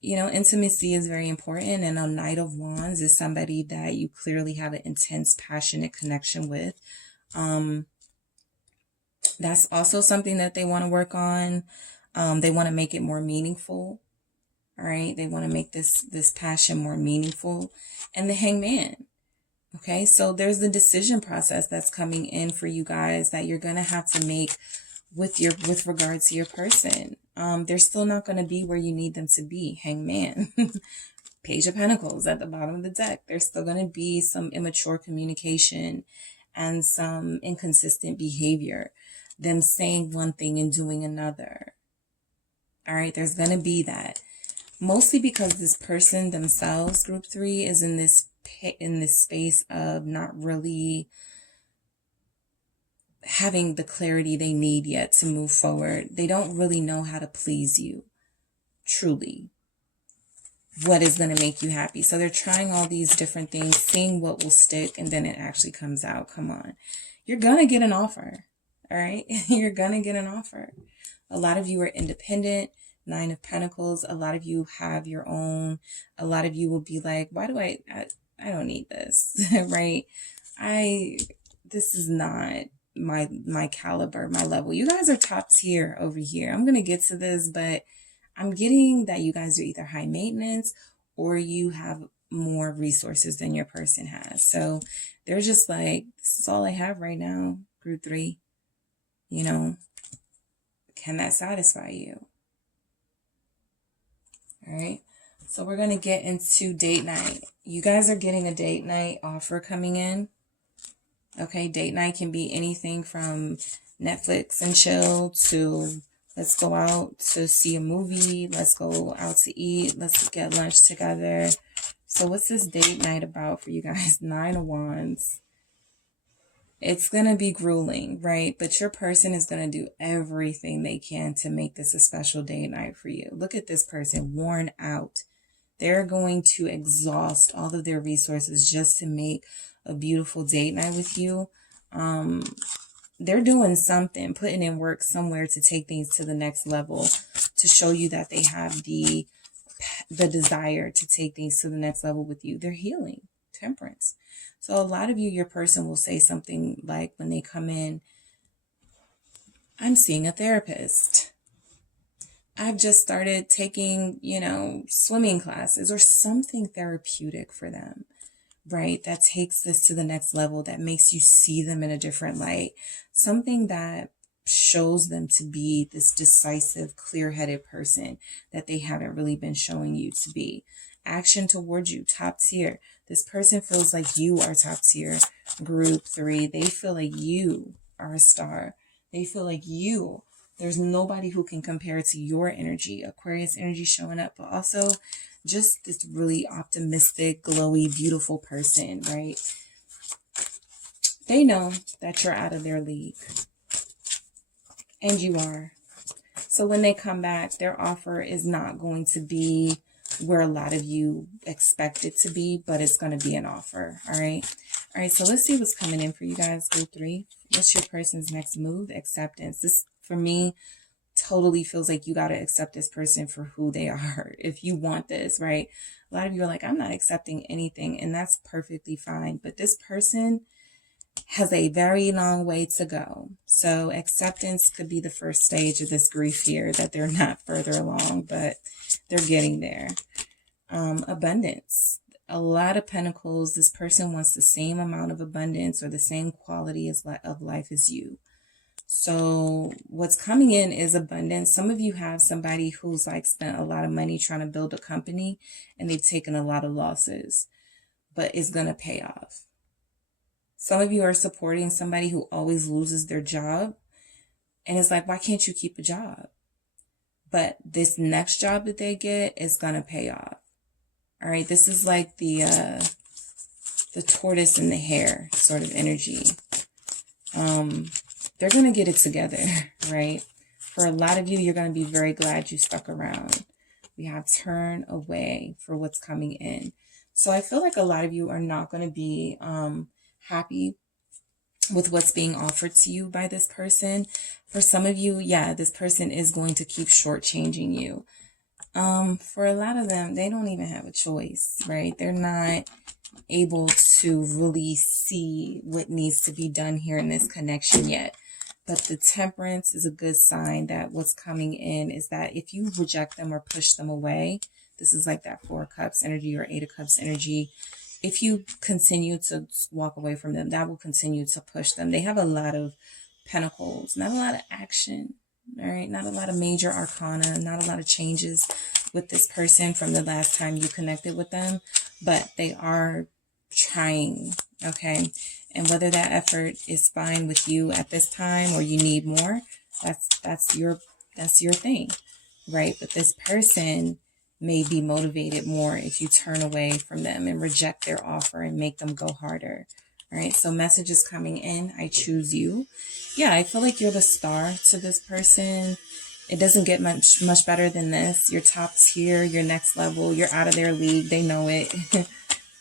You know, intimacy is very important, and a Knight of Wands is somebody that you clearly have an intense, passionate connection with. That's also something that they want to work on. They want to make it more meaningful. All right, they want to make this passion more meaningful. And the Hangman. Okay, so there's the decision process that's coming in for you guys that you're gonna have to make with regards to your person. They're still not going to be where you need them to be. Hangman. Page of Pentacles at the bottom of the deck. There's still going to be some immature communication and some inconsistent behavior. Them saying one thing and doing another. All right, there's going to be that. Mostly because this person themselves, group 3, is in this space of not really having the clarity they need yet to move forward. They don't really know how to please you, truly. What is going to make you happy? So they're trying all these different things, seeing what will stick, and then it actually comes out. Come on. You're going to get an offer, all right? You're going to get an offer. A lot of you are independent. 9 of Pentacles. A lot of you have your own. A lot of you will be like, why do I don't need this, right? This is not my caliber, my level. You guys are top tier over here. I'm going to get to this, but I'm getting that you guys are either high maintenance or you have more resources than your person has. So they're just like, this is all I have right now, group 3. You know, can that satisfy you? All right. So we're going to get into date night. You guys are getting a date night offer coming in. Okay, date night can be anything from Netflix and chill to let's go out to see a movie. Let's go out to eat. Let's get lunch together. So what's this date night about for you guys? 9 of Wands. It's going to be grueling, right? But your person is going to do everything they can to make this a special date night for you. Look at this person, worn out. They're going to exhaust all of their resources just to make a beautiful date night with you. They're doing something, putting in work somewhere to take things to the next level, to show you that they have the desire to take things to the next level with you. They're healing. Temperance. So a lot of you, your person will say something like when they come in, I'm seeing a therapist. I've just started taking, you know, swimming classes, or something therapeutic for them, right? That takes this to the next level, that makes you see them in a different light. Something that shows them to be this decisive, clear-headed person that they haven't really been showing you to be. Action towards you, top tier. This person feels like you are top tier, group 3. They feel like you are a star. They feel like you. There's nobody who can compare to your energy. Aquarius energy showing up, but also just this really optimistic, glowy, beautiful person, right? They know that you're out of their league. And you are. So when they come back, their offer is not going to be where a lot of you expect it to be, but it's going to be an offer. All right. All right. So let's see what's coming in for you guys. Group 3. What's your person's next move? Acceptance. This, for me, totally feels like you got to accept this person for who they are. If you want this, right? A lot of you are like, I'm not accepting anything, and that's perfectly fine. But this person has a very long way to go. So acceptance could be the first stage of this grief here, that they're not further along, but they're getting there. Abundance. A lot of pentacles. This person wants the same amount of abundance or the same quality of life as you. So what's coming in is abundance. Some of you have somebody who's like spent a lot of money trying to build a company, and they've taken a lot of losses, but it's going to pay off. Some of you are supporting somebody who always loses their job, and it's like, why can't you keep a job? But this next job that they get is going to pay off. All right. This is like the tortoise and the hare sort of energy. They're going to get it together, right? For a lot of you, you're going to be very glad you stuck around. We have turn away for what's coming in. So I feel like a lot of you are not going to be happy with what's being offered to you by this person. For some of you, yeah, this person is going to keep shortchanging you. For a lot of them, they don't even have a choice, right? They're not able to really see what needs to be done here in this connection yet. But the Temperance is a good sign that what's coming in is that if you reject them or push them away, this is like that 4 of Cups energy or 8 of Cups energy. If you continue to walk away from them, that will continue to push them. They have a lot of Pentacles, not a lot of action, all right? Not a lot of major arcana, not a lot of changes with this person from the last time you connected with them, but they are trying, okay? And whether that effort is fine with you at this time or you need more, that's your thing, right? But this person may be motivated more if you turn away from them and reject their offer and make them go harder. All right, so messages coming in. I choose you. Yeah, I feel like you're the star to this person. It doesn't get much better than this. You're top tier, you're next level, you're out of their league. They know it,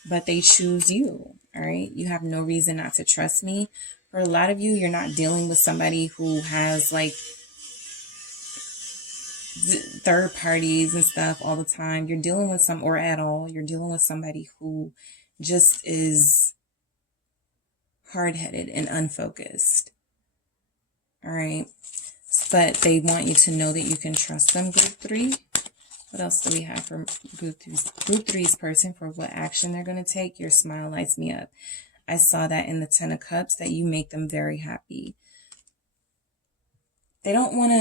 but they choose you. All right, you have no reason not to trust me. For a lot of you, you're not dealing with somebody who has like third parties and stuff all the time. You're dealing with or at all. You're dealing with somebody who just is hard-headed and unfocused. All right. But they want you to know that you can trust them, group 3. What else do we have for group 3's person for what action they're going to take? Your smile lights me up. I saw that in the 10 of Cups, that you make them very happy. They don't want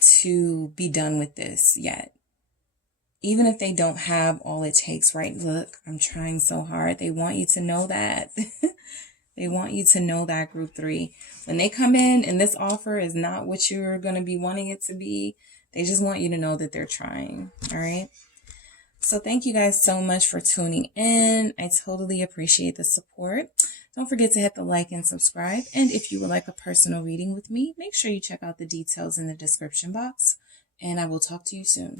to be done with this yet. Even if they don't have all it takes, right? Look, I'm trying so hard. They want you to know that. They want you to know that, group 3. When they come in and this offer is not what you're going to be wanting it to be, they just want you to know that they're trying. All right. So thank you guys so much for tuning in. I totally appreciate the support. Don't forget to hit the like and subscribe. And if you would like a personal reading with me, make sure you check out the details in the description box. And I will talk to you soon.